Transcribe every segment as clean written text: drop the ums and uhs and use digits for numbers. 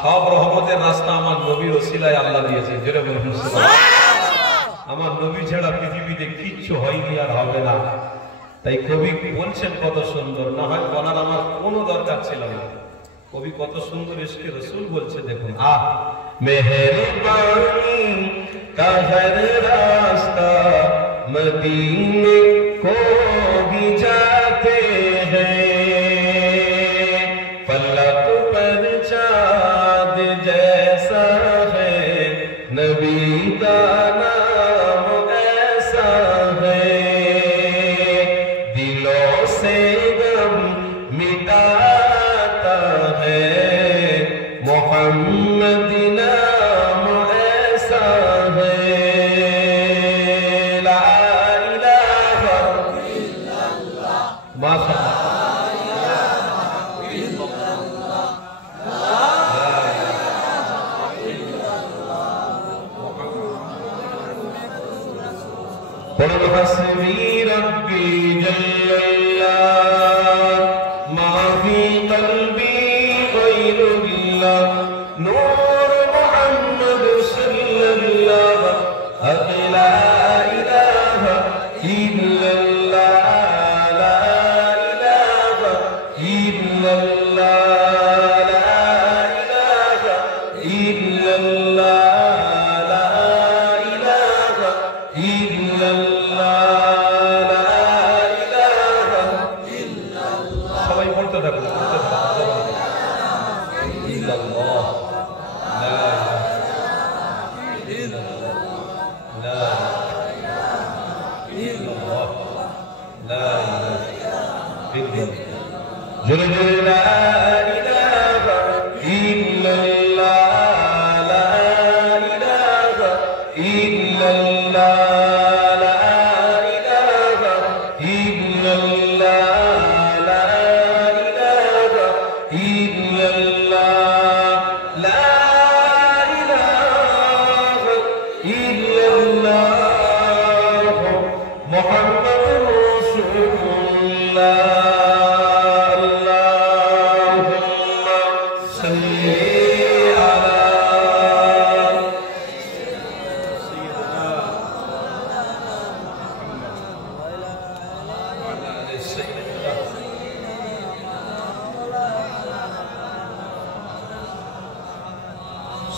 সব রহমতের রাস্তা আমার নবীর ওসিলায় আল্লাহ দিয়েছে। জোরে বলুন সুবহানাল্লাহ। আমার নবী ছাড়া পৃথিবীতে কিচ্ছু হয়নি আর হবে না। তাই কবি বলছেন কত সুন্দর, না হয় বলার আমার কোনো দরকার ছিল না। কবি কত সুন্দর ইশকে রাসূল বলছে, দেখুন। মেহেরবানি কা হর রাস্তা মদীনে को भी जाते हैं, फलक पर चाँद जैसा है, नबी का नाम ऐसा है, दिलों से गम मिटाता है, मोहम्मद नाम ऐसा है। حسبي ربي جل الله ما في قلبي غير الله نور محمد صلى الله لا إله إلا الله لا إله إلا الله لا إله إلا الله لا إله إلا الله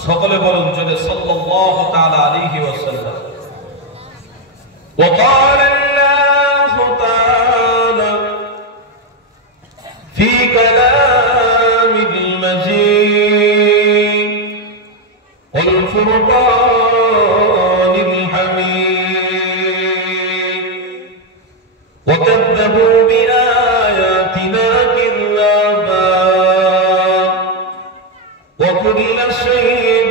সকলে বলুন যদি সাল্লাল্লাহু তাআলা আলাইহি ওয়াসাল্লাম। وقال الله تعالى في كلامه المجيد والفرقان الحميد وكذبوا بآياتنا كذابا وكل شيء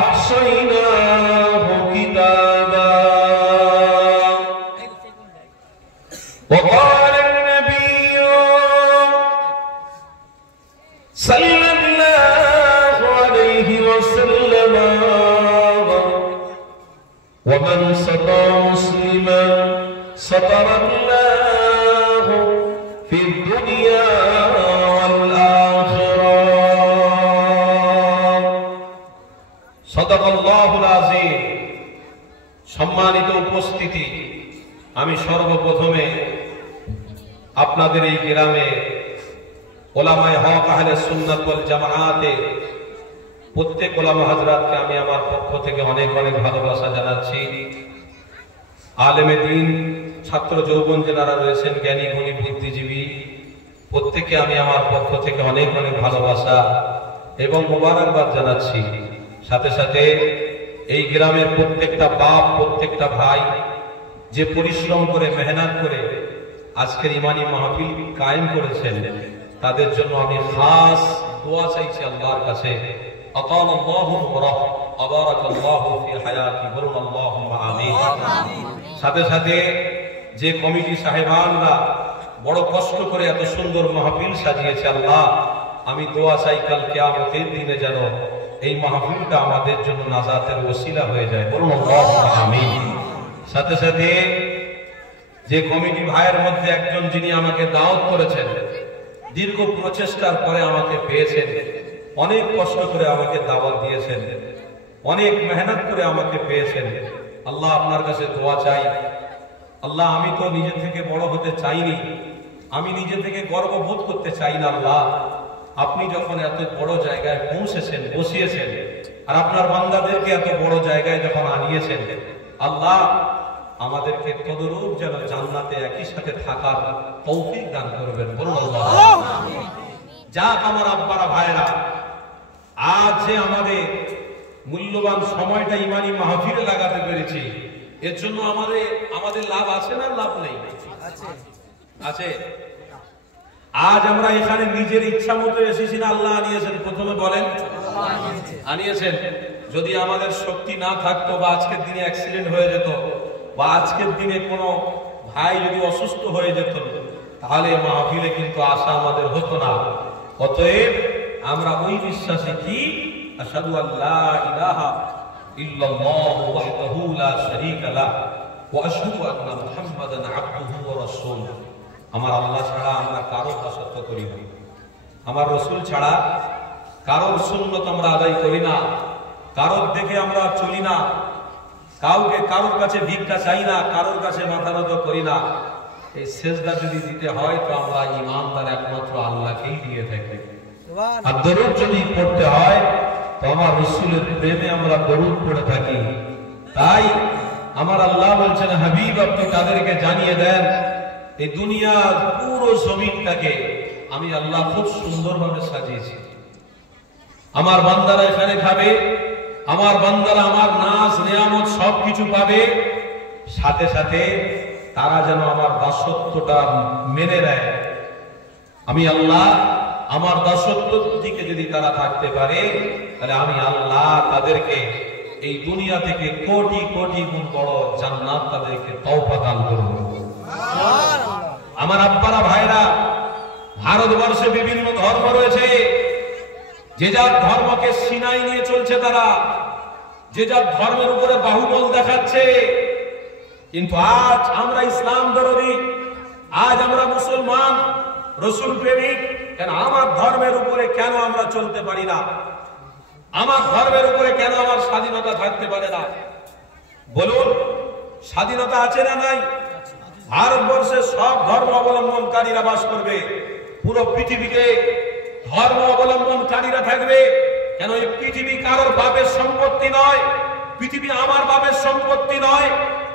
أحصيناه كتابا وقال النبي صلى الله عليه وسلم ومن ستر مسلما ستر الله في الدنيا والآخرة সাদাকাল্লাহুল আযীম। সম্মানিত উপস্থিতি, আমি সর্বপ্রথমে আপনাদের এই গ্রামে ওলামায়ে হক আহলে সুন্নাত ওয়াল জামাআতে প্রত্যেক ওলামা হযরতকে আমি আমার পক্ষ থেকে অনেক অনেক ভালোবাসা জানাচ্ছি। আলেমে দ্বীন, ছাত্র যৌবন যারা রয়েছেন, জ্ঞানী গুণী বুদ্ধিজীবী, প্রত্যেককে আমি আমার পক্ষ থেকে অনেক অনেক ভালোবাসা এবং মোবারকবাদ জানাচ্ছি। সাথে সাথে এই গ্রামের প্রত্যেকটা বাপ, প্রত্যেকটা ভাই যে পরিশ্রম করে মেহনত করে আজকের ইমানি মাহফিল কায়েম করেছেন, তাদের জন্য আমি খাস দোয়া চাইছি আল্লাহর কাছে। আতালাল্লাহু ওয়া আবারাকাল্লাহু ফি হায়াতি, বলুন আল্লাহুম্মা আমিন। সাথে সাথে যে কমিটি সাহেবানরা বড় কষ্ট করে এত সুন্দর মাহফিল সাজিয়েছে, আল্লাহ আমি দোয়া চাই কাল কিয়ামতের দিনে যেন এই মাহফিলটা আমাদের জন্য নাজাতের ওসিলা হয়ে যায়, বলুন আল্লাহুম্মা আমিন। সাথে সাথে যে কমিটি ভাইয়ের মধ্যে একজন যিনি আমাকে দাওয়াত করেছেন, দীর্ঘ প্রচেষ্টার পরে আমাকে পেয়েছেন, অনেক কষ্ট করে আমাকে দাওয়াত দিয়েছেন, অনেক মেহনত করে আমাকে পেয়েছেন। আল্লাহ আপনার কাছে দোয়া চাই, আল্লাহ আমি তো নিজে থেকে বড় হতে চাইনি, আমি নিজে থেকে গর্ববোধ করতে চাই না। আল্লাহ আপনি যখন এত বড় জায়গায় পৌঁছেছেন, বসিয়েছেন, আর আপনার বান্দাদেরকে এত বড় জায়গায় যখন আনিয়েছেন, আল্লাহ আমাদেরকে তদরূপ যেন জান্নাতে একই সাথে থাকার তৌফিক দান করবেন। বলুন আল্লাহ। যাক আমার আব্বারা ভাইরা, আজ যে আমাদের মূল্যবান সময়টা ইমানি মাহফিলে লাগাতে পেরেছি, এর জন্য আমাদের লাভ আছে না লাভ নেই? আছে। আজ আমরা এখানে নিজের ইচ্ছা মতো এসেছি না আল্লাহ আনিয়েছেন? প্রথমে বলেন আনিয়েছেন। যদি আমাদের শক্তি না থাকতো, বা আজকের দিনে অ্যাক্সিডেন্ট হয়ে যেত, বা আজকের দিনে কোনো ভাই যদি অসুস্থ হয়ে যেত, তাহলে মাহফিলে কিন্তু আসা আমাদের হতো না। অতএব আমরা ওই বিশ্বাসী কি, আশহাদু আল্লা ইলাহা ইল্লাল্লাহু ওয়াহদাহু লা শারীকা লাহ ওয়া আশহাদু আন্না মুহাম্মাদান আবদুহু ওয়া রাসূলুহু। আমার আল্লাহ ছাড়া আমরা কারো দাসত্ব করি না, আমার রাসূল ছাড়া কারোর সুন্নত আমরা আদায় করি না, কারোর দেখে আমরা চলি না, কারোর কাছে ভিক্ষা চাই না, কারোর কাছে মাথা নত করি না। এই সেজদা যদি দিতে হয় তো আমরা ইমানদার একমাত্র আল্লাহকেই দিয়ে থাকি। আর দরুদ যদি পড়তে হয় তো আমার রাসূলের প্রেমে আমরা দরুদ পড়ে থাকি। তাই আমার আল্লাহ বলছেন, হাবিব আপনি তাদেরকে জানিয়ে দেন, এই দুনিয়ার পুরো জমিনটাকে আমি আল্লাহ খুব সুন্দরভাবে সাজিয়েছি। আমার বান্দারা এখানে খাবে, আমার বান্দারা আমার নাজ নিয়ামত সবকিছু পাবে, সাথে সাথে তারা যেন আমার দাসত্বটা মেনে নেয়। আমি আল্লাহ আমার দাসত্বের দিকে যদি তারা থাকতে পারে, তাহলে আমি আল্লাহ তাদেরকে এই দুনিয়া থেকে কোটি কোটি গুণ বড় জান্নাত তাদেরকে তওফা দান করব। আমার আব্বারা ভাইরা, ভারতবর্ষে বিভিন্ন ধর্ম রয়েছে, যে যার ধর্মকে সিনাই নিয়ে চলছে, তারা যে যার ধর্মের উপরে বাহুবল দেখাচ্ছে। কিন্তু আজ আমরা ইসলাম দরদি, আজ আমরা মুসলমান, রসুল প্রেমিক, কেন আমার ধর্মের উপরে কেন আমরা চলতে পারি না? আমার ধর্মের উপরে কেন আমার স্বাধীনতা থাকতে পারে না? বলুন, স্বাধীনতা আছে না নাই? ভারতবর্ষে সব ধর্ম অবলম্বনকারীরা বাস করবে, পুরো পৃথিবীতে ধর্ম অবলম্বনকারীরা থাকবে। কেন এই পৃথিবী কারোর বাপের সম্পত্তি নয়, পৃথিবী আমার বাপের সম্পত্তি নয়,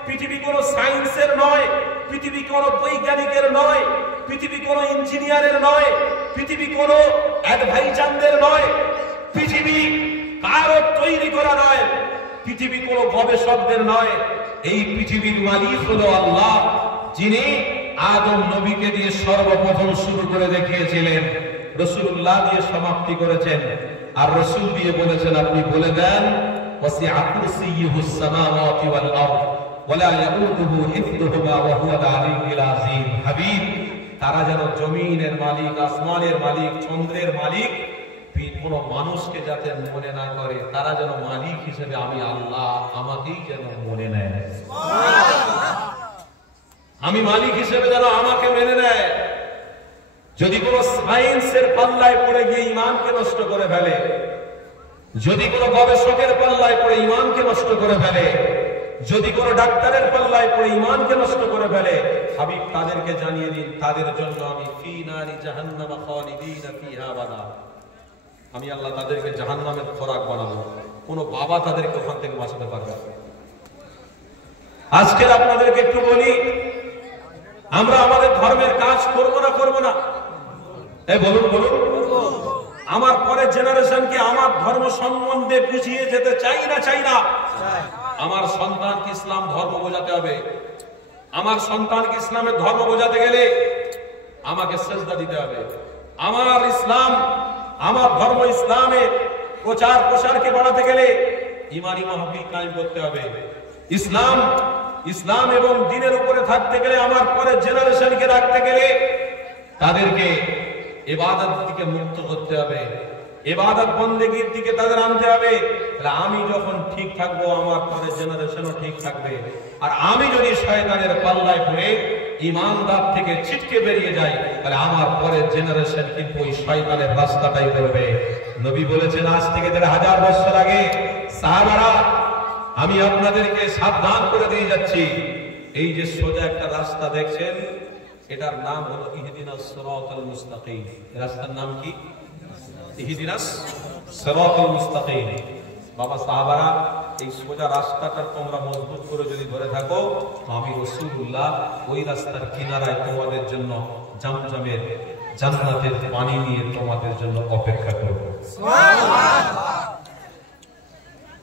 পৃথিবী কোনো সায়েন্সের নয়, পৃথিবী কোনো বৈজ্ঞানিকের নয়, পৃথিবী কোনো ইঞ্জিনিয়ারের নয়, পৃথিবী কোনো অ্যাডভাইজারদের নয়, পৃথিবী কারো তৈরি করা নয়, পৃথিবী কোনো গবেষকদের নয়। এই পৃথিবীর মালিক হলো আল্লাহ, যিনি আদম নবীকে দিয়ে সর্বপ্রথম শুরু করে দেখিয়েছিলেন, রাসূলুল্লাহ দিয়ে সমাপ্তি করেছেন, আর রাসূল দিয়ে বলেছেন আপনি বলে দেন, ওয়াসিআ কুরসিয়্যুহুস সামাওয়াতি ওয়াল আরদ ওয়ালা ইয়াউদুহু হিফযুহুমা ওয়া হুয়াল আলিয়্যুল আযীম। হাবিব, তারা যেন জমিনের মালিক, আসমানের মালিক, চন্দ্রের মালিক, কোন মানুষকে যাতে মনে না করে, তারা যেন মালিক হিসেবে আমি আল্লাহ আমাকেই যেন মনে নেয়, আমি মালিক হিসেবে যেন আমাকে মেনে নেয়। যদি কোন সায়েন্সের পাল্লায় পড়ে গিয়ে ইমানকে নষ্ট করে ফেলে, যদি কোন গবেষকের পাল্লায় পড়ে ইমানকে নষ্ট করে ফেলে, যদি কোন ডাক্তারের পাল্লায় পড়ে ইমানকে নষ্ট করে ফেলে, হাবিব তাদেরকে জানিয়ে দিন, তাদের জন্য আমি ফি নারি জাহান্নাম খালিদিনা ফিহা আবাদা, আমি আল্লাহ তাদেরকে জাহান্নামের খোরাক বানাবো। কোন বাবা তাদেরকে ওখান থেকে বাঁচাতে পারবে না। আজকের আপনাদেরকে একটু বলি, আমরা আমাদের ধর্মের কাজ করব না করব না? বলুন বলুন। আমার পরের জেনারেশনকে আমার ধর্ম সম্বন্ধে বুঝিয়ে যেতে চাই না চাই না? আমার সন্তানকে ইসলাম ধর্ম বোঝাতে হবে। আমার সন্তানকে ইসলামের ধর্ম বোঝাতে গেলে আমাকে সেজদা দিতে হবে। আমার ইসলাম, আমার ধর্ম ইসলামের প্রচার প্রসারকে বাড়াতে গেলে ইমানি মাহফিল কায়েম করতে হবে। ইসলাম এবং দ্বীনের উপরে থাকতে গেলে, আমার পরের জেনারেশনকে রাখতে গেলে তাদেরকে ইবাদত থেকে মুক্ত করতে হবে, ইবাদত বন্দেগীর দিকে তাদের আনতে হবে। তাহলে আমি যখন ঠিক থাকবো, আমার পরের জেনারেশনও ঠিক থাকবে। আর আমি যদি শয়তানের পাল্লায় পড়ে ইমানদার থেকে ছিটকে বেরিয়ে যাই, তাহলে আমার পরের জেনারেশন কিন্তু ওই শয়তানের রাস্তাটাই করবে। নবী বলেছেন আজ থেকে ১৫০০ বছর আগে, সাহাবারা আমি আপনাদেরকে সাবধান করে দিয়ে যাচ্ছি, এই যে সোজা একটা রাস্তা দেখছেন এটার নাম হলো ইহদিনাস সিরাতাল মুস্তাকিম। রাস্তার নাম কি? ইহদিনাস সিরাতাল মুস্তাকিম। বাবা সাহাবারা এই সোজা রাস্তাটা তোমরা মজবুত করে যদি ধরে থাকো, আমি রাসূলুল্লাহ ওই রাস্তার কিনারায় তোমাদের জন্য জামজামের জান্নাতের পানি নিয়ে তোমাদের জন্য অপেক্ষা করব।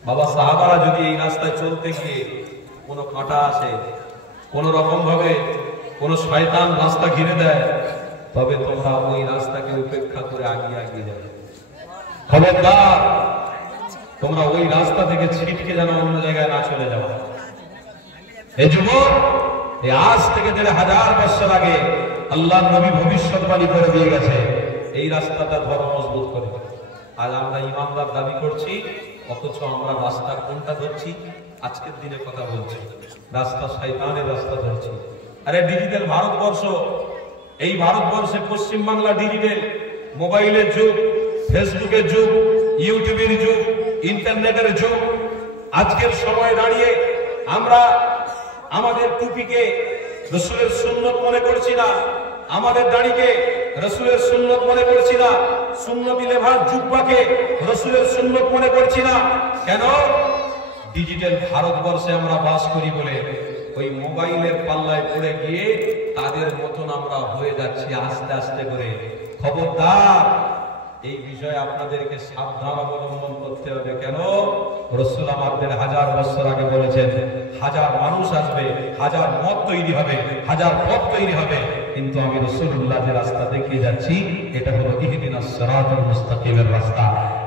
বাবা সাহাবারা যদি এই রাস্তায় চলতে গিয়ে কোনো কাঁটা আসে, কোন রকম ভাবে কোন শয়তান রাস্তা ঘিরে দেয়, তবে তোমরা ওই রাস্তাকে উপেক্ষা করে আগিয়ে যাবে। খবরদার তোমরা ওই রাস্তা থেকে ছিটকে যেন অন্য জায়গায় না চলে যাও। এই যুবক, এই আজ থেকে ১৫০০ বছর আগে আল্লাহর নবী ভবিষ্যৎবাণী করে দিয়ে গেছে, এই রাস্তাটা ধর্ম মজবুত করে। আজ আমরা ইমানদার দাবি করছি, অথচ আমরা রাস্তা কোনটা ধরছি? আজকের দিনে কথা বলছি, রাস্তা শয়তানের রাস্তা ধরছি। আরে ডিজিটাল ভারতবর্ষ, এই ভারতবর্ষে পশ্চিম বাংলা ডিজিটাল, মোবাইলের যুগ, ফেসবুকের যুগ, ইউটিউবের যুগ, ইন্টারনেটের যুগ। আজকের সময় দাঁড়িয়ে আমরা আমাদের টুপিকে রাসূলের সুন্নত মনে করছি না, আমাদের দাড়িকে রাসূলের সুন্নত মনে করছি না, সুন্নতি লেবাস জুব্বাকে রাসূলের সুন্নত মনে করছি না। কেন? ডিজিটাল ভারতবর্ষে আমরা বাস করি বলে ওই মোবাইলের পাল্লায় পড়ে গিয়ে তাদের মতন আমরা হয়ে যাচ্ছি আস্তে আস্তে করে। খবরদার, এই বিষয়ে আপনাদেরকে সাবধান অবলম্বন করতে হবে। কেন? রাসূল আমাদের ১০০০ বছর আগে বলেছেন, ১০০০ মানুষ আসবে, ১০০০ মত তৈরি হবে, ১০০০ পথ তৈরি হবে, কিন্তু আমি রাসূলুল্লাহ যে রাস্তা দেখিয়ে যাচ্ছি এটা হলো ইহদিনাস সিরাতাল মুস্তাকিমের রাস্তা।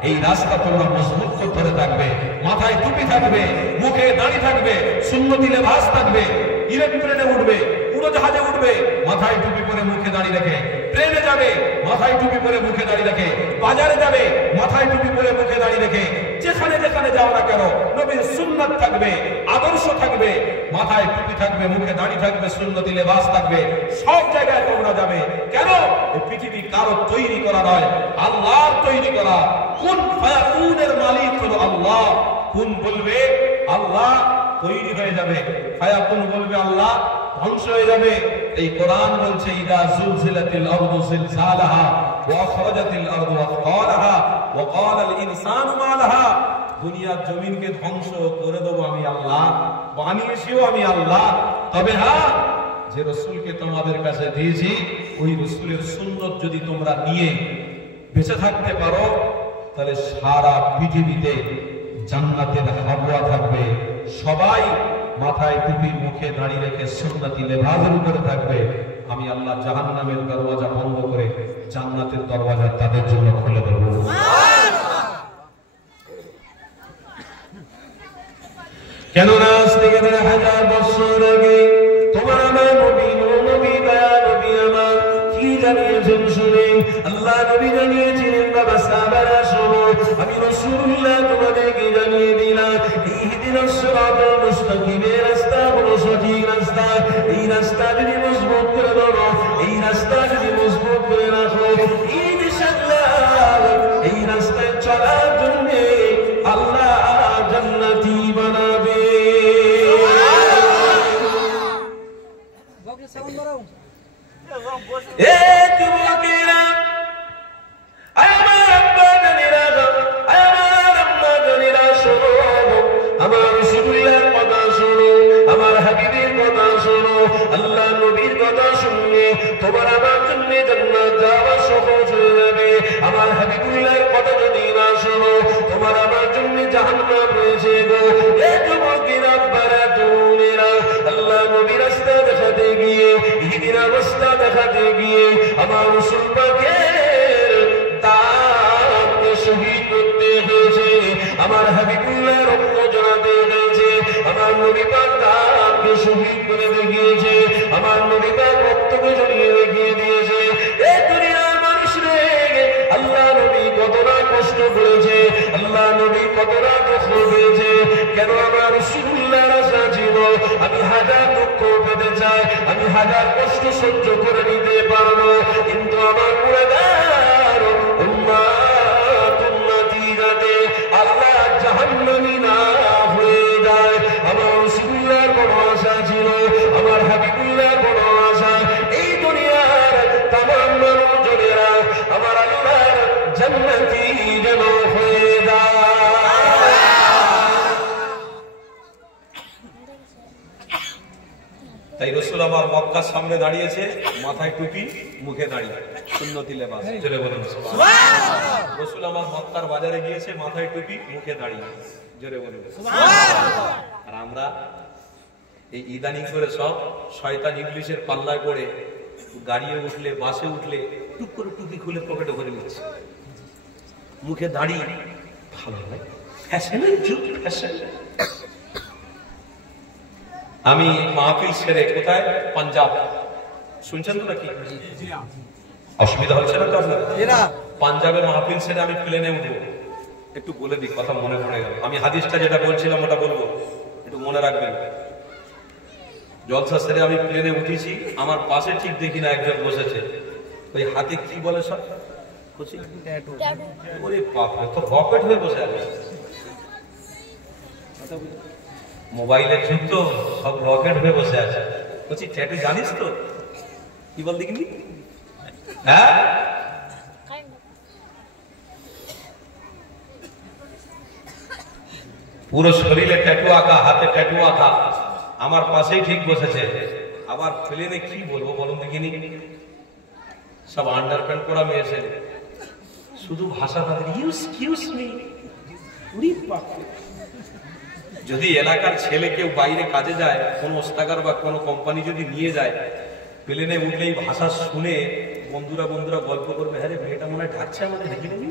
এই রাস্তা তোমরা মজবুত করে ধরে থাকবে, মাথায় টুপি থাকবে, মুখে দাড়ি থাকবে, সুন্নতি লেবাস থাকবে, ইলেকট্রনে উঠবে, উড়োজাহাজে উঠবে, মাথায় টুপি পরে মুখে দাড়ি রেখে, ট্রেনে যাবে মাথায় টুপি পরে মুখে দাড়ি রেখে, বাজারে যাবে মাথায় টুপি পরে মুখে দাড়ি রেখে, যেখানে যেখানে যাও না কেন নবীর সুন্নাত থাকবে, আদর্শ থাকবে, মাথায় টুপি থাকবে, মুখে দাড়ি থাকবে, সুন্নতি লেবাস থাকবে, সব জায়গায় তোমরা যাবে। কেন? এই পৃথিবী কারো তৈরি করা নয়, আল্লাহর তৈরি করা। কুন ফায়াকুনের মালিক হলো আল্লাহ। কুন বলবে আল্লাহ, তৈরি হয়ে যাবে। ফায়াকুন বলবে আল্লাহ, ধ্বংস হয়ে যাবে। এই কোরআন বলছে ইদা জুলজিলাতিল আরদু জিলজালাহা ওয়া আখরাজাতিল আরদু আথকালাহা ওয়া ক্বালাল ইনসানু মা লাহা। দুনিয়ার জমিনকে ধ্বংস করে দেব আমি আল্লাহ, বানিয়েছিও আমি আল্লাহ। তবে হ্যাঁ, যে রাসূলকে তোমাদের কাছে দিয়েছি ওই রাসূলের সুন্নাত যদি তোমরা নিয়ে বেঁচে থাকতে পারো, তাহলে সারা পৃথিবীতে জান্নাতের হাওয়া থাকবে। সবাই মাথায় টুপি, মুখে দাড়ি রেখে সুন্নতি লেবাসের উপরে থাকবে। আমি আল্লাহ জাহান্নামের দরওয়াজা বন্ধ করে জান্নাতের দরওয়াজা তাদের জন্য খুলে দেব। কেননা আজ থেকে ১৫০০ বছর আগে তোমার আমার নবী, নবী দয়া নবী আমার কি জানিয়েছেন শুনেন। আল্লাহ নবী জানিয়েছিলেন, বাবা সাহাবারা শোনো, আমি রাসূলুল্লাহ তোমাদেরকে জানিয়ে দিলাম, ইহদিনাস সিরাতাল মুস্তাকিমের রাস্তা হলো সঠিক রাস্তা। এই রাস্তা যদি মজবুত করে ধরো, এই রাস্তা যদি মজবুত করে রাখো, ইনশাআল্লাহ এই রাস্তায় চলার জন্য আল্লাহ জান্নাতি বানাবে। এ যুবকেরা, আমার আব্বা জানেরা, আমার আম্মা জানেরা, শোনো, আমার রাসূলুল্লাহর কথা শোনো, আমার হাবিবের কথা শোনো। আল্লাহ নবীর কথা শুনলে তোমার আমার জন্য জান্নাত যাওয়া সহজ হয়ে যাবে। আমার হাবিবুল্লাহর কথা যদি না শোনো, তোমার আমার জন্য জাহান্নাম রয়েছে গো। এ যুবকেরা, আব্বারা, তরুণেরা, আল্লাহ নবীর রাস্তা দেখাতে গিয়ে, ইহদিনার রাস্তা দেখাতে গিয়ে আমার রাসূল পাকের দাঁতকে শহীদ করতে হয়েছে, আমার হাবিবুল্লাহ রক্ত জড়াতে হয়েছে, আমার নবী পাক দাঁতকে শহীদ করে দেখিয়েছে, আমার নবী পাক রক্তকে জড়িয়ে দেখিয়ে দিয়েছে। এই দুনিয়ার মানুষ রে, আল্লাহ নবী কতটা কষ্ট করেছে, আল্লাহ নবী কতটা কষ্ট পেয়েছে। কেন? আমার রাসূলুল্লাহ রাসূল ছিল, আমি ১০০০ দুঃখ পেতে চাই, আমি ১০০০ কষ্ট সহ্য করে নিতে পারবো, কিন্তু আমার গুনাহগার উম্মত যেন হয়ে যায়। তাই রসুল আমার মক্কার সামনে দাঁড়িয়েছে, মাথায় টুপি, মুখে দাঁড়িয়ে সুন্নতি লেবাস, চলে বলুন সুবহানাল্লাহ। রসুল আমার মক্কার বাজারে গিয়েছে, মাথায় টুপি, মুখে দাঁড়িয়ে, জোরে বলুন সুবহানাল্লাহ। আর আমরা এই ইদানিং করে সব শয়তান ইবলিসের পাল্লায় পড়ে গাড়িয়ে উঠলে, বাসে উঠলে টুক করে টুপি খুলে পকেটে ভরে নিচ্ছে, মুখে দাঁড়িয়ে। ভালো হয় ফ্যাশনের যুগ, ফ্যাশন। আমি মাহফিল সেরে কোথায়, পাঞ্জাব, শুনছেন তো নাকি? অসুবিধা হচ্ছে না তো আপনার? পাঞ্জাবের মাহফিল সেরে আমি প্লেনে উঠবো। একটু বলে দিই, কথা মনে পড়ে গেল। আমি হাদিসটা যেটা বলছিলাম ওটা বলবো, একটু মনে রাখবেন। জলসা সেরে আমি প্লেনে উঠেছি, আমার পাশে ঠিক দেখি না একজন বসেছে, ওই হাতে কি বলে সব, ওরে বাপরে, তো রকেট হয়ে বসে আছে। মোবাইলের যুগ তো, সব রকেট হয়ে বসে আছে। বলছি ট্যাটু জানিস তো? কি বল দেখিনি? হ্যাঁ, পুরো শরীরে ট্যাটু আঁকা, হাতে ট্যাটু আঁকা, আমার পাশেই ঠিক বসেছে। আবার প্লেনে কি বলবো বলুন দেখিনি, সব আন্ডারপ্যান্ট পরা মেয়ে ছেলে, শুধু ভাষা তাদের ইউজ মি। যদি এলাকার ছেলে কেউ বাইরে কাজে যায়, কোন ওস্তাগার বা কোন কোম্পানি যদি নিয়ে যায়, প্লেনে উঠলেই ভাষা শুনে বন্ধুরা গল্প করবে, হ্যাঁ রে মেয়েটা মনে হয় ঢাকছে আমাদের, দেখি নেবি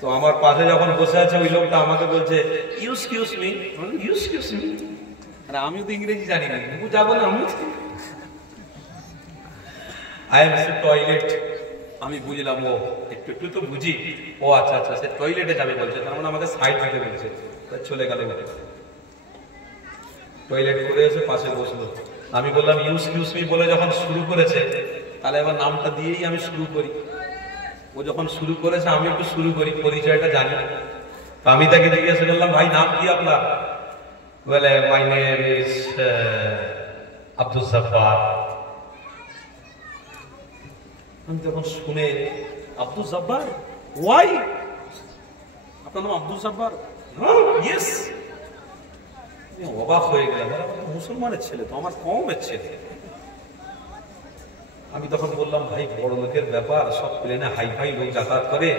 তো আমার পাশে যখন বসে আছে ওই লোকটা আমাকে বলছে ইউজ মি। আমিও তো ইংরেজি জানি না, যাবো না আমি, আই এম টয়লেট। আমি বুঝলাম ও একটু তো বুঝি, ও আচ্ছা আচ্ছা সে টয়লেটে যাবে বলছে, তার মানে আমাকে সাইড থেকে বলছে। চলে গেল, টয়লেট করে এসে পাশে বসলো। আমি বললাম ইউজ মি বলে যখন শুরু করেছে, তাহলে এবার নামটা দিয়েই আমি শুরু করি। ও যখন শুরু করেছে আমি একটু শুরু করি, পরিচয়টা জানি। আমি তাকে জিজ্ঞাসা করলাম, ভাই নাম কি আপনার? বলে my name is Abdul Jabbar. আমি তখন শুনে, আব্দুল জব্বার, ওয়াই আপনার নাম আব্দুল জব্বার? ইয়েস। অবাক হয়ে গেলাম, মুসলমানের ছেলে তো, আমার কমের ছেলে। আমি তখন বললাম, ভাই বড় লোকের ব্যাপার, সব প্লেনে হাই ফাই লোক যাতায়াত করে,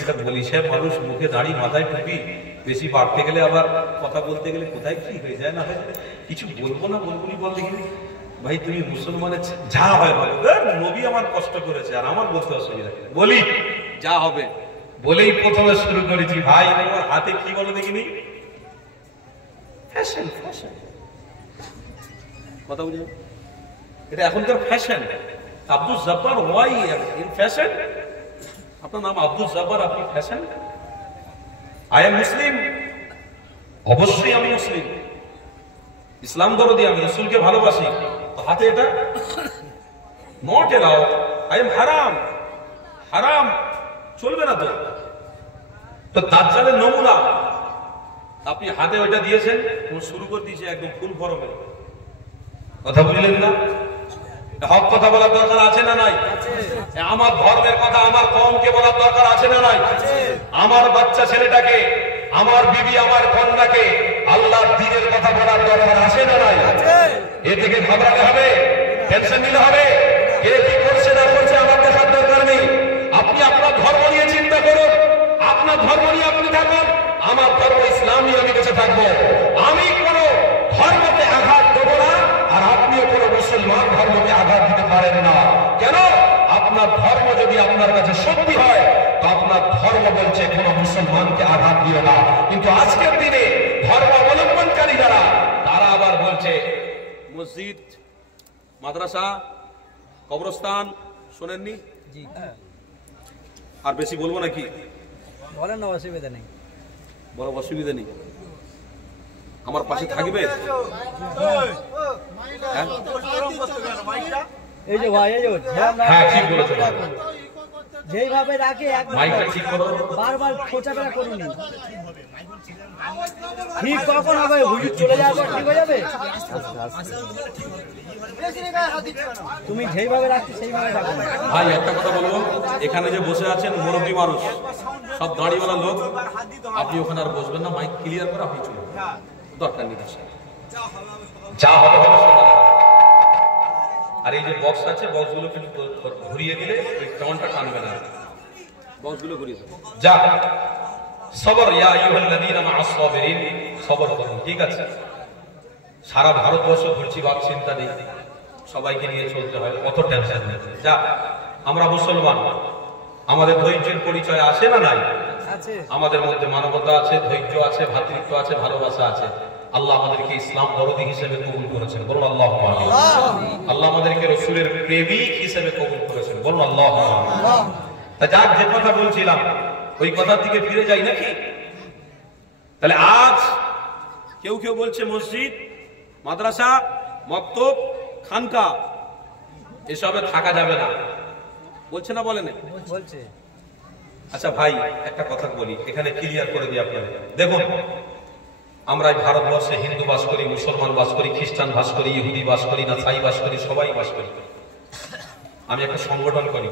এটা বলি সাহেব মানুষ, মুখে দাড়ি, মাথায় টুপি, বেশি বাড়তে গেলে আবার কথা বলতে গেলে কোথায় কি হয়ে যায় না হয়ে যায়, কিছু বলবো না বলবনি বল দেখিনি। ভাই তুমি মুসলমানের যা হয় বলো, নবী আমার কষ্ট করেছে আর আমার বলতে অসুবিধা, বলি যা হবে বলেই প্রথমে শুরু করেছি। ভাই আমার হাতে কি বলো দেখিনি, ফ্যাশন। কথা বুঝে, এটা এখনকার fashion. Abdul Jabbar why in fashion? আপনার নাম আব্দুল জব্বার, আপনি ফ্যাশন? আই এম মুসলিম, অবশ্যই আমি মুসলিম, ইসলাম দরদি, আমি রাসূলকে ভালোবাসি। হাতে এটা নট এলাও, আই এম হারাম, চলবে না তো দাজ্জালের নমুনা। আপনি হাতে ওইটা দিয়েছেন, শুরু করে দিয়েছে একদম ফুল ফরমে। কথা বুঝলেন না? হক কথা বলার দরকার আছে না নাই? আমার ধর্মের কথা আমার কওমকে বলার দরকার আছে না নাই? আমার বাচ্চা ছেলেটাকে, আমার বিবি, আমার কন্যাকে আল্লাহর দ্বীনের কথা বলার দরকার আছে না নাই? এ থেকে ঘাবড়াতে হবে, টেনশন নিতে হবে, কে কি করছে না করছে আমার দেখার দরকার নেই। আপনি আপনার ধর্ম নিয়ে চিন্তা করুন, আপনার ধর্ম নিয়ে আপনি থাকুন, আমার ধর্ম ইসলামী, আমি বেঁচে থাকবো। আমি কোনো ধর্মকে আঘাত দেবো না, আর আপনিও কোনো মুসলমান ধর্মকে আঘাত দিতে পারেন না। কেন? আপনার ধর্ম যদি আপনার কাছে সত্যি হয়, তো আপনার ধর্ম বলছে কোনো মুসলমানকে আঘাত দিও না। কিন্তু আজকের দিনে ধর্ম অবলম্বনকারী যারা, তারা আবার বলছে মসজিদ, মাদ্রাসা, কবরস্থান, শোনেননি? আর বেশি বলবো নাকি? বলেন না, অসুবিধা নেই। বড় অসুবিধা নেই, আমার পাশে থাকবে। এই যে ভাই, এই যে হ্যাঁ ঠিক বলেছো, যেইভাবে রাখে মাইকটা ঠিক করো, বারবার খোঁচাবেলা করুন। ঠিক কখন হবে? হুজুর চলে যাওয়ার পর ঠিক হয়ে যাবে? তুমি যেইভাবে রাখছো সেইভাবে রাখো। ভাই একটা কথা বলবো, এখানে যে বসে আছেন মুরব্বী মানুষ, সব দাঁড়িয়েওয়ালা লোক, আপনি ওখানে আর বসবেন না, মাইক ক্লিয়ার করে আপনি চলুন, দরকার নেই তার সাথে। যা হবে হবে সেটা হবে। আর এই যে বক্স আছে, বক্সগুলো কিন্তু ঘুরিয়ে দিলে ওই টনটা টানবে না, বক্সগুলো ঘুরিয়ে দেবেন। যা সবর, ইয়া আইয়ুহাল্লাযীনা মা'আস সাবিরিন, সবর করুন, ঠিক আছে? সারা ভারতবর্ষ ঘুরছি, বাদ চিন্তা নেই, সবাইকে নিয়ে চলতে হয়, কত টেনশন নেই। যা, আমরা মুসলমান, আমাদের ধৈর্যের পরিচয় আছে না নাই? আছে। আমাদের মধ্যে মানবতা আছে, ধৈর্য আছে, ভ্রাতৃত্ব আছে, ভালোবাসা আছে। আল্লাহ আমাদেরকে ইসলাম দরদি হিসেবে কবুল করেছেন, বলুন আল্লাহুম্মা আমিন। আল্লাহ আমাদেরকে রাসূলের প্রেমিক হিসেবে কবুল করেছেন, বলুন আল্লাহুম্মা আমিন। তা যাক, যে কথা বলছিলাম ওই কথার দিকে ফিরে যাই নাকি? তাহলে আজ কেউ কেউ বলছে মসজিদ, মাদ্রাসা, মক্তব, খানকা এসবে থাকা যাবে না, বলছে না? বলেন। বলছে। আচ্ছা ভাই, একটা কথা বলি, এখানে ক্লিয়ার করে দিই আপনাদের। দেখুন, আমরা ভারতবর্ষে হিন্দু বাস করি, মুসলমান বাস করি, খ্রিস্টান বাস করি, ইহুদি বাস করি, নাসাই বাস করি, সবাই বাস করি। আমি একটা সংগঠন করি।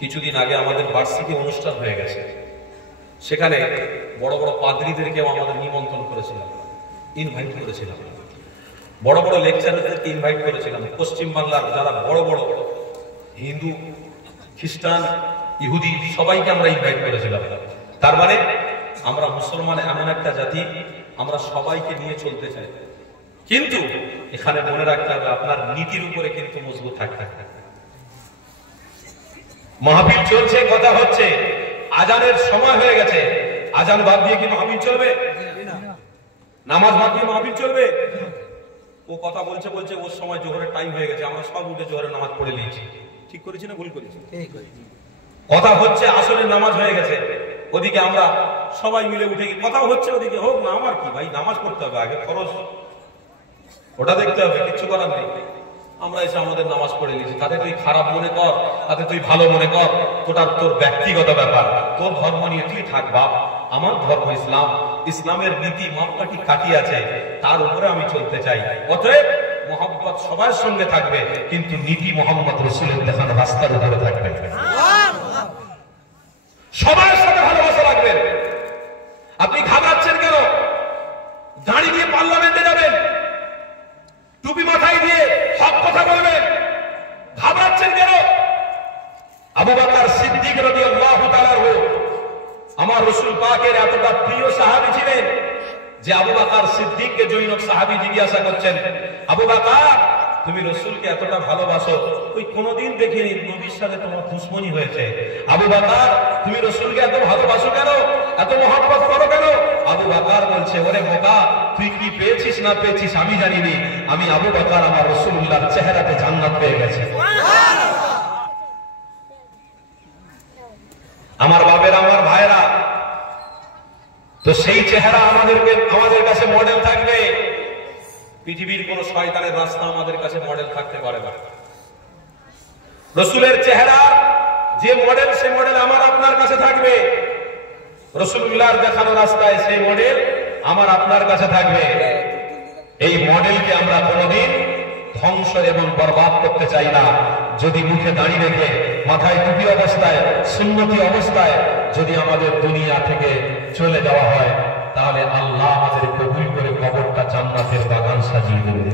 কিছুদিন আগে আমাদের বার্ষিকী অনুষ্ঠান হয়ে গেছে, সেখানে বড় বড় পাদ্রীদেরকেও আমাদের নিমন্ত্রণ করেছিলাম, ইনভাইট করেছিলাম, বড় বড় লেকচারারদেরকে ইনভাইট করেছিলাম। পশ্চিম বাংলার যারা বড় বড় হিন্দু, খ্রিস্টান, ইহুদি সবাইকে আমরা ইনভাইট করেছিলাম। তার মানে আমরা মুসলমান এমন একটা জাতি, আমরা সবাইকে নিয়ে চলতে চাই, কিন্তু এখানে মনে রাখতে হবে আপনার নীতির উপরে কিন্তু মজবুত থাকতে হবে। মাহফিল চলছে, কথা হচ্ছে, আজানের সময় হয়ে গেছে, আজান বাদ দিয়ে কি মাহফিল চলবে? নামাজ বাদ দিয়ে মাহফিল চলবে? ও কথা বলছে বলছে ওর সময় জোহরের টাইম হয়ে গেছে, আমরা সব উঠে জোহরের নামাজ পড়ে নিয়েছি। ঠিক করেছি না ভুল করেছি? কথা হচ্ছে আসরের নামাজ হয়ে গেছে, ওদিকে আমরা সবাই মিলে উঠে গিয়ে কথা হচ্ছে, ওদিকে হোক না, আমার কি ভাই, নামাজ পড়তে হবে আগে, খরচ ওটা দেখতে হবে, কিচ্ছু করার নেই। আমরা এসে আমাদের নামাজ পড়ে নিয়েছি, তাতে তুই খারাপ মনে কর, তাতে তুই ভালো মনে কর, তোর ব্যক্তিগত ব্যাপার, তোর ধর্ম নিয়ে তুই থাক বাপ, আমার ধর্ম ইসলাম, ইসলামের নীতি মাপকাঠি কাটি আছে, তার উপরে আমি চলতে চাই। অতএব মোহাম্মদ সবার সঙ্গে থাকবে, কিন্তু নীতি মোহাম্মদ রাসূলের দেখানো রাস্তার উপরে থাকবে। সবার সাথে ভালোবাসা রাখবেন। আপনি ঘাবড়াচ্ছেন কেন? দাঁড়ি দিয়ে পার্লামেন্টে যাবেন, টুপি মাথায় দিয়ে হক কথা বলবেন, ঘাবড়াচ্ছেন কেন? আবু বকর সিদ্দিক রাদিয়াল্লাহু তাআলা আমার রাসূল পাকের এতটা প্রিয় সাহাবী ছিলেন যে আবু বকর সিদ্দিককে জনৈক সাহাবী জিজ্ঞাসা করছেন, আবু বকর তুমি রাসূলকে এতটা ভালোবাসো, ওই কোনদিন দেখিনি নবীর সাথে তোমার দুশমনি হয়েছে। আবু বকর তুমি রাসূলকে এত ভালোবাসো কেন, এত মহব্বত করো কেন? আবু বকর বলছে, ওরে বোকা, তুই কি পেয়েছিস না পেয়েছিস আমি জানিনি, আমি আবু বকর আমার রাসূলুল্লাহর চেহারাতে জান্নাত পেয়ে গেছি। আমার বাবেরা, আমার ভাইরা, তো সেই চেহারা আমাদের কাছে মডেল থাকবে। পৃথিবীর কোন শয়তানের রাস্তা আমাদের কাছে মডেল থাকতে পারে না। রাসূলের চেহারা যে মডেল, সে মডেল আমার আপনার কাছে থাকবে। রাসূলুল্লাহর দেখানো রাস্তায় সেই মডেল আমার আপনার কাছে থাকবে। এই মডেলকে আমরা কোনোদিন ধ্বংস এবং বরবাদ করতে চাই না। যদি মুখে দাড়ি রেখে, মাথায় টুপি অবস্থায়, সুন্নতি অবস্থায় যদি আমাদের দুনিয়া থেকে চলে যাওয়া হয়, তাহলে আল্লাহ আমাদের কবুল করে কবরটা জান্নাতের বাগান সাজিয়ে দেবে।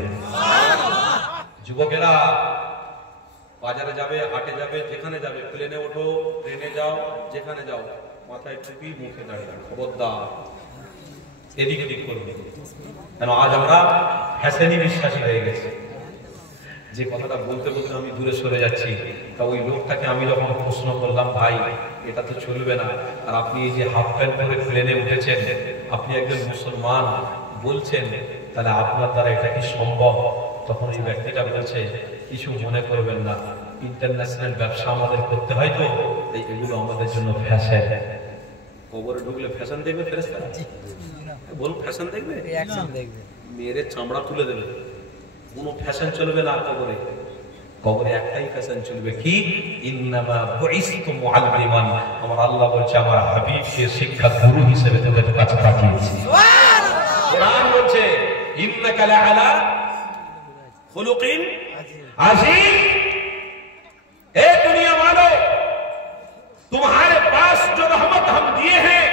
যুবকেরা বাজারে যাবে, হাটে যাবে, যেখানে যাবে, প্লেনে ওঠো, ট্রেনে যাও, যেখানে যাও, মাথায় টুপি, মুখে দাঁড়িয়ে, খবরদার এদিক ওদিক করবে। কেন আজ আমরা ফ্যাশনি বিশ্বাসী হয়ে গেছি। যে কথাটা বলতে বলতে আমি দূরে সরে যাচ্ছি, তা ওই লোকটাকে আমি যখন প্রশ্ন করলাম, ভাই এটা তো চলবে না, আর আপনি এই যে হাফ প্যান্ট পরে প্লেনে উঠেছেন, আপনি একজন মুসলমান বলছেন, তাহলে আপনার দ্বারা এটা কি সম্ভব? তখন এই ব্যক্তিটা বলছে, কিছু মনে করবেন না, ইন্টারন্যাশনাল ব্যবসা আমাদের করতে হয়, তো এগুলো আমাদের জন্য ফ্যাশন। কবরে ঢুকলে ফ্যাশন দেখবে ফেরেশতারা? বলুন, ফ্যাশন দেখবে? মেয়েদের চামড়া তুলে দেবে, কোনো ফ্যাশন চলবে না কবরে। কবরে একটাই ফ্যাশন চলবে, কি? ইন্নামা বুইসতু মুআল্লিমান। আমার আল্লাহ বলছে আমার হাবিবকে শিক্ষা গুরু হিসেবে তোদের কাছে পাঠিয়েছি। কোরআন বলছে ইন্নাকা লাআলা খুলুকিন আযীম। ए दुनिया वालों, तुम्हारे पास जो रहमत हम दिए हैं,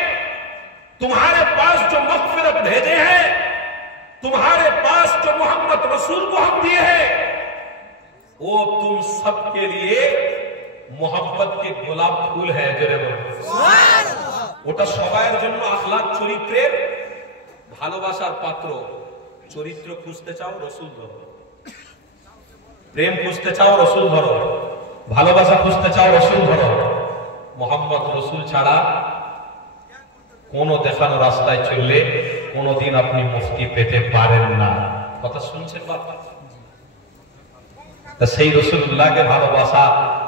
तुम्हारे पास जो मग़फ़िरत भेजे हैं, तुम्हारे पास जो मोहम्मद रसूल को हम दिए हैं, वो तुम सबके लिए मोहब्बत के गोलाप फूल है। जरे ওটা সবার জন্য আখলাক চরিত্রের ভালোবাসার পাত্র। চরিত্র খুঁজতে চাও রসুল ধরো, প্রেম খুঁজতে চাও রসুল ধরো, ভালোবাসা খুঁজতে চাও রসুল ধরো। মোহাম্মদ রসুল ছাড়া কোন দেখানো রাস্তায় চললে কোনদিন আপনি মুক্তি পেতে পারেন না। কথা শুনছেন বাবা? সেই রসুল্লাহকে ভালোবাসা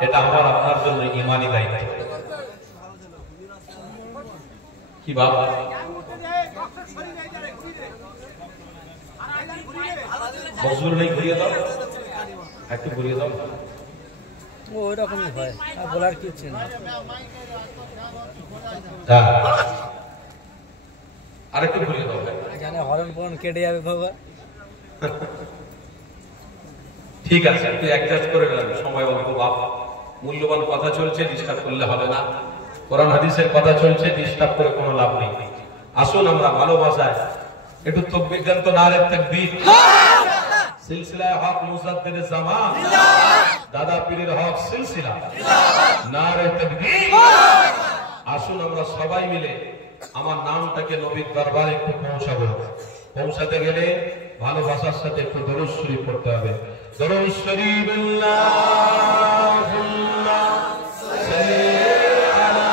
এটা আমার আপনার জন্য ইমানি দায়িত্ব। কি বাবা? মজুর নেই, ঘুরিয়ে দাও, একটু ঘুরিয়ে দাও। ওই রকমই হয়, আর বলার কিছু না। আরেকটু ঘুরিয়ে দাও, জানে হরণ ফরণ কেটে যাবে বাবা। ঠিক আছে, তুই অ্যাডজাস্ট করে নেন, সময় অল্প বাপ, মূল্যবান কথা চলছে, ডিস্টার্ব করলে হবে না। কোরআন হাদিসের কথা চলছে, ডিস্টার্ব করে কোনো লাভ নেই। আসুন আমরা ভালোবাসায় একটু তাকবীর দেন তো, নারে তাকবীর। সিলসিলায়ে হক মুজাদ্দিদ জামান, দাদা পীরের হক সিলসিলা, নারে তাকবীর। আসুন আমরা সবাই মিলে আমার নামটাকে নবীর দরবারে একটু পৌঁছাবো। পৌঁছাতে গেলে ভালোবাসার সাথে একটু দরুদ শরীফ পড়তে হবে। দরুদ শরীফ আল্লাহুম্মা সাল্লি আলা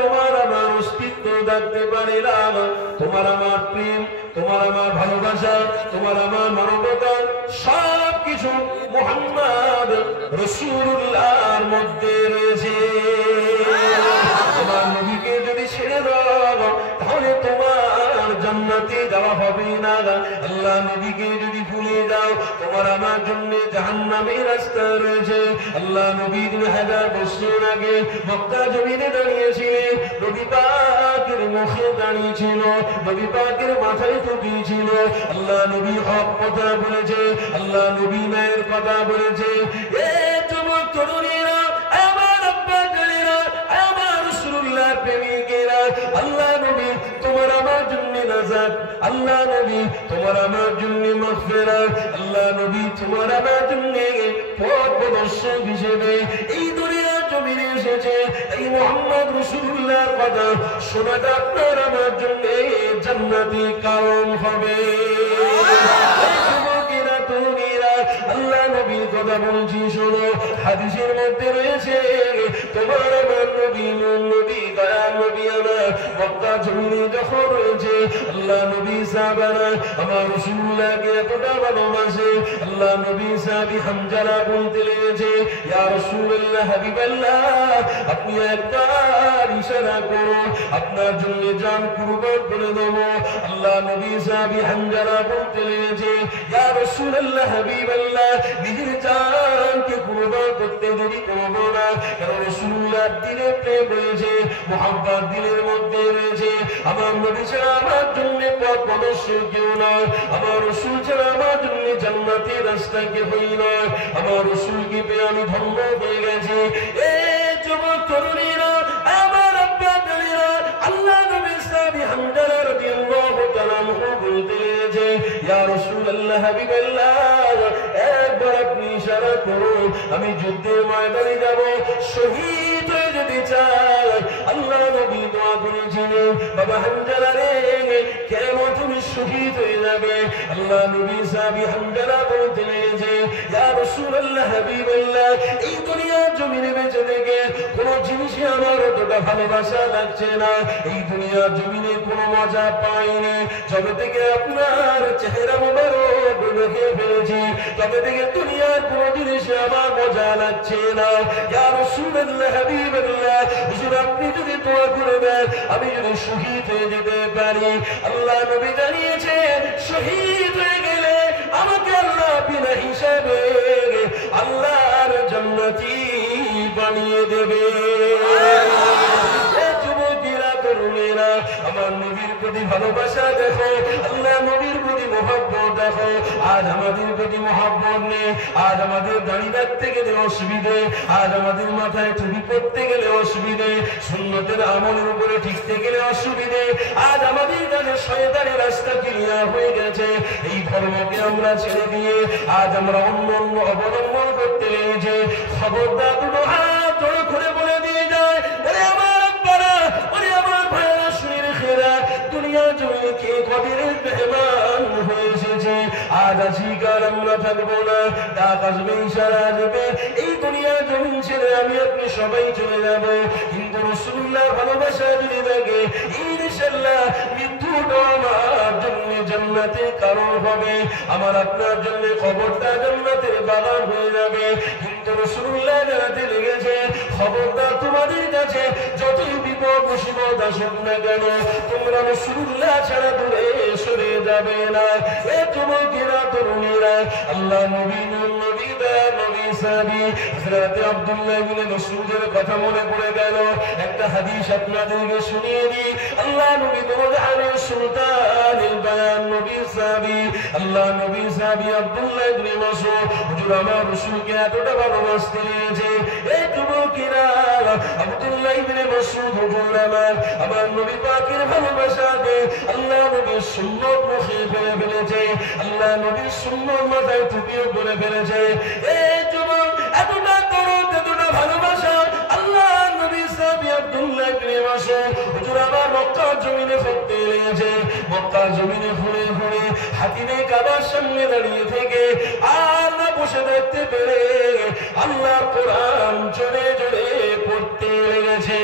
তোমার আমার অস্তিত্ব দেখতে পারি না। তোমার আমার প্রেম, তোমার আমার ভালোবাসা, তোমার আমার মানবতা সব কিছু মুহাম্মদ রাসূলুল্লাহর মধ্যে রয়েছে। তোমার নবীকে যদি ছেড়ে দাও তাহলে তোমার জান্নাতে যাওয়া হবে না। আল্লাহ নবীকে যদি ভুলে যাও তোমার আমার জন্য জাহান্নামের রাস্তা রয়েছে। আল্লাহ নবী 2000 বছর আগে মক্কা জমিনে দাঁড়িয়েছিলেন, নবী পাকের মুখে দাঁড়িয়েছিল, নবী পাকের মাথায় টুপি ছিল। আল্লাহ নবী হক কথা বলেছে, আল্লাহ নবী মায়ের কথা বলেছে। এ যুবক তরুণীরা, আমার আব্বা জানেরা, আমার রাসূলুল্লাহর প্রেমিকেরা, আল্লাহ নবী তোমার আমার জন্য নাজাত, আল্লাহ নবী তোমার আমার জন্য মাগফিরাত, আল্লাহ নবী তোমার আমার জন্য পথ প্রদর্শক হিসেবে এই দুনিয়ার জমিনে এসেছে। এই মুহাম্মদ রাসূলুল্লাহর কথা শোনাটা আপনার আমার জন্য জান্নাতি কারণ হবে। আল্লাহ নবীর কথা বলছি শোনো, হাদিসের মধ্যে রয়েছে তোমার আমার নবী, নবী দয়ার নবী আমার মক্কা জমিনে যখন রয়েছে, আল্লাহ নবী সাহাবারা আমার রাসূলুল্লাহকে এতটা ভালোবাসে। আল্লাহ নবী সাহাবী হামজারা বলতে লেগেছে, ইয়া রাসূলুল্লাহ হাবিবাল্লাহ, আপনি একবার ইশারা করুন, আপনার জন্য জান কুরবান করে দেব। আল্লাহ নবী সাহাবী হামজারা বলতে লেগেছে, ইয়া রাসূলুল্লাহ হাবিবাল্লাহ, নিজের জানকে কুরবান করতে দেরি করব না, কারণ রাসূলুল্লাহর দিলে প্রেম রয়েছে, মুহাব্বত দিলের মধ্যে রয়েছে। আমার নবী ছাড়া আমার জন্য পথ প্রদর্শক কেউ নয়, আমার রাসূল ছাড়া আমার জন্য জান্নাতের রাস্তা কেউই নয়। আমার রাসূলকে পেয়ে আমি ধন্য হয়ে গেছি। এ যুবক তরুণীরা, আমার আব্বা জানেরা, আল্লাহ নবী সাহাবী হামজা রাদিয়াল্লাহু তাআলা বলতে লেগেছে, ইয়া রাসূলুল্লাহ হাবিবাল্লাহ, একবার আপনি ইশারা করুন, আমি যুদ্ধের ময়দানে যাব, শহীদ হয়ে যদি চাই। আল্লাহ নবী দোয়া করেছিলেন, বাবা হামজা রে কেন তুমি শহীদ হয়ে যাবে? আল্লাহ নবী সাহাবী হামজালা বলতেন যে ইয়া রাসূলুল্লাহ হাবিবাল্লাহ, এই দুনিয়ার জমিনে বেঁচে থেকে কোন জিনিসে আমার অতটা ভালোবাসা লাগছে না, এই দুনিয়ার জমিনে কোনো মজা পাইনি, যবে থেকে আপনার চেহারা মোবারক দেখে ফেলেছি তবে থেকে দুনিয়ার কোনো জিনিসে আমার মজা লাগছে না। ইয়া রাসূলুল্লাহ হাবিবাল্লাহ, হুজুর আপনি যদি দোয়া করে দেন আমি যদি শহীদ হয়ে যেতে পারি। আল্লাহ নবী জানিয়েছে শহীদ হয়ে গেলে আমাকে আল্লাহ বিনা হিসাবে আল্লাহর জান্নাতি বানিয়ে দেবে। তরুণেরা, আমার নবীর প্রতি ভালোবাসা দেখো, আল্লাহ নবীর প্রতি মহব্বত দেখো। আজ আমাদের প্রতি মহব্বত নেই, আজ আমাদের দাড়ি রাখতে গেলে অসুবিধে, আজ আমাদের মাথায় টুপি পরতে গেলে অসুবিধে, সুন্নতের আমলের উপরে টিকতে গেলে অসুবিধে। আজ আমাদের কাছে শয়তানের রাস্তা ক্লিয়ার হয়ে গেছে। এই ধর্মকে আমরা ছেড়ে দিয়ে আজ আমরা অন্য অন্য অবলম্বন করতে লেগেছে। খবরদার দুটো হাত জোর করে বলে দিয়ে যায়, ওরে আমার আব্বারা, ওরে আমার ভাইয়েরা, শুনে রেখেরা, দুনিয়া জমিনে কে কবিরের মেহমান হয়ে এসেছে। আজ আছি কার আমরা থাকবো না, ডাক আসবে, ইশারা আসবে, এই দুনিয়া জমিন ছেড়ে আমি আপনি সবাই চলে যাব। কিন্তু রাসূলুল্লাহর ভালোবাসা যদি থাকে ইনশাআল্লাহ মৃত্যুটা আমার জন্য জান্নাতের কারণ হবে, আমার আপনার জন্য কবরটা জান্নাতের বাগান হয়ে যাবে। কিন্তু রাসূলুল্লাহ জানাতে লেগেছে খবরদার তোমাদের কাছে যতই বিপদ মুসিবত আসুক না কেন তোমরা রাসূলুল্লাহ ছাড়া দূরে সরে যাবে না। এ যুবকেরা, তরুণীরা, আল্লাহ নবী নবী দয়া নবী সাহাবী হযরত আব্দুল্লাহ ইবনে মাসউদের কথা মনে পড়ে গেল। একটা হাদিস আপনাদেরকে শুনিয়ে দিই। আল্লাহ নবী দরজানের সুলতানুল বায়ান নবী সাহাবী, আল্লাহ নবী সাহাবী আব্দুল্লাহ ইবনে মাসউদ, হুজুর আমার রাসূলকে এতটা ভালোবাসতে লেগেছে। এই যুবকেরা, আব্দুল্লাহ ইবনে মাসউদ হুজুর আমার নবী পাকের ভালোবাসাতে আল্লাহ নবীর সুন্নাত মুখে ফেলে ফেলেছে, আল্লাহ নবীর সুন্নাত মাথায় টুপিও পরে ফেলেছে। এই যুবক এতটা দরদ, এতটা ভালোবাসা আল্লাহ নবী সাহাবী আব্দুল্লাহ ইবনে মাসউদ হুজুর আমার মক্কার জমিনে ফিরতে লেগেছে। মক্কার জমিনে ঘুরে ঘুরে হাতিমে কাবার সামনে দাঁড়িয়ে থেকে আর না বসে দেখতে পেরে আল্লাহর কোরআন জোরে জোরে পড়তে লেগেছে।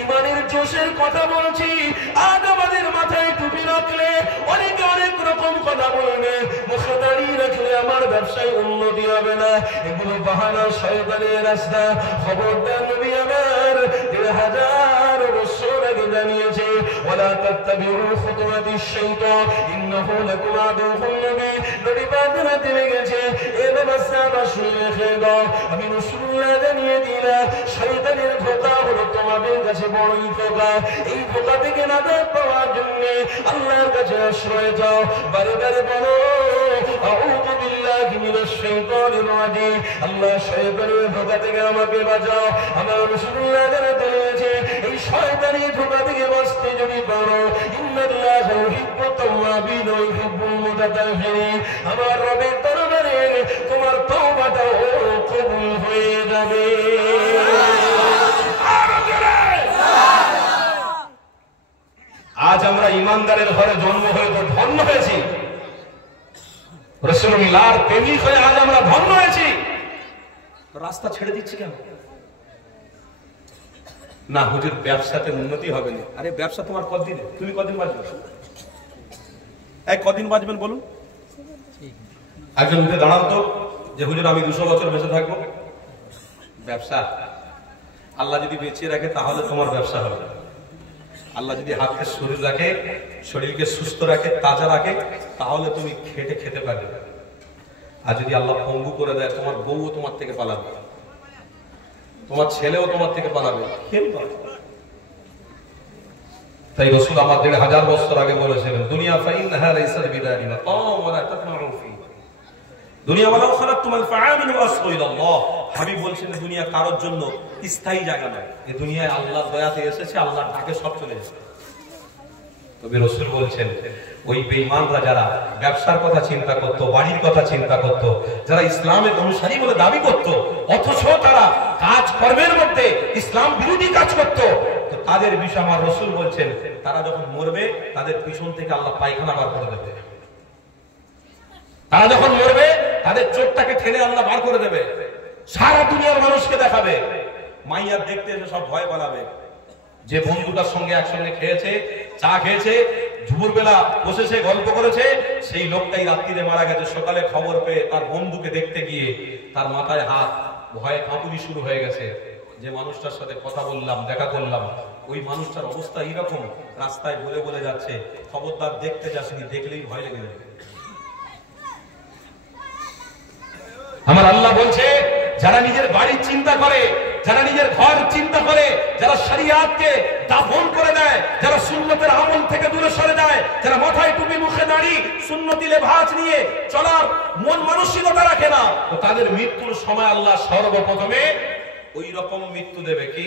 ইমানের জোশের কথা বলছি। আজ আমাদের মাথায় টুপি রাখলে অনেকে অনেক রকম কথা বলবে, মুখে দাঁড়িয়ে রাখলে আমার ব্যবসায় উন্নতি হবে না, এগুলো বাহানা, শয়তানের রাস্তা। খবরদার, নবী আমার ১,০০০ বছর আগে জানিয়েছে ওয়ালা তাত্তাবিউ খুতুওয়াতিশ শাইতান ইন্নাহু লাকুম আদুউন মুবিন। নবী পাক জানাতে লেগেছে, এ বাদশাহ শুনে রেখে দাও, আমি রাসূলুল্লাহ জানিয়ে দিলাম শয়তানের ধোঁকা হলো তোমাদের কাছে বড়ই ধোঁকা। এই ধোঁকা থেকে নাজাত পাওয়ার জন্য আল্লাহর কাছে আশ্রয় চাও, বারে বারে বলো আউযু বিল্লাহি মিনাশ শাইতানির রাজিম, আল্লাহ শয়তানের ধোঁকা থেকে আমাকে বাঁচাও। আমার রাসূলুল্লাহ জানাতে লেগেছে এই শয়তানি ধোঁকা থেকে বাঁচতে যদি পারো, ইন্নাল্লাহা ইউহিব্বুত তাওয়াবিন ওয়া ইউহিব্বুল মুতাতাহহিরিন, আমার রবের দরবারে তোমার তওবাটাও কবুল হয়ে যাবে। আজ আমরা ইমানদারের ঘরে জন্ম হয়ে তো ধন্য হয়েছি, রাসূলুল্লাহর প্রেমিক হয়ে আজ আমরা ধন্য হয়েছি। রাস্তা ছেড়ে দিচ্ছি কেন? না হুজুর, ব্যবসাতে উন্নতি হবে না। আরে ব্যবসা তোমার কতদিন, তুমি কদিন বাঁচবে? কদিন বাঁচবেন বলুন? একজন উঠে দাঁড়ান তো যে হুজুর আমি 200 বছর বেঁচে থাকবো। ব্যবসা আল্লাহ যদি বেঁচে রাখে তাহলে তোমার ব্যবসা হবে। আল্লাহ যদি হাতকে শরীর রাখে, শরীরকে সুস্থ রাখে, তাজা রাখে, তাহলে তুমি খেটে খেতে পারবে। আর যদি আল্লাহ পঙ্গু করে দেয়, তোমার বউও তোমার থেকে পালাবে, তোমার ছেলেও তোমার থেকে পালাবে। তাই রাসূল আমার ১,৫০০ বছর আগে বলেছিলেন, দুনিয়া ফাইন্নাহা লাইসাত বিদারিনা ওয়ালা তাতমাউ ফি দুনিয়া ওয়ালাউ খালাকতুল ফাআমিন ওয়াসগু ইলাল্লাহ। হাবিব বলছেন দুনিয়া কারোর জন্য স্থায়ী জায়গা নয়, এই দুনিয়ায় আল্লাহর দয়াতে এসেছে, আল্লাহর ডাকে সব চলে এসেছে। তবে রাসূল বলছেন ওই বেঈমানরা যারা ব্যবসার কথা চিন্তা করত, বাড়ির কথা চিন্তা করত, যারা ইসলামের অনুসারী বলে দাবি করত, অথচ তারা কাজ কর্মের মধ্যে ইসলাম বিরোধী কাজ করত, তো তাদের বিষয়ে আমার রাসূল বলছেন তারা যখন মরবে তাদের পিছন থেকে আল্লাহ পায়খানা বার করে দেবে। তারা যখন মরবে তাদের চোখটাকে ঠেলে আল্লাহ বার করে দেবে, সারা দুনিয়ার মানুষকে দেখাবে। মাইয়ার দেখতে এসে সব ভয় পালাবে। যে বন্ধুটার সঙ্গে একসঙ্গে খেয়েছে, চা খেয়েছে, দুপুর বেলা বসেছে, গল্প করেছে, সেই লোকটাই রাত্রিরে মারা গেছে। সকালে খবর পেয়ে তার বন্ধুকে দেখতে গিয়ে তার মাথায় হাত, ভয়ে কাঁপুনি শুরু হয়ে গেছে। যে মানুষটার সাথে কথা বললাম, দেখা করলাম, ওই মানুষটার অবস্থা এইরকম, রাস্তায় বলে বলে যাচ্ছে খবরদার দেখতে যাসনি, দেখলেই ভয় লেগে যাবে। আমার আল্লাহ বলছে যারা নিজের বাড়ির চিন্তা করে, যারা নিজের ঘর চিন্তা করে, যারা শরিয়াতকে দাফন করে দেয়, যারা সুন্নতের আমল থেকে দূরে সরে যায়, যারা মাথায় টুপি মুখে দাড়ি সুন্নতি লেবাস নিয়ে চলার মন মানসিকতা রাখে না, তো তাদের মৃত্যুর সময় আল্লাহ সর্বপ্রথমে ওই রকম মৃত্যু দেবে। কি?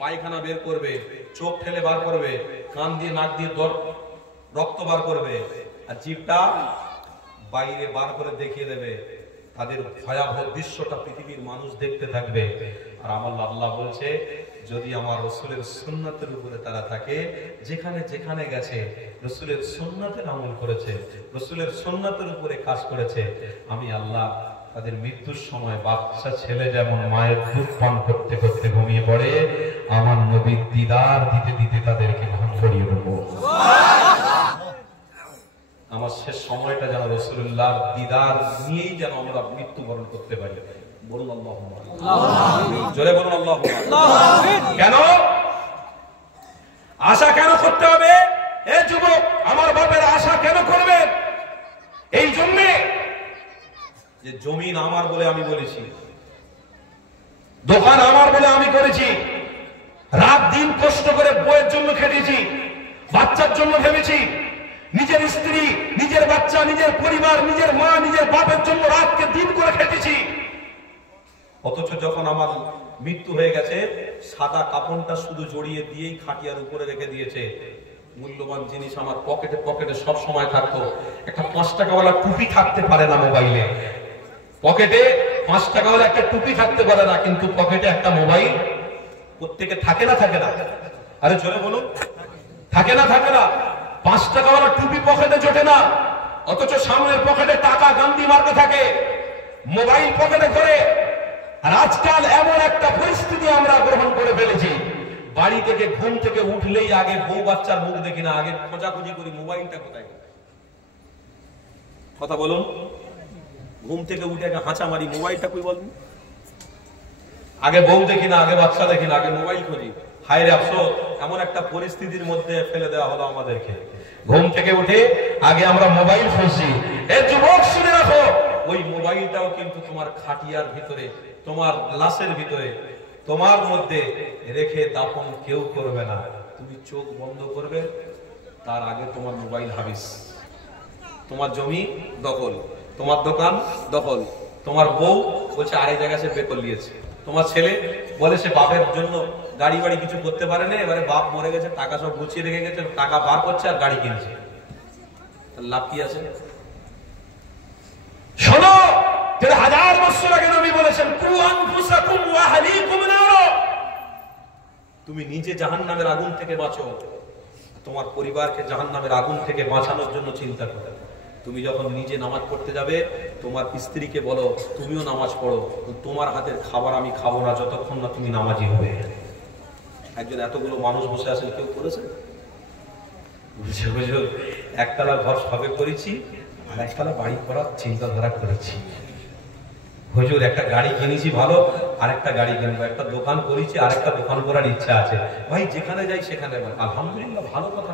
পায়খানা বের করবে, চোখ ঠেলে বার করবে, কান দিয়ে নাক দিয়ে রক্ত বার করবে, আর জিভটা বাইরে বার করে দেখিয়ে দেবে। তাদের ভয়াবহ দৃশ্যটা পৃথিবীর মানুষ দেখতে থাকবে। আর আমার আল্লাহ বলছে যদি আমার রাসূলের সুন্নাতের উপরে তারা থাকে, যেখানে যেখানে গেছে রাসূলের সুন্নাতের আমল করেছে, রাসূলের সুন্নাতের উপরে কাজ করেছে, আমি আল্লাহ তাদের মৃত্যুর সময় বাচ্চা ছেলে যেমন মায়ের দুধ পান করতে করতে ঘুমিয়ে পড়ে, আমার নবীর দিদার দিতে দিতে তাদেরকে ঘুম করিয়ে দেবো। আমার শেষ সময়টা যেন রাসূলুল্লাহর দিদার নিয়েই যেন আমরা মৃত্যুবরণ করতে পারি। বলুন আল্লাহুম্মা আমিন। জোরে বলুন আল্লাহুম্মা আমিন। কেন আশা কেন করতে হবে? এ যুবক, আমার বাপের আশা কেন করবে? এই জন্য যে জমিন আমার বলে আমি বলেছি, দোকান আমার বলে আমি করেছি, রাত দিন কষ্ট করে বইয়ের জন্য খেটেছি, বাচ্চার জন্য ভেবেছি, নিজের স্ত্রী, নিজের বাচ্চা, নিজের পরিবার, নিজের মা, নিজের বাপের জন্য রাতকে দিন করে খেটেছি। অথচ যখন আমার মৃত্যু হয়ে গেছে, সাদা কাপড়টা শুধু জড়িয়ে দিয়েই খাটিয়ার উপরে রেখে দিয়েছে। মূল্যবান জিনিস আমার পকেটে পকেটে সব সময় থাকতো। একটা 5 টাকাওয়ালা টুপি থাকতে পারে না মোবাইলে, পকেটে 5 টাকাওয়ালা একটা টুপি থাকতে পারে না, কিন্তু পকেটে একটা মোবাইল প্রত্যেকে থাকে না? থাকে না? আরে জোরে বলুন, থাকে না? থাকে না? 5 টাকাওয়ালা টুপি পকেটে জোটে না, অথচ সামনের পকেটে টাকা গান্ধী মার্কা থাকে, মোবাইল পকেটে করে। আর আজকাল এমন একটা পরিস্থিতি আমরা গ্রহণ করে ফেলেছি, বাড়ি থেকে ঘুম থেকে উঠলেই আগে বউ বাচ্চার মুখ দেখি না, আগে খোঁজাখুঁজি করি মোবাইলটা কোথায়। কথা বলুন, ঘুম থেকে উঠে আগে হাঁচা মারি, মোবাইলটা কই বলুন। আগে বউ দেখি না, আগে বাচ্চা দেখি না, আগে মোবাইল খুঁজি। হায় রে আফসোস, এমন একটা পরিস্থিতির মধ্যে ফেলে দেওয়া হলো আমাদেরকে। ঘুম থেকে উঠে আগে আমরা মোবাইল খুঁজছি। এ যুবক শুনে রাখো, ওই মোবাইলটাও কিন্তু তোমার খাটিয়ার ভিতরে, তোমার লাশের ভিতরে, তোমার মধ্যে রেখে দাফন কেউ করবে না। তুমি চোখ বন্ধ করবে, তার আগে তোমার মোবাইল হাবিস, তোমার জমি দখল, তোমার দোকান দখল, তোমার বউ বলছে আরেক জায়গায় সে বেকল নিয়েছে, তোমার ছেলে বলে সে বাপের জন্য গাড়ি বাড়ি কিছু করতে পারে না, এবারে বাপ মরে গেছে, টাকা সব গুছিয়ে রেখে গেছে, টাকা বার করছে আর গাড়ি কিনছে। লাভ কি আছে? শোনো, 1000 বছর আগে নবী বলেছেন কু আনফুসাকুম ওয়া আহলিকুম নার, তুমি নিজে জাহান্নামের আগুন থেকে বাঁচো, তোমার পরিবারকে জাহান্নামের আগুন থেকে বাঁচানোর জন্য চিন্তা করো। তুমি যখন নিজে নামাজ পড়তে যাবে, তোমার স্ত্রীকে বলো তুমিও নামাজ পড়ো, তোমার হাতের খাবার আমি খাবো না যতক্ষণ না তুমি নামাজি হবে। একজন এতগুলো মানুষ বসে আছেন, কেউ করেছে? একতলা ঘর সবে করেছি, আর একতলা বাড়ি করার চিন্তাধারা করেছি। হুজুর একটা গাড়ি কিনেছি ভালো, আরেকটা গাড়ি কিনবো, একটা দোকান করেছি, আরেকটা দোকান করার ইচ্ছা আছে। ভাই যেখানে যাই সেখানে আলহামদুলিল্লাহ, ভালো কথা,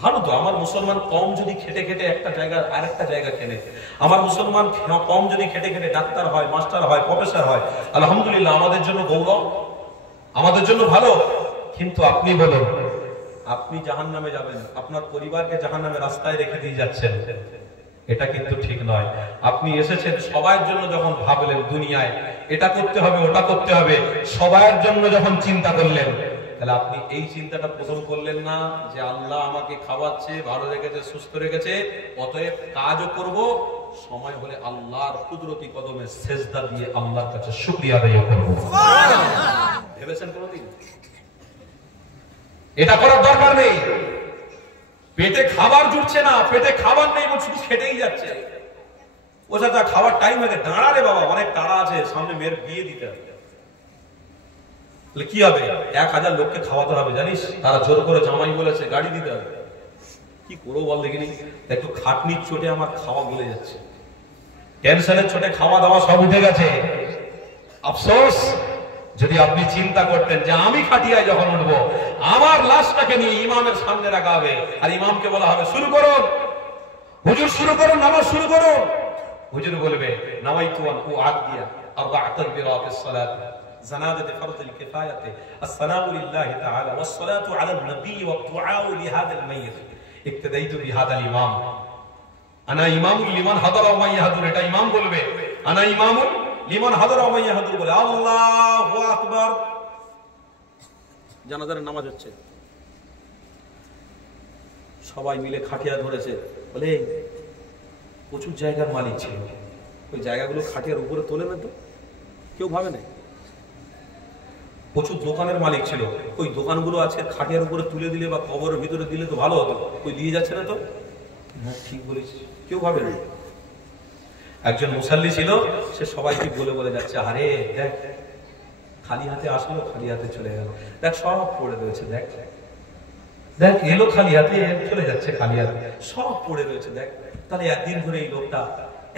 ভালো তো। আমার মুসলমান কম যদি খেটে খেটে একটা জায়গা আরেকটা জায়গা কেনে, আমার মুসলমান কম যদি খেটে খেটে ডাক্তার হয়, মাস্টার হয়, প্রফেসর হয়, আলহামদুলিল্লাহ, আমাদের জন্য গৌরব, আমাদের জন্য ভালো। কিন্তু আপনি বলুন, আপনি জাহান্নামে যাবেন, আপনার পরিবারকে জাহান্নামে রাস্তায় রেখে দিয়ে যাচ্ছেন, এটা কিন্তু ঠিক নয়। আপনি এসেছেন সবার জন্য, যখন ভাবলেন দুনিয়ায় এটা করতে হবে ওটা করতে হবে, সবার জন্য যখন চিন্তা করলেন, তাহলে আপনি এই চিন্তাটা প্রথম করলেন না যে আল্লাহ আমাকে খাওয়াচ্ছে, ভালো রেখেছে, সুস্থ রেখেছে, অতএব কাজও করব, সময় হলে আল্লাহর কুদরতি কদমে সেজদা দিয়ে আল্লাহর কাছে শুকরিয়া আদায় করব। ভেবেছেন কোনদিন? এটা করার দরকার নেই। পেটে খাবার জুটছে না, পেটে খাবার নেই, শুধু খেটেই যাচ্ছে। ও চাচা খাবার টাইম হয়েছে, দাঁড়া রে বাবা, অনেক তাড়া আছে, সামনে মেয়ের বিয়ে দিতে হবে। কি হবে? 1000 লোককে খাওয়াতে হবে জানিস, তারা জোর করে জামাই বলেছে গাড়ি দিতে হবে। কি করবো বল দেখিনি? একটু খাটনির চোটে আমার খাওয়া ভুলে যাচ্ছে, টেনশনের চোটে খাওয়া দাওয়া সব উঠে গেছে। আফসোস, যদি আপনি চিন্তা করতেন যে আমি খাটিয়ায় যখন উঠবো আমার লাশটাকে নিয়ে ইমামের সামনে রাখা হবে, আর ইমামকে বলা হবে শুরু করুন, হুজুর শুরু করুন, নামাজ শুরু করুন। হুজুর বলবে নাওয়াইতু আন উআদ্দিয়া আরবাআতান বিরাতিস সালাত জানাজাত ফরজুল কিফায়াতে আসসালামু লিল্লাহি তাআলা ওয়াস সালাতু আলান নবী ওয়াদ দুআউ লিহাদাল মাইয়িত ইক্তাদাইতু বিহাদাল ইমাম। আনা ইমামুল লিমান হাদারা ওয়া ইয়াহদুর, এটা ইমাম বলবে। আনা ইমামুল লিমান হাদারা ওয়া ইয়াহদুর বলে আল্লাহু আকবার। জানাজার নামাজ হচ্ছে, সবাই মিলে খাটিয়া ধরেছে, বলে প্রচুর জায়গার মালিক ছিল, ওই জায়গাগুলো খাটিয়ার উপরে তোলে না তো, কেউ ভাবে না। প্রচুর দোকানের মালিক ছিল, ওই দোকানগুলো আছে খাটিয়ার উপরে তুলে দিলে বা কবরের ভিতরে দিলে তো ভালো হতো, ওই দিয়ে যাচ্ছে না তো। ঠিক বলিস, কেউ ভাবে না। একজন মুসাল্লি ছিল, সে সবাইকে বলে বলে যাচ্ছে, আরে দেখ খালি হাতে আসলো, খালি হাতে চলে গেল, দেখ সব পড়ে রয়েছে, দেখ দেখ এলো খালি হাতে চলে যাচ্ছে, খালি হাতে সব পড়ে রয়েছে, দেখ। তাহলে একদিন ধরে এই লোকটা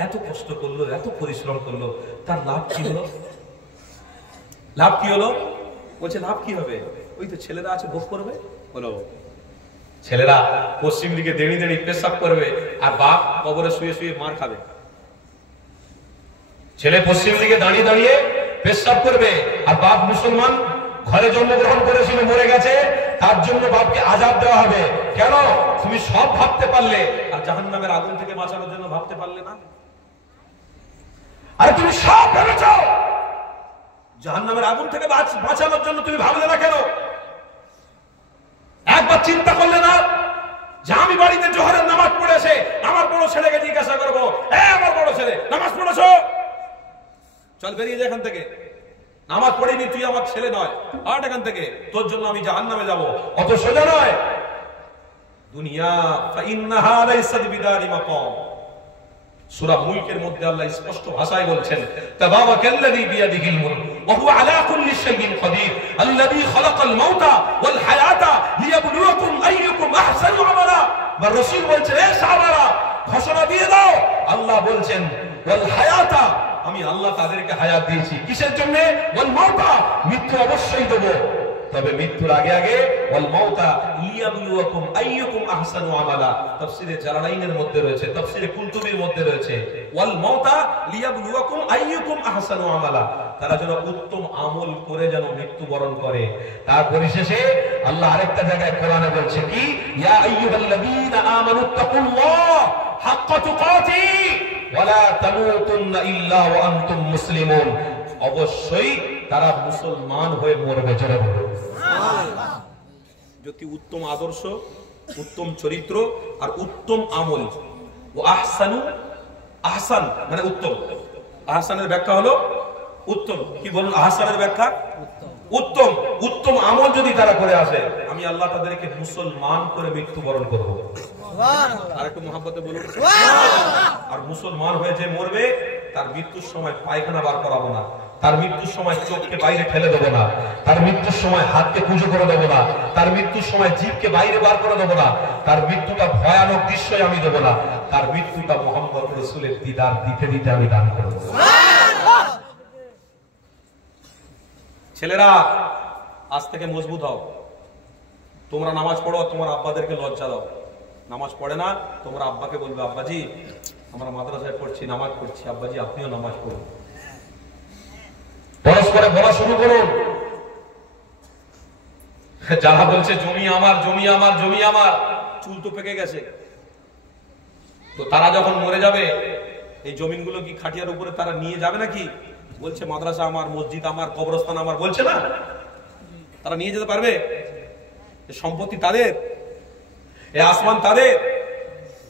এত কষ্ট করলো, এত পরিশ্রম করলো, তার লাভ কি হলো? লাভ কি হলো? বলছে লাভ কি হবে? ওই তো ছেলেরা আছে ভোগ করবে। বলো ছেলেরা পশ্চিম দিকে দেড়ি দেড়ি পেশাব করবে, আর বাপ কবরে শুয়ে শুয়ে মার খাবে। ছেলে পশ্চিম দিকে দাঁড়িয়ে দাঁড়িয়ে পেশাব করবে, আর বাপ মুসলমান ঘরে জন্মগ্রহণ করেছিল, মরে গেছে, তার জন্য বাপকে আযাব দেওয়া হবে। কেন? তুমি সব ভাবতে পারলে, আর জাহান্নামের আগুন থেকে বাঁচানোর জন্য ভাবতে পারলে না। আর তুমি সব ভেবেছো, জাহান্নামের আগুন থেকে বাঁচানোর জন্য তুমি ভাবলে না কেন? একবার চিন্তা করলে না যে আমি বাড়িতে জোহরের নামাজ পড়েছে, আমার বড় ছেলেকে জিজ্ঞাসা করবো, আমার বড় ছেলে নামাজ পড়েছো? চল বেরিয়ে যায় এখান থেকে, নামাজ পড়িনি তুই আমার ছেলে নয়, হাট এখান থেকে, তোর জন্য আমি জাহান্নামে যাব। অত সোজা নয় দুনিয়া। ফাইন্নাহা লাইসাত বিদারি মাকাম। সূরা মুলকের মধ্যে আল্লাহ স্পষ্ট ভাষায় বলছেন, তাবারাকাল্লাযী বিয়াদিহিল মুলক ওয়া হুয়া আলা কুল্লি শাইইন কাদির আল্লাযী খালাকাল মাউতা ওয়াল হায়াতা লিয়াবলুয়াকুম আইয়ুকুম আহসানু আমালা। বা রাসূল বলছেন, এ সাহাবারা ঘোষণা দিয়ে দাও, আল্লাহ বলছেন ওয়াল হায়াতা, আমি আল্লাহ তাদেরকে হায়াত দিয়েছি, কিসের জন্য? ওয়াল মাউতা, মৃত্যু অবশ্যই দেব, তবে মৃত্যুর আগে আগে ওয়াল মাউতা লিয়াবলুয়াকুম আইয়ুকুম আহসানু আমালা। তাফসীরে জালালাইনের মধ্যে রয়েছে, তাফসীরে কুলতুবির মধ্যে রয়েছে, ওয়াল মাউতা লিয়াবলুয়াকুম আইয়ুকুম আহসানু আমালা, তারা যেন উত্তম আমল করে যেন মৃত্যুবরণ করে। তার পরিশেষে আল্লাহ আরেকটা জায়গায় কোরআনে বলছে কি, ইয়া আইয়ুহাল্লাযীনা আমানুত্তাকুল্লাহ হাক্কা তুকাতি ওয়ালা তামুতুন্না ইল্লা ওয়া আনতুম মুসলিমুন। অবশ্যই তারা মুসলমান হয়ে মরবে। জোরে বলুন সুবহানাল্লাহ। যদি উত্তম আদর্শ, উত্তম চরিত্র আর উত্তম আমল, ও আহসানু, আহসান মানে উত্তম, আহসানের ব্যাখ্যা হলো উত্তম। কি বলুন আহসানের ব্যাখ্যা? উত্তম। উত্তম আমল যদি তারা করে আসে, আমি আল্লাহ তাদেরকে মুসলমান করে মৃত্যুবরণ করবো। আর একটু মহাব্বতে বলুন আর মুসলমান হয়ে যে মরবে, তার মৃত্যুর সময় পায়খানা বার করাবো না, তার মৃত্যুর সময় চোখকে বাইরে ফেলে দেবো না, তার মৃত্যুর সময় হাতকে পুজো করে দেবো না, তার মৃত্যুর সময় জিভকে বাইরে বার করে দেবো না, তার মৃত্যুটা ভয়ানক দৃশ্যই আমি দেবো না, তার মৃত্যুটা মুহাম্মদ রাসূলের দিদার দিতে দিতে আমি দান করব। ছেলেরা আজ থেকে মজবুত হও, তোমরা নামাজ পড়ো, তোমার আব্বাদেরকে লজ্জা দাও। নামাজ পড়ে না, তোমরা আব্বাকে বলবে, আব্বাজি আমরা মাদ্রাসায় পড়ছি, নামাজ পড়ছি, আব্বাজি আপনিও নামাজ পড়ুন। পরস্পরে বলা শুরু করুন। যারা বলছে জমি আমার, জমি আমার, জমি আমার, চুল তো পেকে গেছে, তো তারা যখন মরে যাবে এই জমিনগুলো কি খাটিয়ার উপরে তারা নিয়ে যাবে নাকি? বলছে মাদ্রাসা আমার, মসজিদ আমার, কবরস্থান আমার, বলছে না? তারা নিয়ে যেতে পারবে? সম্পত্তি তাদের, এই আসমান তাদের,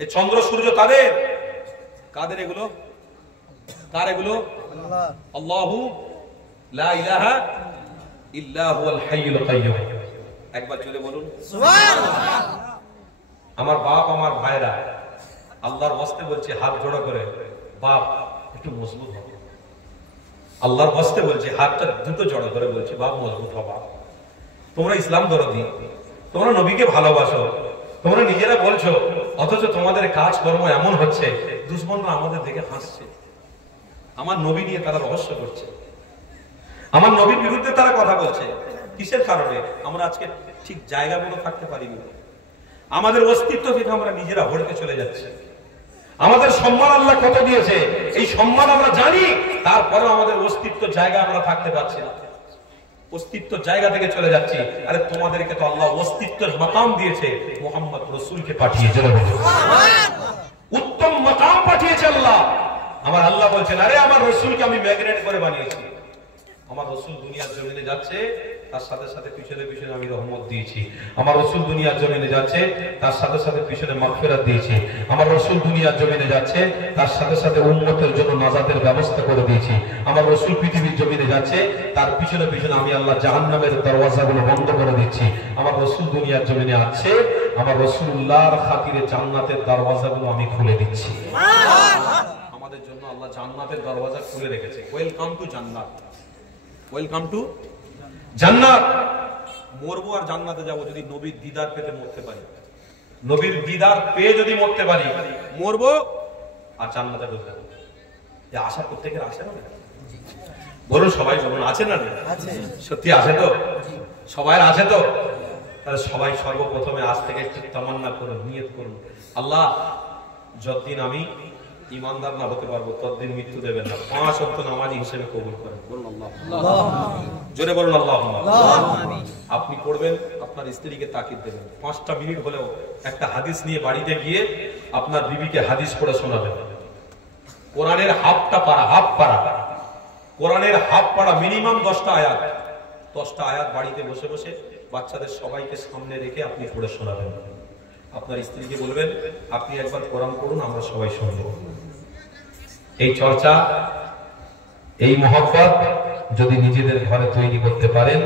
এই চন্দ্র সূর্য তাদের। কাদের এগুলো? কার এগুলো? আল্লাহু লা ইলাহা ইল্লা হুয়াল হাইয়ুল কাইয়্যুম। একবার জোরে বলুন আমার বাপ আমার ভাইরা, আল্লাহর ওয়াস্তে বলছি হাত জোড়া করে, বাপ একটু মজবুত হবে। আল্লাহর ওয়াস্তে বলছি হাতটা দুটো জোড়া করে বলছি, বাপ মজবুত হবা। তোমরা ইসলাম দরদি, তোমরা নবীকে ভালোবাসো, তোমরা নিজেরা বলছো, অথচ তোমাদের কাজকর্ম এমন হচ্ছে দুশমনরা আমাদের দেখে হাসছে। আমার নবী নিয়ে তারা রহস্য করছে, আমার নবীর বিরুদ্ধে তারা কথা বলছে। কিসের কারণে? আমরা আজকে ঠিক জায়গা মতো থাকতে পারিনি। আমাদের অস্তিত্ব থেকে আমরা নিজেরা হড়কে চলে যাচ্ছি। আমাদের সম্মান আল্লাহ কত দিয়েছে, এই সম্মান আমরা জানি, তারপরেও আমাদের অস্তিত্ব জায়গা আমরা থাকতে পারছি না। অস্তিত্ব জায়গা থেকে চলে যাচ্ছি। আরে তোমাদেরকে তো আল্লাহ অস্তিত্বের মাকাম দিয়েছে, মুহাম্মদ রাসূলকে পাঠিয়েছে, উত্তম মাকাম পাঠিয়েছে আল্লাহ। আমার আল্লাহ বলছেন, আরে আমার রাসূলকে আমি ম্যাগনেট করে বানিয়েছি। আমার রাসূল দুনিয়ার জমিনে যাচ্ছে, তার সাথে সাথে পিছনে পিছনে আমি রহমত দিয়েছি। আমার রাসূল দুনিয়ার জমিনে যাচ্ছে, তার সাথে সাথে পিছনে মাগফিরাত দিয়েছি। আমার রাসূল দুনিয়ার জমিনে যাচ্ছে, তার সাথে সাথে উম্মতের জন্য নাজাতের ব্যবস্থা করে দিয়েছি। আমার রাসূল পৃথিবীর জমিনে যাচ্ছে, তার পিছনে পিছনে আমি আল্লাহ জাহান্নামের দরওয়াজাগুলো বন্ধ করে দিচ্ছি। আমার রাসূল দুনিয়ার জমিনে আছে, আমার রাসূলুল্লাহর খাতিরে জান্নাতের দরওয়াজাগুলো আমি খুলে দিচ্ছি। আমাদের জন্য আল্লাহ জান্নাতের দরওয়াজা খুলে রেখেছে। ওয়েলকাম টু জান্নাত, ওয়েলকাম টু জান্নাত। মরবো আর জান্নাতে যাবো যদি নবীর দিদার পেতে মরতে পারি। নবীর দিদার পেয়ে যদি মরতে পারি, মরবো আর জান্নাতে ঢুকতে পারি। এই আশা প্রত্যেকের আছে না? বলুন সবাই, বলুন আছে না? সত্যি আছে তো? সবাই আছে তো? তাহলে সবাই সর্বপ্রথমে আজ থেকে একটু তামান্না করুন, নিয়ত করুন, আল্লাহ যতদিন আমি ইমানদার না হতে পারবো ততদিন মৃত্যু দেবেন না। 5 ওয়াক্ত নামাজি হিসেবে কবুল করেন। বলুন আল্লাহ, জোরে বলুন আল্লাহুম্মা। আপনি পড়বেন, আপনার স্ত্রীকে তাকিদ দেবেন, 5টা মিনিট হলেও একটা হাদিস নিয়ে বাড়িতে গিয়ে আপনার বিবিকে হাদিস পড়ে শোনাবেন। কোরআনের হাফ পারা, কোরআনের হাফ পারা, মিনিমাম 10টা আয়াত, 10টা আয়াত বাড়িতে বসে বসে বাচ্চাদের সবাইকে সামনে রেখে আপনি পড়ে শোনাবেন। আপনার স্ত্রীকে বলবেন, আপনি একবার কোরআন পড়ুন, আমরা সবাই শুনবো। এই চর্চা, এই মহব্বত যদি নিজেদের ঘরে তৈরি করতে পারেন,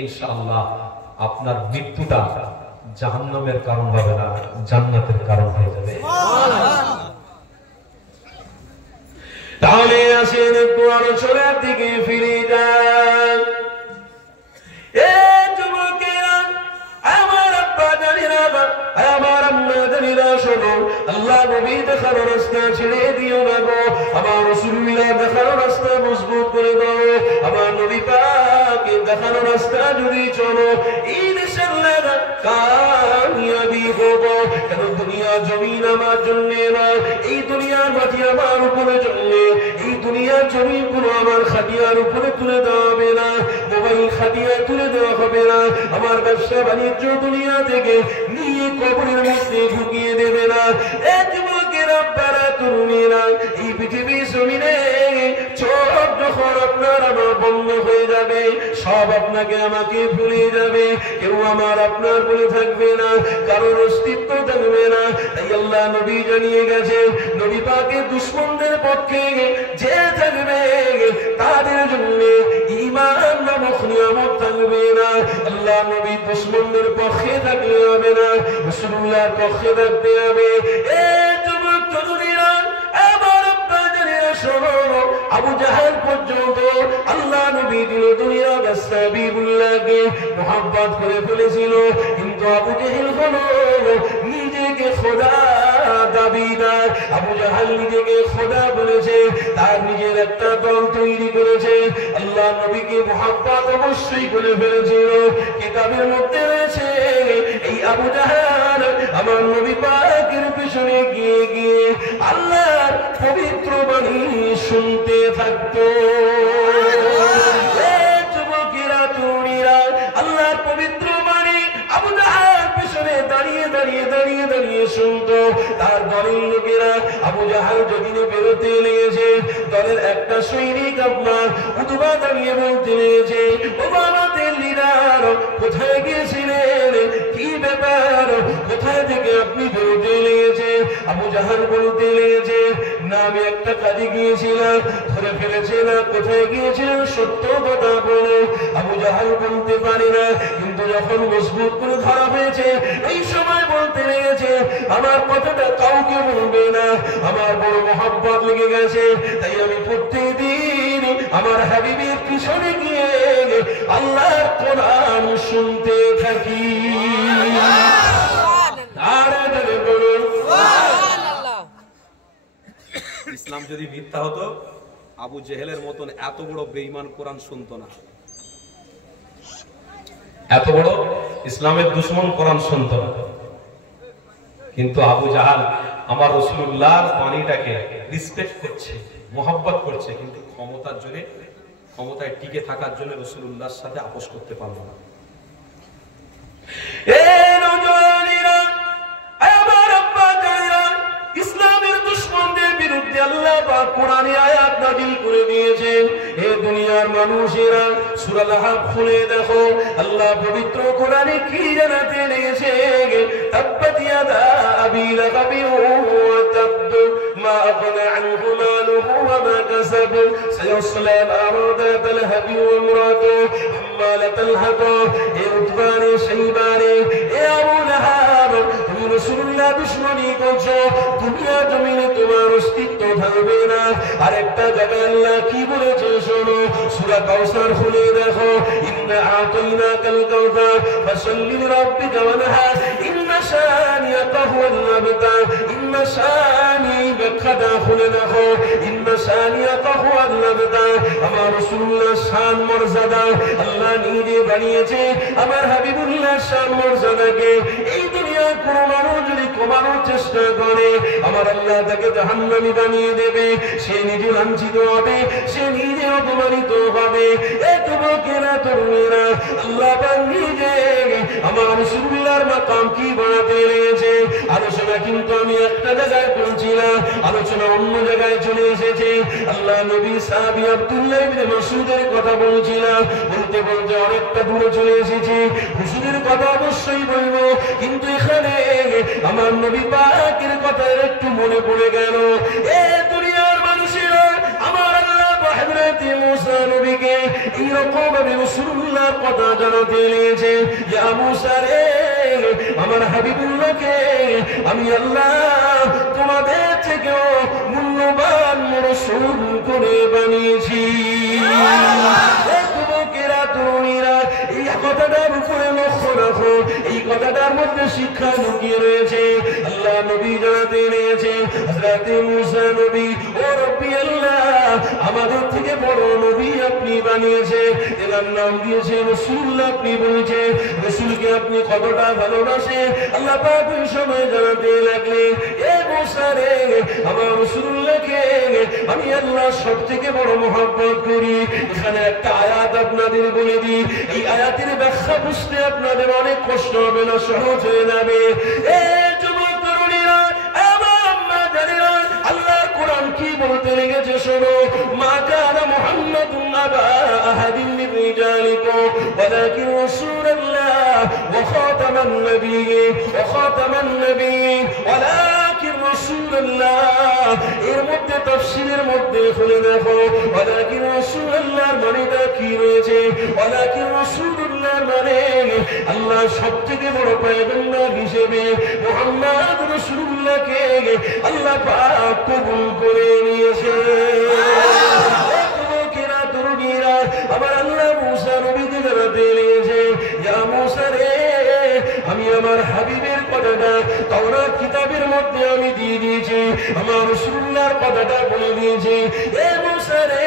ইনশাআল্লাহ আপনার মৃত্যুটা জাহান্নামের কারণ হবে না, জান্নাতের কারণ হয়ে যাবে। তাহলে আসেন একটু আলোচনার দিকে ফিরে যান। আমার আম্মা জানিরা শোনো, আল্লাহ নবী দেখানো রাস্তা ছেড়ে দিও না গো, আমার রাসূলুল্লাহ দেখানো রাস্তা মজবুত করে দাও। আমার নবী পাকে দেখানো রাস্তা যদি চলো, ইনশাআল্লাহ কামিয়াবি হব। কেন দুনিয়া জমিন আমার জন্য নয়, এই দুনিয়ার মাটি আমার উপরে চললে, এই দুনিয়ার জমিন পুরো আমার খাদিয়ার উপরে তুলে দেওয়া হবে না, মোবাইল খাদিয়া তুলে দেওয়া হবে না, আমার ব্যবসা বাণিজ্য দুনিয়া থেকে নিয়ে কবরের মধ্যে ঢুকিয়ে দেবে না। যুবকেরা, আপনারা তরুণীরা, এই পৃথিবীর জমিনে চোখ যখন আপনার আমার বন্ধ হয়ে যাবে, সব আপনাকে আমাকে ভুলে যাবে, কেউ আমার আপনার বলে থাকবে না, কারোর অস্তিত্ব থাকবে না। তাই আল্লাহ নবী জানিয়ে গেছে, নবী পাকের দুশমনদের পক্ষে যে থাকবে তাদের জন্য ঈমান নামক নিয়ামত থাকবে না। আল্লাহ নবী দুশমনদের পক্ষে থাকলে হবে না, রাসূলুল্লাহর পক্ষে থাকতে হবে। যুবক তরুণীরা, আমার আপনাদেরও শোনো, আবু জাহেল পর্যন্ত আল্লাহ নবী দিল দুনিয়া হাবিবুল্লাহকে মুহাব্বত করে ফেলেছিল, কিন্তু আবু জাহেল হলো নিজেকে খোদা দাবিদার। আবু জাহেল নিজেকে খোদা বলেছে, তার নিজের একটা দল তৈরি করেছে, আল্লাহ নবীকে মুহাব্বত অবশ্যই করে ফেলেছিল। কিতাবের মধ্যে রয়েছে, এই আবু জাহেল আমার নবী পাকের পিছনে গিয়ে গিয়ে আল্লাহর পবিত্র বাণী শুনতে থাকতো। যুবকেরা, তরুণীরা, আল্লাহর পবিত্র বাণী আবু জাহেল পিছনে দাঁড়িয়ে দাঁড়িয়ে দাঁড়িয়ে দাঁড়িয়ে শুনতো। তার দলের লোকেরা আবু জাহেল যদি বেরোতে লেগেছে, দলের একটা সৈনিক আপনার উতবা দাঁড়িয়ে বলতে লেগেছে, ও আমাদের লিডার কোথায় গিয়েছিলেন, কি ব্যাপার, কোথায় থেকে আপনি বেরোতে লেগেছে? আবু জাহেল বলতে লেগেছে, না আমি একটা কাজে গিয়েছিলাম, ধরে ফেলেছে না কোথায় গিয়েছিলাম, সত্য কথা বলে আবু জাহাল বলতে পারে না, কিন্তু যখন মজবুত করে ধরা হয়েছে এই সময় বলতে লেগেছে আমার কথাটা কাউকে বলবে না, আমার বড় মহব্বত লেগে গেছে, তাই আমি প্রত্যেকদিন আমার হাবিবের পিছনে গিয়ে আল্লাহর কোরআন শুনতে থাকি। ইসলাম যদি মিথ্যা হতো আবু জেহেলের মতন এত বড় বেঈমান কোরআন শুনতো না, এত বড় ইসলামের দুশ্মন কোরআন শুনতো না। কিন্তু আবু জাহাল আমার রাসূলুল্লাহর বাণীটাকে রিসপেক্ট করছে, মোহাব্বত করছে, কিন্তু ক্ষমতার জন্য, ক্ষমতায় টিকে থাকার জন্য রাসূলুল্লাহর সাথে আপোষ করতে পারলো না। ইসলামের দুশমনদের বিরুদ্ধে আল্লাহ পাক কোরআনে আয়াত নাযিল করে দিয়েছেন। হে দুনিয়ার মানুষেরা সূরা লাহাব খুলে দেখো, আল্লাহ পবিত্র কোরআনে কি জানাতে লেগেছে, তাব্বাত ইয়াদা আবি লাহাবিন ওয়া তাব মা আগনা আনহু মালুহু ওয়া মা কাসাব সায়াসলা নারা তালহাবি ওয়া ইমরাতুহু হাম্মালাতাল হাতাব। হে উতবানে শাইবানে, হে আবু লাহাব, তুমি রাসূলুল্লাহ দুশমনী করছো, দুনিয়া জমিনে তোমার অস্তিত্ব থাকবে না। আরেকটা জায়গায় আল্লাহ কি বলেছে শোনো, সূরা কাউসার খুলে দেখো, ইন্না আতাইনাকাল কাউসার ফাসাল্লি লিরাব্বিকা ওয়ানহার ইন্না শানিয়াকা হুয়াল আবতার। ইন্না শানি ব্যাখ্যাটা খুলে দেখো, ইন্না শানিয়াকা হুয়াল আবতার। আমার রাসূলুল্লাহ শান মর্যাদা আল্লাহ নিজে বানিয়েছে, আমার হাবিবুল্লাহ শান মর্যাদাকে এই দুনিয়ার কোনো মানুষ যদি কমানোর চেষ্টা করে আমার আল্লাহ তাকে জাহান্নামী বানিয়ে দেবে, সে নিজে লাঞ্ছিত হবে, সে নিজে অপমানিত হবে। এত বকেরা তরুণেরা আল্লাহ পাক নিজে আমার রাসূলুল্লাহর মাকাম কি বানাতে লেগেছে। আলোচনা কিন্তু আমি একটা জায়গায় পৌঁছিলাম, আলোচনা অন্য জায়গায় চলে এসেছে। আল্লাহ নবী সাহাবী আব্দুল্লাহ ইবনে মাসউদের কথা বলছিলাম, বলতে বলতে অনেকটা দূরে চলে এসেছি। হুজুরের কথা অবশ্যই বলবো, কিন্তু এখানে আমার নবী পাকের কথা একটু মনে পড়ে গেল। এ দুনিয়ার মানুষেরা আমার আল্লাহ হযরত মুসা নবীকে এইরকম ভাবে রাসূলুল্লাহর কথা জানাতে লেগেছে, ইয়া মুসা রে, আমার হাবিবুল্লাহকে আমি আল্লাহ তোমাদের থেকেও মূল্যবান রাসূল করে বানিয়েছি। এই কথাটার উপরে লক্ষ্য রাখো, এই কথাটার মধ্যে শিক্ষা লুকিয়ে রয়েছে। আল্লাহ নবী জানাতে নিয়েছে হযরত মুসা নবী, ও রব্বি আল্লাহ, আমাদের থেকে বড় নবী আপনি বানিয়েছে, এর নাম দিয়েছে রাসূল। আপনি বলেছে রাসূলকে আপনি কতটা ভালোবাসে আল্লাহ পাক ওই সময় জানাতে লাগলেন, এ মুসা রে, আমার রাসূলুল্লাহকে আমি আল্লাহ সবথেকে বড় মহব্বত করি। এখানে একটা আয়াত আপনাদের বলে দিই, এই আয়াতের ব্যাখ্যা বুঝতে আপনাদের অনেক কষ্ট হবে না, সহজ হয়ে যাবে। এ যুবক তরুণীরা, আমার আম্মা জানেরা, আল্লাহর কোরআন কি বলতে লেগেছে শোনো, মা কানা মুহাম্মাদুন আবা আহাদিন মিন রিজালিকুম ওয়ালাকিন রাসূলুল্লাহ ওয়া খাতামান নাবিয়্যিন ওয়া খাতামান নাবিয়্যিন ওয়ালাকিন রাসূলুল্লাহ। এর মধ্যে তাফসীরের মধ্যে খুলে দেখো, ওয়ালাকিন রাসূলুল্লাহর মানেটা কি রয়েছে। ওয়ালাকিন রাসূলুল্লাহর মানে আল্লাহ সবথেকে বড় পয়গম্বর হিসেবে মুহাম্মদ রাসূলুল্লাহকে আল্লাহ পাক কবুল করে নিয়েছে। আবার আল্লাহ মুসা নবীকে জানাতে লেগেছে, ইয়া মুসা রে, আমি আমার হাবিবের কথাটা তাওরাত কিতাবের মধ্যে আমি দিয়ে দিয়েছি, আমার রাসূলুল্লাহর কথাটা বলে দিয়েছি। এ মুসা রে,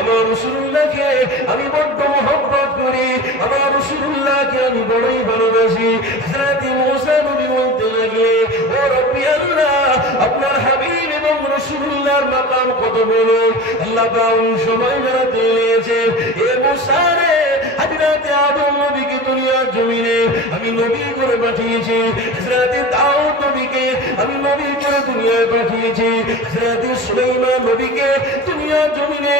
আমার রাসূলুল্লাহকে আমি বড় মহব্বত করি, আমার রাসূলুল্লাহকে আমি বড়ই ভালোবাসি। হযরত মুসা নবী বলতে লাগলে, ও রব্বি আল্লাহ, আপনার হাবিব এবং রাসূলুল্লাহর মাকাম কত বড় আল্লাহ পাক ওই সময় জানাতে লেগেছে, এ মুসা রে, হযরত আদম নবীকে দুনিয়ার জমিনে আমি নবী করে পাঠিয়েছি, হযরত দাউদ নবীকে আমি নবী করে দুনিয়ায় পাঠিয়েছি, হযরত সুলাইমান নবীকে দুনিয়ার জমিনে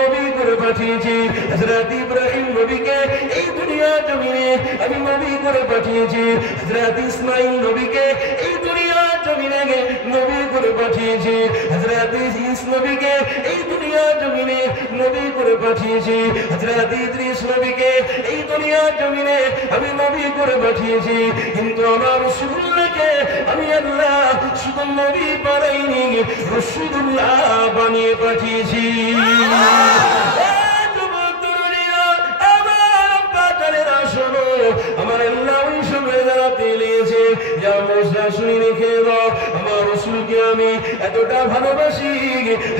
নবী করে পাঠিয়েছি, হযরত ইব্রাহিম নবীকে এই দুনিয়ার জমিনে আমি নবী করে পাঠিয়েছি, হযরত ইসমাঈল নবীকে এই দুনিয়ার জমিনে নবী করে পাঠিয়েছি, হযরত ঈসা নবীকে এই দুনিয়া জমিনে নবী করে পাঠিয়েছি, হযরত ইদ্রিস নবীকে এই দুনিয়া জমিনে আমি নবী করে পাঠিয়েছি। কিন্তু আমার রাসূলুল্লাহকে আমি আল্লাহ শুধু নবী বানাইনি, রাসূলুল্লাহ বানিয়ে পাঠিয়েছি। আমার আল্লাহ ওই সময় দাঁড়াতে লেগেছে, যা মুসা শুনে রেখে দাও, আমার রাসূলকে আমি এতটা ভালোবাসি,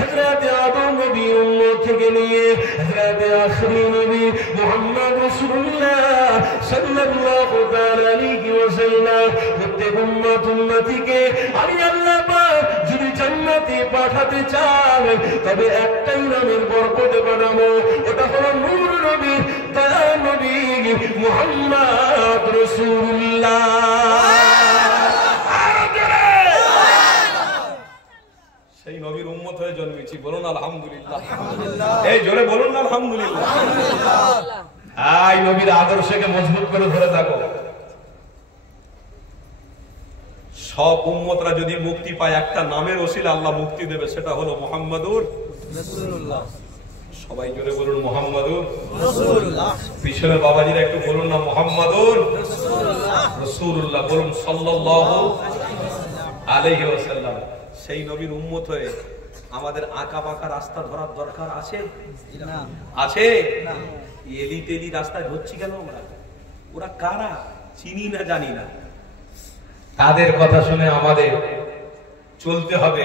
হযরত আদম নবীর উম্মত থেকে নিয়ে হযরত আখিরি নবী মুহাম্মদ রাসূলুল্লাহ সাল্লাল্লাহু তাআলা আলাইহি ওয়াসাল্লাম প্রত্যেক উম্মতিকে আমি আল্লাহ পাক যদি জান্নাতে পাঠাতে চান তবে একটাই নামের বরকতে বানাবো, ওটা হলো নূর নবী দয়া নবী মুহাম্মদ রাসূলুল্লাহ। সেই নবীর উম্মত হয়ে জন্মেছি, বলুন আলহামদুলিল্লাহ। এই জোরে বলুন আলহামদুলিল্লাহ। এই নবীর আদর্শকে মজবুত করে ধরে থাকো। সব উম্মতরা যদি মুক্তি পায় একটা নামের ওসিলা আল্লাহ মুক্তি দেবে, সেটা হলো মুহাম্মাদুর রাসূলুল্লাহ। সবাই জোরে বলুন মুহাম্মাদুর রাসূলুল্লাহ। পিছনে বাবাজিরা একটু বলুন না মুহাম্মাদুর রাসূলুল্লাহ, বলুন সাল্লাল্লাহু আলাইহি ওয়াসাল্লাম। সেই নবীর উম্মত হয়ে আমাদের আঁকা বাঁকা রাস্তা ধরার দরকার আছে না? আছে। এলি তেলি রাস্তায় ধরছি কেন আমরা? ওরা কারা চিনি না, জানি না। তাদের কথা শুনে আমাদের চলতে হবে,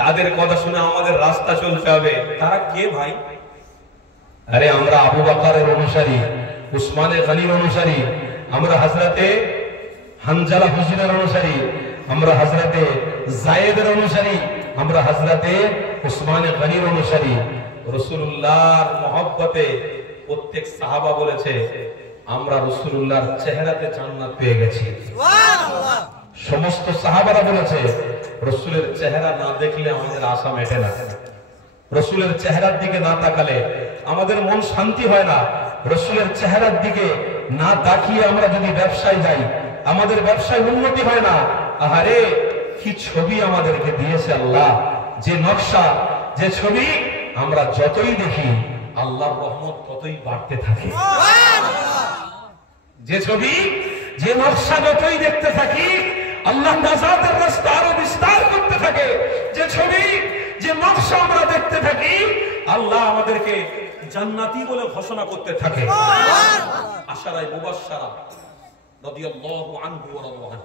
তাদের কথা শুনে আমাদের রাস্তা চলতে হবে। তারা কে ভাই? আরে আমরা আবু বকরের অনুসারী, উসমানে গনির অনুসারী, আমরা হযরতে হানজালা হুসাইনের অনুসারী, আমরা হযরতে যায়েদের অনুসারী, আমরা হযরতে উসমানে গনির অনুসারী। রাসূলুল্লাহর মহব্বতে প্রত্যেক সাহাবা বলেছে আমরা রাসূলুল্লাহর চেহারাতে জান্নাত পেয়ে গেছি। সুবহানাল্লাহ। সমস্ত সাহাবারা বলেছে রাসূলের চেহারা না দেখলে আমাদের আশা মেটে না, রাসূলের চেহারার দিকে না তাকালে আমাদের মন শান্তি হয় না, রাসূলের চেহারার দিকে না তাকিয়ে আমরা যদি ব্যবসায় যাই আমাদের ব্যবসায় উন্নতি হয় না। আহারে কি ছবি আমাদেরকে দিয়েছে আল্লাহ, যে নকশা, যে ছবি আমরা যতই দেখি আল্লাহর রহমত ততই বাড়তে থাকে। যে ছবি, যে নকশা যতই দেখতে থাকি আল্লাহ নাজাতের রাস্তা আরো বিস্তার করতে থাকে। যে ছবি, যে নকশা আমরা দেখতে থাকি আল্লাহ আমাদেরকে জান্নাতি বলে ঘোষণা করতে থাকে। আশারায়ে মুবাশশারা রাদিয়াল্লাহু আনহু ওয়া রাদওয়ান,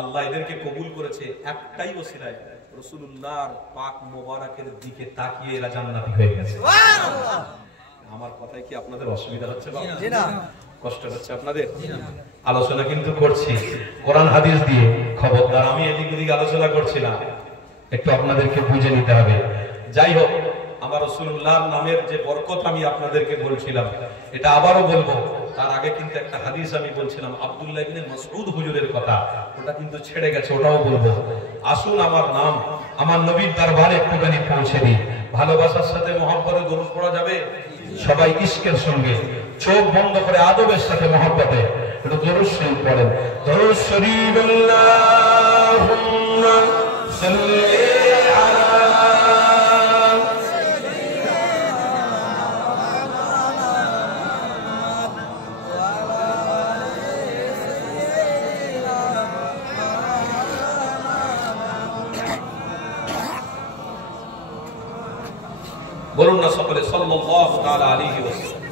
আল্লাহ এদেরকে কবুল করেছে একটাই ওসিলায়, রাসূলুল্লাহর পাক মোবারকের দিকে তাকিয়ে এরা জান্নাতি হয়ে গেছে। সুবহানাল্লাহ। আমার কথায় কি আপনাদের অসুবিধা হচ্ছে বাবা? জি না। কষ্ট হচ্ছে আপনাদের? আলোচনা কিন্তু করছি কোরআন হাদিস দিয়ে, খবরদার আমি এদিক ওদিক আলোচনা করছি না, একটু আপনাদেরকে বুঝে নিতে হবে। যাই হোক, আমার রাসূলুল্লাহর নামের যে বরকত আমি আপনাদেরকে বলছিলাম, এটা আবারও বলবো। তার আগে কিন্তু একটা হাদিস আমি বলছিলাম আব্দুল্লাহ ইবনে মাসউদ হুজুরের কথা, ওটা কিন্তু ছেড়ে গেছে, ওটাও বলবো। আসুন আমার নাম আমার নবীর দরবারে একটুখানি পৌঁছে দিই। ভালোবাসার সাথে মহব্বতে দরুদ পড়া যাবে? সবাই ইশকের সঙ্গে চোখ বন্ধ করে আদবের সাথে মহব্বতে একটু দরুদ শরীফ পড়েন। দরুদ শরীফ আল্লাহুম্মা সাল্লি আলা বলুন না সকলে সাল্লাল্লাহু তাআলা আলাইহি ওয়াসাল্লাম।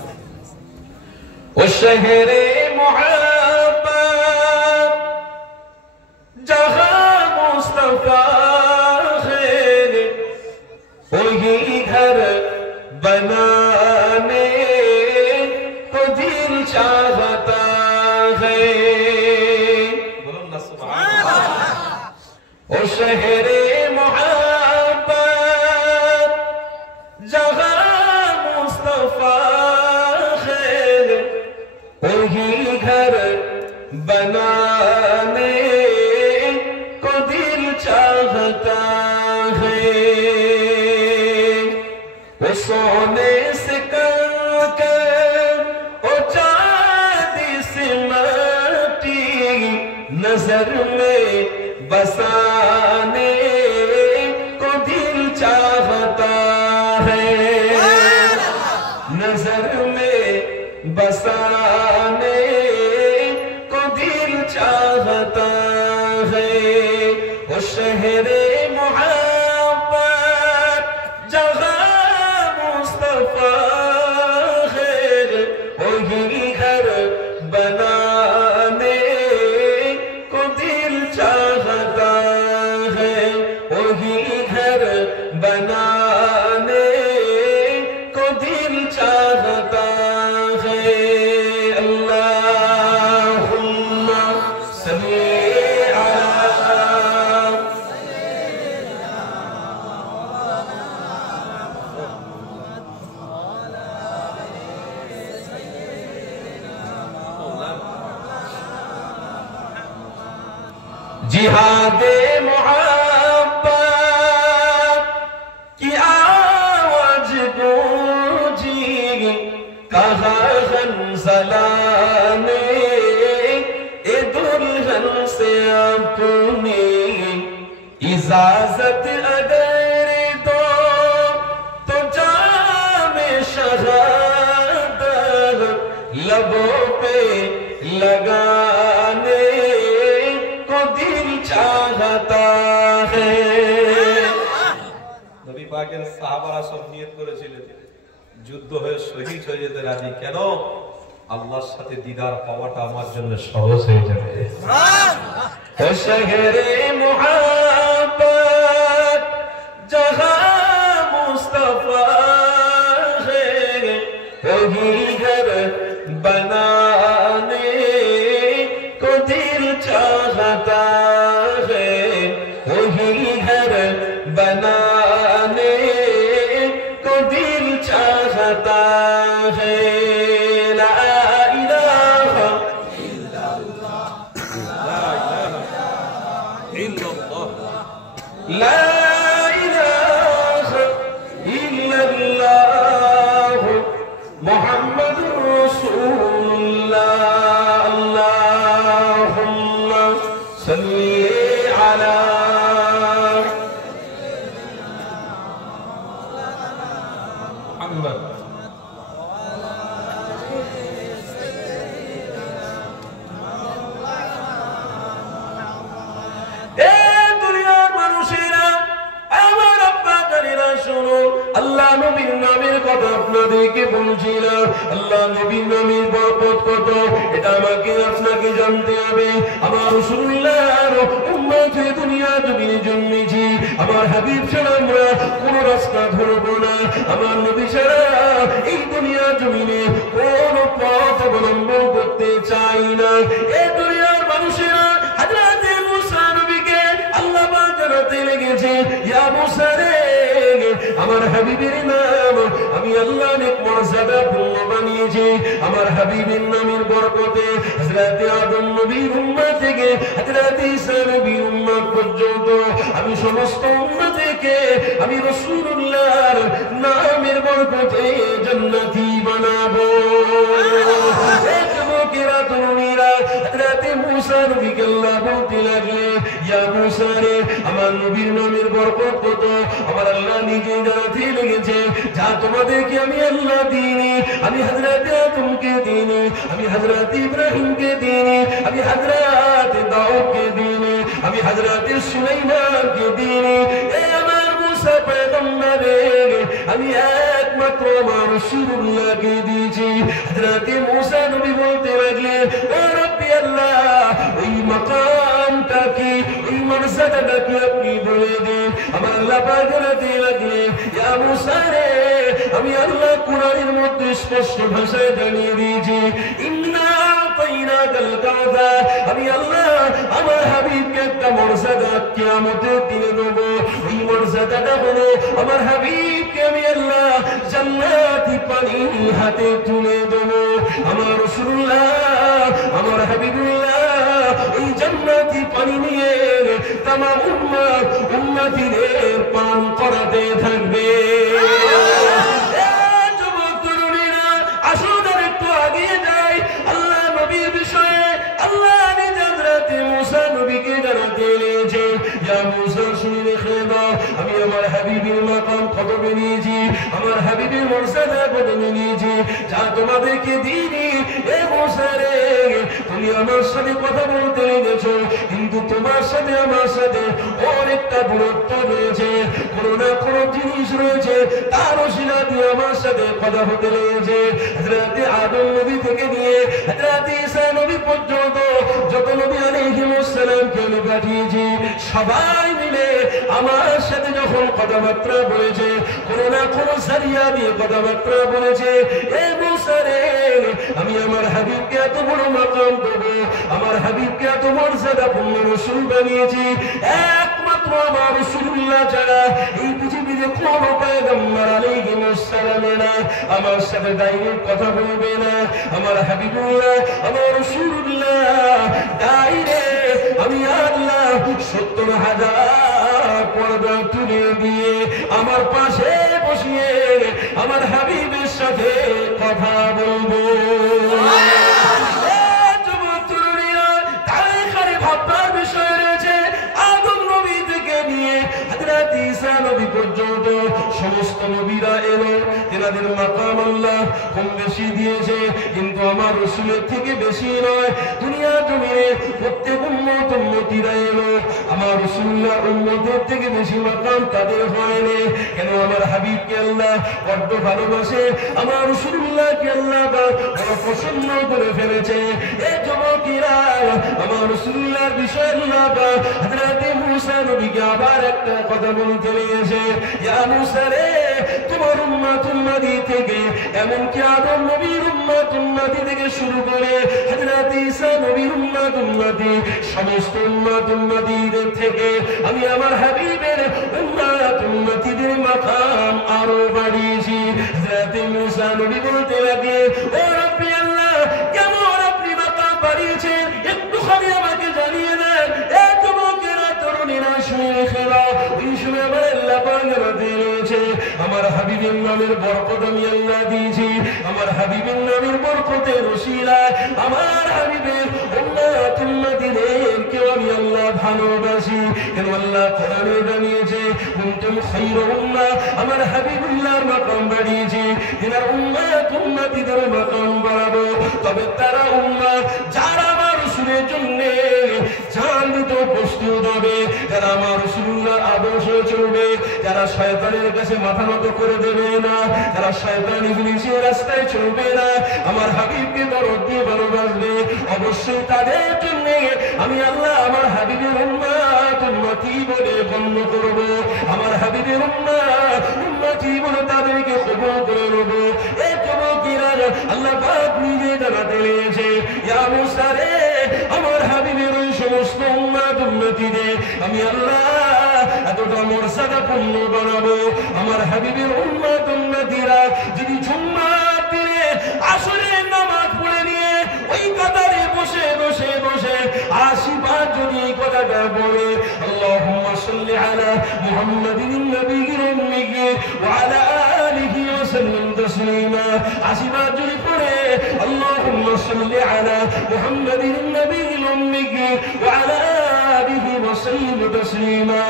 ও শহরে মুহাব্বত जहां मुस्तफा है वही घर बनाने को दिल चाहता है। बोलो ना सुभान अल्लाह। ओ शहरे मोहब्बत जहां मुस्तफा है वही घर बनाने को दिल चाहता है। वो सोने से कंकर वो चांदी से माटी नजर में बसाने को दिल चाहता है, नजर में बसाने को दिल चाहता है। वो शहरे मोहब्बत जहाँ मुस्तफा है, वही घर बनाने को दिल चाहता है, वही घर बनाने को दिल चाहता है। अल्लाहुम्मा सल्ली जिहादे मोहब्बत की आवाज गूंजी, कहा हंसला ने ए दुल्हन से अपनी इजाजत अगर दो तो जामे शहादत लबों पे लगाने दिल चाहता है। নবী পাকের সাহাবারা সব নিয়ত করেছিলেন যুদ্ধ হয়ে শহীদ হয়ে যেতে রাজি, কেন? আল্লাহর সাথে দিদার পাওয়াটা আমার জন্য সহজ হয়ে যাবে। ও শহরে মুহাব্বত জহাঁ মুস্তাফা है, वही घर बनाने को दिल चाहता है, वही घर बनाने को दिल चाहता है। ला इलाहा इल्लल्लाह, ला इलाहा इल्लल्लाह मुहम्मदुर रसूलुल्लाह। अल्लाहुम्मा सल्ली अला मुहम्मद। আল্লাহ নবীর নামের কথা আপনাদেরকে বলছিলাম। আল্লাহ নবীর নামের বরকত কত এটা আমাকে আপনাকে জানতে হবে। আমার রাসূলুল্লাহর উম্মত দুনিয়া জমিনে জন্মেছি, আমার হাবিব ছাড়া আমরা কোন রাস্তা ধরবো না, আমার নবী ছাড়া এই দুনিয়া জমিনে কোন পথ অবলম্বন করতে চাই না। এই দুনিয়ার মানুষেরা হযরত মুসা নবীকে আল্লাহ পাক জানাতে লেগেছে, ইয়া মুসা রে, আমার হাবিবের নাম আমি আল্লাহ নেক মর্যাদা পূর্ণ বানিয়েছি। আমার হাবিবের নামের বরকতে হযরত আদম নবীর উম্মত থেকে হযরত ঈসা নবীর উম্মত পর্যন্ত আমি সমস্ত উম্মতকে আমি রাসূলুল্লাহর নামের বরকতে জান্নাতি বানাবো। এক লোকেরা তরুণীরা হযরত মুসা নবীকে আল্লাহ বলতে লাগলে, ইয়া মুসা রে, আমার নবীর নামের বরকত কত আমার আল্লাহ নিজে জানাতে লেগেছে। যা তোমাদেরকে আমি আল্লাহ দিইনি, আমি হযরত আদমকে দিইনি, আমি হযরত ইব্রাহিমকে দিইনি, আমি হযরত দাউদকে দিইনি, আমি হযরত সুলাইমানকে দিইনি। এই আমার মুসা পয়গম্বরে আমি একমাত্র আমার রাসূলুল্লাহকে দিয়েছি। হযরত মুসা নবী বলতে লাগলেন, ও রব্বি আল্লাহ, ওই মাকামটা কি, ওই মর্যাদাটা কি আপনি বলে দিন। আমার আল্লাহ পাক জানাতে লাগলেন, ইয়া মুসা রে, আমি আল্লাহ কুরআনের মধ্যে স্পষ্ট ভাষায় জানিয়ে দিয়েছি, ইন্না আতাইনাকাল কাউসার, আমি আল্লাহ আমার হাবিবকে একটা মর্যাদা কিয়ামতের দিনে দেব। ওই মর্যাদাটা হলো আমার হাবিবকে আমি আল্লাহ জান্নাতি পানি হাতে তুলে দেব। আমার রাসূলুল্লাহ, আমার হাবিবুল্লাহ এই জান্নাতি পানি নিয়ে তামাম উম্মতিদের পান করাতে থাকবে। যুবক তরুণীরা, আসুন আর একটু এগিয়ে যাই। আল্লাহ নবীর বিষয়ে আল্লাহ নিজ হযরত মুসা মুসা শুনে রেখে দাও আমি আমার হাবিবের মাকাম কত নিয়েছি, আমার হাবিবের মর্যাদা কত নিয়েছি, যা তোমাদেরকে দিইনি। এ মুসা রে, তুমি আমার সাথে কথা বলতে লেগেছো, কিন্তু তোমার সাথে আমার সাথে অনেকটা দূরত্ব রয়েছে, কোনো না কোনো জিনিস রয়েছে, তার ওসিলা দিয়ে আমার সাথে কথা হতে লেগেছে। হযরত আদম নবী থেকে নিয়ে হযরত ঈসা নবী পর্যন্ত যত নবী আলাইহিস সালামকে আমি পাঠিয়েছি, সবাই মিলে আমার সাথে যখন কথাবার্তা বলেছে, কোনো না কোনো সারিয়া দিয়ে কথাবার্তা বলেছে। এ মুসা রে, আমি আমার হাবিবকে এত বড় মাকাম দেবো, আমার হাবিবকে এত মর্যাদাপূর্ণ রাসূল বানিয়েছি, একমাত্র আমার রাসূলুল্লাহ ছাড়া এই পৃথিবীতে কোনো পয়গম্বর আলাইহিস সালামেরা আমার সাথে ডাইরেক্ট কথা বলবে না। আমার হাবিবুল্লাহ, আমার রাসূলুল্লাহ ডাইরেক্ট আমি আল্লাহ 70,000 পর্দা তুলে দিয়ে আমার পাশে বসিয়ে আমার হাবিবের সাথে কথা বলবো। ভাববার বিষয় রয়েছে, আদম নবী থেকে নিয়ে হযরত ঈসা নবী পর্যন্ত সমস্ত নবীরা এলো, তেনাদের মাকাম আল্লাহ কম বেশি দিয়েছে, কিন্তু আমার রাসূলের থেকে বেশি নয়। দুনিয়া জমিনে প্রত্যেক উম্মতিরা এলো, আমার রাসূলুল্লাহ উম্মতের থেকে বেশি মাকাম তাদের হয়নি। কেন? আমার হাবিবকে আল্লাহ বড্ড ভালোবাসে, আমার রাসূলুল্লাহকে আল্লাহ বড় পছন্দ করে ফেলেছে। এই যুবকেরা, আমার রাসূলুল্লাহর বিষয়ে আল্লাহ হযরত মুসা নবীকে আবার একটা কথা বলতে লেগেছে, ইয়া মুসা রে, তোমার উম্মত উম্মতি থেকে, এমনকি আদম নবীর উম্মত উম্মতি থেকে শুরু করে হযরত ঈসা নবীর উম্মত উম্মতি, সমস্ত উম্মত উম্মতিদের থেকে আমি আমার হাবিবের উম্মত উম্মতিদের মাকাম আরো বাড়িয়েছি। হযরত মুসা নবী বলতে লাগে, ও রব্বি আল্লাহ, কেমন আপনি মাকাম বাড়িয়েছেন একটুখানি আমাকে জানিয়ে দেন। এ যুবকেরা, তরুণীরা শুনে রেখে দাও, ওই সময় আমার আল্লাহ পাকের দিয়েছে, আমার হাবিবের নামের বরকত আমি আল্লাহ দিয়েছি, আমার হাবিবের নামের বরকতের ওসিলায় আমার হাবিবের উম্মত উম্মতিদেরকে আমি আল্লাহ ভালোবাসি। কেন? আল্লাহ কোরআনে জানিয়েছে, কুনতুম খায়রা উম্মাহ, আমার হাবিবুল্লাহর মাকাম বাড়িয়েছি, তিনার উম্মত উম্মতিদের মাকাম বাড়াবো। তবে তারা উম্মাহ যারা আমার রাসূলের জন্য জান দিতে প্রস্তুত হবে, যারা আমার রাসূলুল্লাহর আদর্শে চলবে, যারা শয়তানের কাছে মাথা নত করে দেবে না, যারা শয়তান ইবলিসের রাস্তায় চলবে না, আমার হাবিবকে দরদ দিয়ে ভালোবাসবে, অবশ্যই তাদের জন্য আমি আল্লাহ আমার হাবিবের উম্মত উম্মতি বলে গণ্য করব, আমার হাবিবের উম্মত উম্মতি বলে তাদেরকে কবুল করে নেব। এই যুবকেরা, আল্লাহ পাক নিজে জানাতে লেগেছে, ইয়া মুসা রে, আমার হাবিবের ওই সমস্ত উম্মত উম্মতিদের আমি আল্লাহ এতটা মর্যাদাপূর্ণ বানাবো, আমার হাবিবের উম্মত উম্মতিরা যদি জুম্মার দিনে আসরের নামাজ পড়ে নিয়ে ওই কাতারে বসে বসে বসে 80 বার যদি এই কথাটা বলে, আল্লাহুম্মা সাল্লি আলা মুহাম্মাদিন নবিয়্যিল উম্মি ওয়া আলা আলিহি ওয়া সাল্লাম তাসলিমা, 80 বার যদি পড়ে, আল্লাহুম্মা সাল্লি আলা মুহাম্মাদিন নবিয়্যিল উম্মি ওয়া আলা আলিহি ওয়া সাল্লাম তাসলিমা।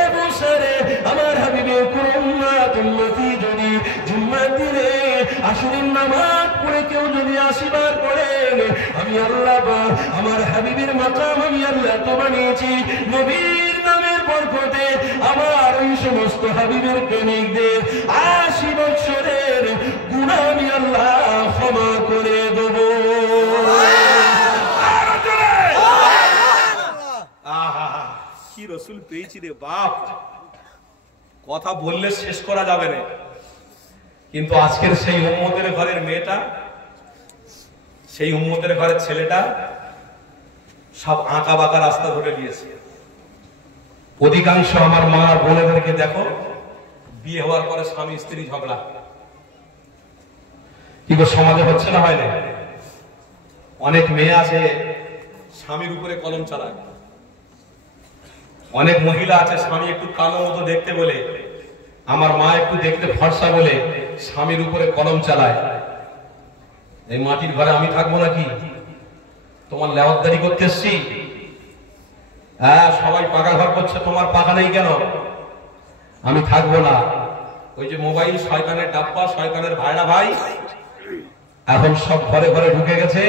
এ মুসা রে, আমার হাবিবের কোন উম্মত উম্মতি যদি জুম্মার দিনে আসরের নামাজ পড়ে কেউ যদি 80 বার পড়ে, আমি আল্লাহ আমার হাবিবের মাকাম আমি আল্লাহ তো বানিয়েছি, নবীর নামের বরকতে আমার ওই সমস্ত হাবিবের প্রেমিকদের 80 বছরের গুনাহ আমি আল্লাহ ক্ষমা করে দেব। কি রাসূল পেয়েছি রে বাপ, কথা বললে শেষ করা যাবে না। কিন্তু আজকের সেই উম্মতের ঘরের মেয়েটা, সেই উম্মতের ঘরের ছেলেটা সব আঁকা বাঁকা রাস্তা ধরে নিয়েছে। অধিকাংশ আমার মা আর বোনেদেরকে দেখো, বিয়ে হওয়ার পরে স্বামী স্ত্রী ঝগড়া, কি গো সমাজে হচ্ছে না, হয় না? অনেক মেয়ে আছে স্বামীর উপরে কলম চালায়, অনেক মহিলা আছে স্বামী একটু কালো মতো দেখতে বলে, আমার মা একটু দেখতে ফর্সা বলে স্বামীর উপরে কলম চালায়। এই মাটির ঘরে আমি থাকবো নাকি? তোমার লেওয়াতদারি করতে এসছি? হ্যাঁ, সবাই পাকা ঘর করছে, তোমার পাকা নেই কেন? আমি থাকবো না। ওই যে মোবাইল শয়তানের ডাব্বা, শয়তানের ভাইরা ভাই এখন সব ঘরে ঘরে ঢুকে গেছে।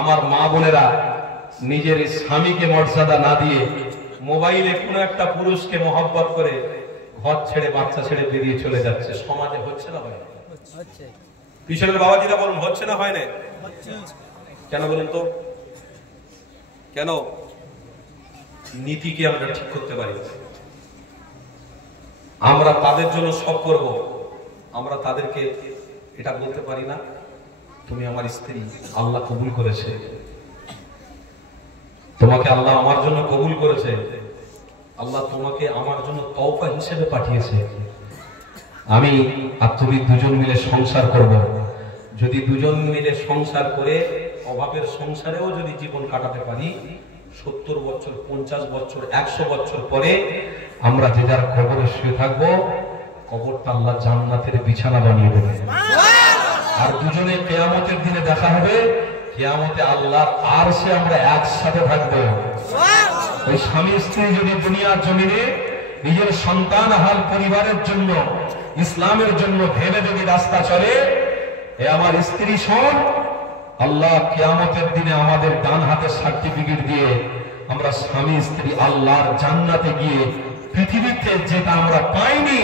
আমার মা বোনেরা নিজের স্বামীকে মর্যাদা না দিয়ে মোবাইলে কোনো একটা পুরুষকে মহব্বত করে ঘর ছেড়ে বাচ্চা ছেড়ে বেরিয়ে চলে যাচ্ছে। সমাজে হচ্ছে না ভাই? পিছনের বাবাজিরা বলুন, হচ্ছে না হয় না? কেন বলুন তো? কেন? নীতিকে আমরা ঠিক করতে পারি। আমরা তাদের জন্য সব করব, আমরা তাদেরকে এটা বলতে পারি না, তুমি আমার স্ত্রী, আল্লাহ কবুল করেছে, তোমাকে আল্লাহ আমার জন্য কবুল করেছে, আল্লাহ তোমাকে আমার জন্য তওবা হিসেবে পাঠিয়েছে, আমি আর তুমি দুজন মিলে সংসার করব। যদি দুজন মিলে সংসার করে অভাবের সংসারেও যদি জীবন কাটাতে পারি, 70 বছর, 50 বছর, 100 বছর পরে আমরা যে যার কবরে শুয়ে থাকবো, কবরটা আল্লাহ জান্নাতের বিছানা বানিয়ে দেবে। আর দুজনে কিয়ামতের দিনে দেখা হবে, কিয়ামতে আল্লাহর আরশে আমরা একসাথে থাকবো। ওই স্বামী স্ত্রী যদি দুনিয়ার জমিনে নিজের সন্তান হাল পরিবারের জন্য, ইসলামের জন্য ভেবে যদি রাস্তা চলে, এ আমার স্ত্রী শোন, আল্লাহ কিয়ামতের দিনে আমাদের ডান হাতের সার্টিফিকেট দিয়ে আমরা স্বামী স্ত্রী আল্লাহর জান্নাতে গিয়ে পৃথিবীতে যেটা আমরা পাইনি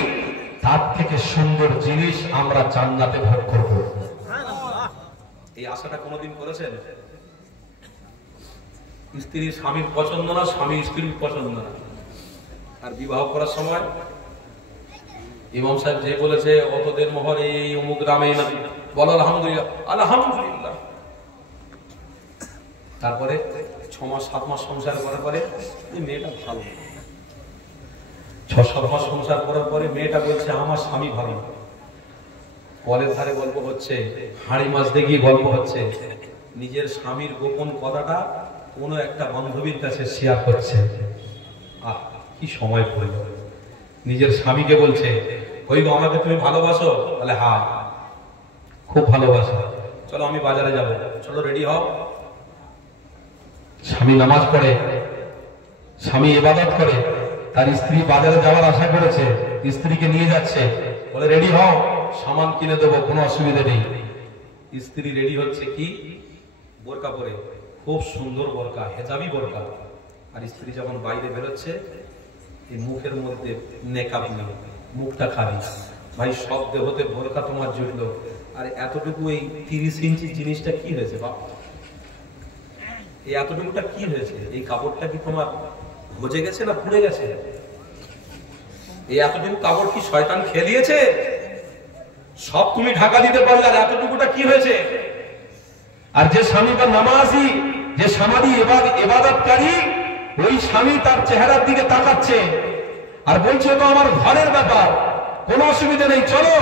তার থেকে সুন্দর জিনিস আমরা জান্নাতে ভোগ করব। এই আশাটা কোনোদিন করেছেন? স্ত্রী স্বামীর পছন্দ না, স্বামী স্ত্রীর পছন্দ না। আর বিবাহ করার সময় ইমাম সাহেব যে বলেছে অতদের মোহর এই অমুক গ্রামে না, বলো আলহামদুলিল্লাহ, আলহামদুলিল্লাহ। তারপরে 6 মাস 7 মাস সংসার করার পরে এই মেয়েটা ভালো, 6-7 মাস সংসার করার পরে মেয়েটা বলছে আমার স্বামী ভালো। কলের ধারে গল্প হচ্ছে, হাঁড়ি মাছতে গিয়ে গল্প হচ্ছে, নিজের স্বামীর গোপন কথাটা কোনো একটা বান্ধবীর কাছে শেয়ার করছে। আহ, কি সময় পড়ল! নিজের স্বামীকে বলছে, ওই গো আমাকে তুমি ভালোবাসো? বলে হ্যাঁ, খুব ভালোবাসো, চলো আমি বাজারে যাব, চলো রেডি হও। স্বামী নামাজ পড়ে, স্বামী ইবাদত করে, তার স্ত্রী বাজারে যাওয়ার আশা করেছে, স্ত্রীকে নিয়ে যাচ্ছে, বলে রেডি হও, সামান কিনে দেবো, কোনো অসুবিধা নেই। স্ত্রী রেডি হচ্ছে কি? বোরকা পরে, খুব সুন্দর বোরকা, হেজাবি বোরকা। আর স্ত্রী যখন বাইরে বেরোচ্ছে, এই মুখের মধ্যে নেকাব নেই, মুখটা খালি। ভাই সব দেহতে বোরকা তোমার জুটলো, আর এতটুকু এই 30 ইঞ্চি জিনিসটা কি হয়েছে বাপ? এই এতটুকুটা কি হয়েছে? এই কাপড়টা কি তোমার ভজে গেছে না পুড়ে গেছে? এই এতটুকু কাপড় কি শয়তান খেয়ে দিয়েছে? সব তুমি ঢাকা দিতে পারলে, আর এতটুকুটা কি হয়েছে? আর যে স্বামী বা নামাজি, যে সামাদি ইবাদতকারী, ওই স্বামী তার চেহারার দিকে তাকাচ্ছে আর বলছে তো আমার ঘরের ব্যাপার, কোনো অসুবিধা নেই, চলো।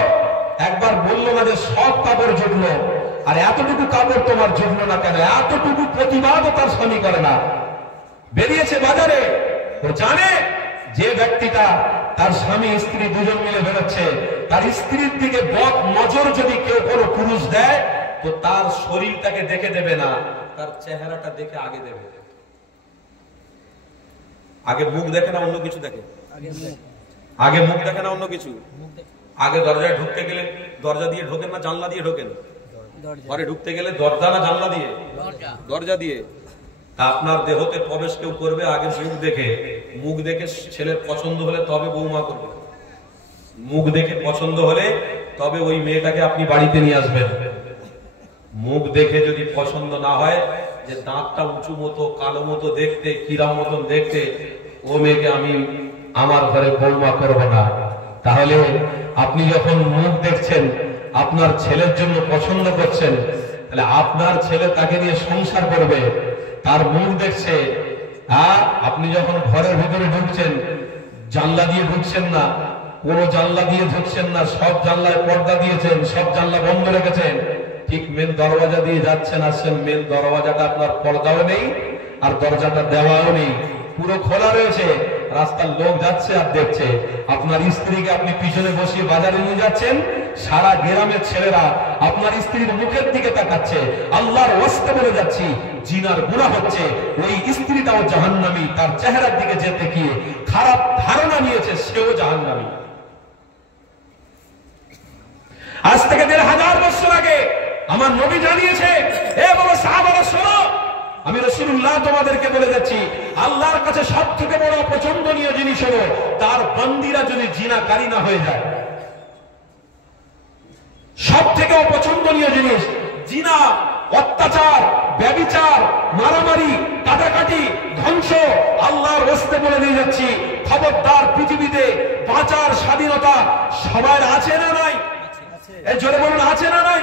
একবার বললো না যে সব কাপড় জুটলো, আর এতটুকু কাপড় তোমার জুটলো না কেন? এতটুকু প্রতিবাদও তার স্বামী করে না। বেরিয়েছে বাজারে, ও জানে যে ব্যক্তিটা তার স্বামী স্ত্রী দুজন মিলে বেরোচ্ছে, তার স্ত্রীর দিকে বদ নজর যদি কেউ কোনো পুরুষ দেয়, তো তার শরীরটাকে দেখে দেবে না, তার চেহারাটা দেখে আগে দেবে। আগে মুখ দেখে না অন্য কিছু দেখে? আগে মুখ দেখে না অন্য কিছু? আগে দরজায় ঢুকতে গেলে দরজা দিয়ে ঢোকেন না জানলা দিয়ে ঢোকেন? ঘরে ঢুকতে গেলে দরজা না জানলা দিয়ে? দরজা দিয়ে। আপনার দেহতে প্রবেশ কেউ করবে আগে মুখ দেখে। মুখ দেখে ছেলের পছন্দ হলে তবে বৌমা করবে, মুখ দেখে পছন্দ হলে তবে ওই মেয়েটাকে আপনি বাড়িতে নিয়ে আসবেন। মুখ দেখে যদি পছন্দ না হয়, যে দাঁতটা উঁচু মতো, কালো মতো দেখতে, কিরাম মতন দেখতে, ও মেয়েকে আমি আমার ঘরে বৌমা করব না। তাহলে আপনি যখন মুখ দেখছেন, আপনার ছেলের জন্য পছন্দ করছেন, তাহলে আপনার ছেলে তাকে নিয়ে সংসার করবে, তার মুখ দেখছে। আর আপনি যখন ঘরের ভিতরে ঢুকছেন, জানলা দিয়ে ঢুকছেন না, কোনো জানলা দিয়ে ঢুকছেন না, সব জানলায় পর্দা দিয়েছেন, সব জানলা বন্ধ রেখেছেন, ঠিক মেন দরওয়াজা দিয়ে যাচ্ছেন আসছেন, মেন দরওয়াজাটা আপনার পর্দাও নেই আর দরজাটা দেওয়াও নেই, পুরো খোলা রয়েছে, রাস্তার লোক যাচ্ছে আর দেখছে। আপনার স্ত্রীকে আপনি পিছনে বসিয়ে বাজারে নিয়ে যাচ্ছেন, সারা গ্রামের ছেলেরা আপনার স্ত্রীর মুখের দিকে তাকাচ্ছে, আল্লাহর ওয়াস্তে বলে যাচ্ছি জিনার গুনাহ হচ্ছে, ওই স্ত্রীটাও জাহান্নামী, তার চেহারার দিকে যেতে গিয়ে খারাপ ধারণা নিয়েছে সেও জাহান্নামী। আজ থেকে 1500 বছর আগে আমার নবী জানিয়েছে, এ বাবা সাহাবারা শোনো, আমি রাসূলুল্লাহ তোমাদেরকে বলে যাচ্ছি, আল্লাহর কাছে সবথেকে বড় অপছন্দনীয় জিনিস হলো তার বান্দীরা যদি জিনাকারী না হয়ে যায়। সবথেকে অপছন্দনীয় জিনিস জিনা, অত্যাচার, ব্যভিচার, মারামারি, কাটাকাটি, ধ্বংস। আল্লাহর ওয়াস্তে বলে দিয়ে যাচ্ছি, খবরদার, পৃথিবীতে বাঁচার স্বাধীনতা সবার আছে না নাই? এই জোরে বলুন, আছে না নাই?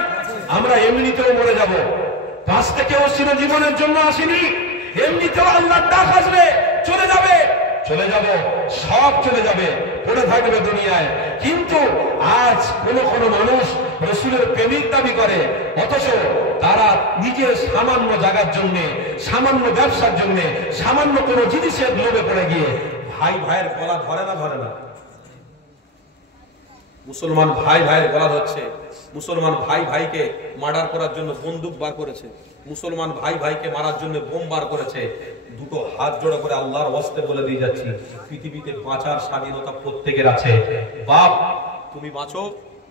আমরা এমনিতেও মরে যাব, বাঁচতে কেউ চিরজীবনের জন্য আসেনি, এমনিতেও আল্লাহর ডাক আসবে, চলে যাবে, চলে যাব, সব চলে যাবে, পড়ে থাকবে দুনিয়ায়। কিন্তু আজ কোন মানুষ রাসূলের প্রেমিক দাবি করে, অথচ তারা নিজের সামান্য জায়গার জন্য, সামান্য ব্যবসার জন্য, সামান্য কোনো জিনিসের লোভে পড়ে গিয়ে ভাই ভাইয়ের গলা ধরে না, ধরে না? মুসলমান ভাই ভাইয়ের গলা ধরছে, মুসলমান ভাই ভাইকে মার্ডার করার জন্য বন্দুক বার করেছে, মুসলমান ভাই ভাইকে মারার জন্য বোম বার করেছে। দুটো হাত জোড়া করে আল্লাহর ওয়াস্তে বলে দিয়ে যাচ্ছি, পৃথিবীতে বাঁচার স্বাধীনতা প্রত্যেকের আছে। বাপ, তুমি বাঁচো,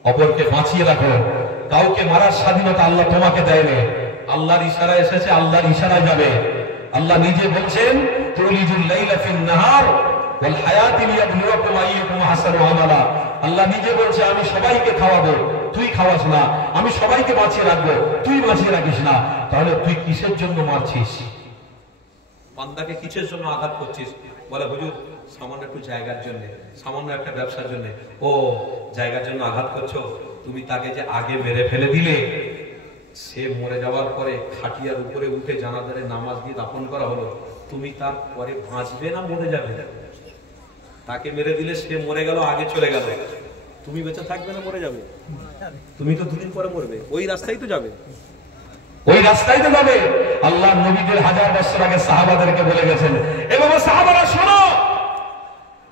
অপরকে বাঁচিয়ে রাখো। কাউকে মারার স্বাধীনতা আল্লাহ তোমাকে দেয়নি, আল্লাহর ইশারায় এসেছে, আল্লাহর ইশারায় যাবে। আল্লাহ নিজে বলছেন, তুলিজুল লাইলা ফিন নাহার ওয়াল হায়াতি লিয়াবলুয়াকুম আইয়ুকুম আহসানু আমালা। আল্লাহ নিজে বলছে, আমি সবাইকে খাওয়াবো, তুই খাওয়াস না, আমি সবাইকে বাঁচিয়ে রাখবো, তুই বাঁচিয়ে রাখিস না। তাহলে তুই কিসের জন্য মারছিস? বান্দাকে কিসের জন্য আঘাত করছিস? বলে হুজুর সামান্য একটু জায়গার জন্য, সামান্য একটা ব্যবসার জন্য। ও জায়গার জন্য আঘাত করছো? তুমি তাকে যে আগে মেরে ফেলে দিলে, সে মরে যাওয়ার পরে খাটিয়ার উপরে উঠে জানাজারে নামাজ দিয়ে দাফন করা হলো, তুমি তার পরে বাঁচবে না মরে যাবে? তাকে মেরে দিলে সে মরে গেল, আগে চলে গেল, তুমি বেঁচে থাকবে না মরে যাবে? তুমি তো দুদিন পরে মরবে, ওই রাস্তায় তো যাবে, ওই রাস্তায় তো যাবে। আল্লাহ নবীদের 1000 বছর আগে সাহাবাদেরকে বলে গেছেন, এ বাবা সাহাবারা শোনো,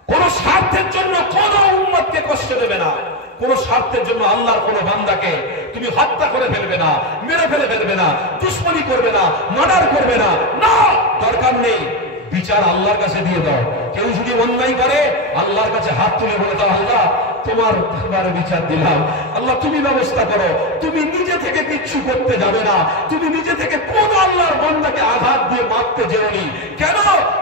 কোন স্বার্থের জন্য কোন উম্মতকে কষ্ট দেবে না, কোন স্বার্থের জন্য আল্লাহর কোন বান্দাকে তুমি হত্যা করে ফেলবে না, মেরে ফেলবে না, দুশমনি করবে না, মার্ডার করবে না, না, দরকার নেই। বিচার আল্লাহর কাছে দিয়ে দাও। কেউ যদি অন্যায় করে আল্লাহর কাছে হাত তুলে বলে দাও, আল্লাহ তোমার দরবারে বিচার দিলাম, আল্লাহ তুমি ব্যবস্থা করো। তুমি নিজে থেকে কিচ্ছু করতে যাবে না, তুমি নিজে থেকে কোন আল্লাহর বান্দাকে আঘাত দিয়ে মারতে যেওনি। কেন?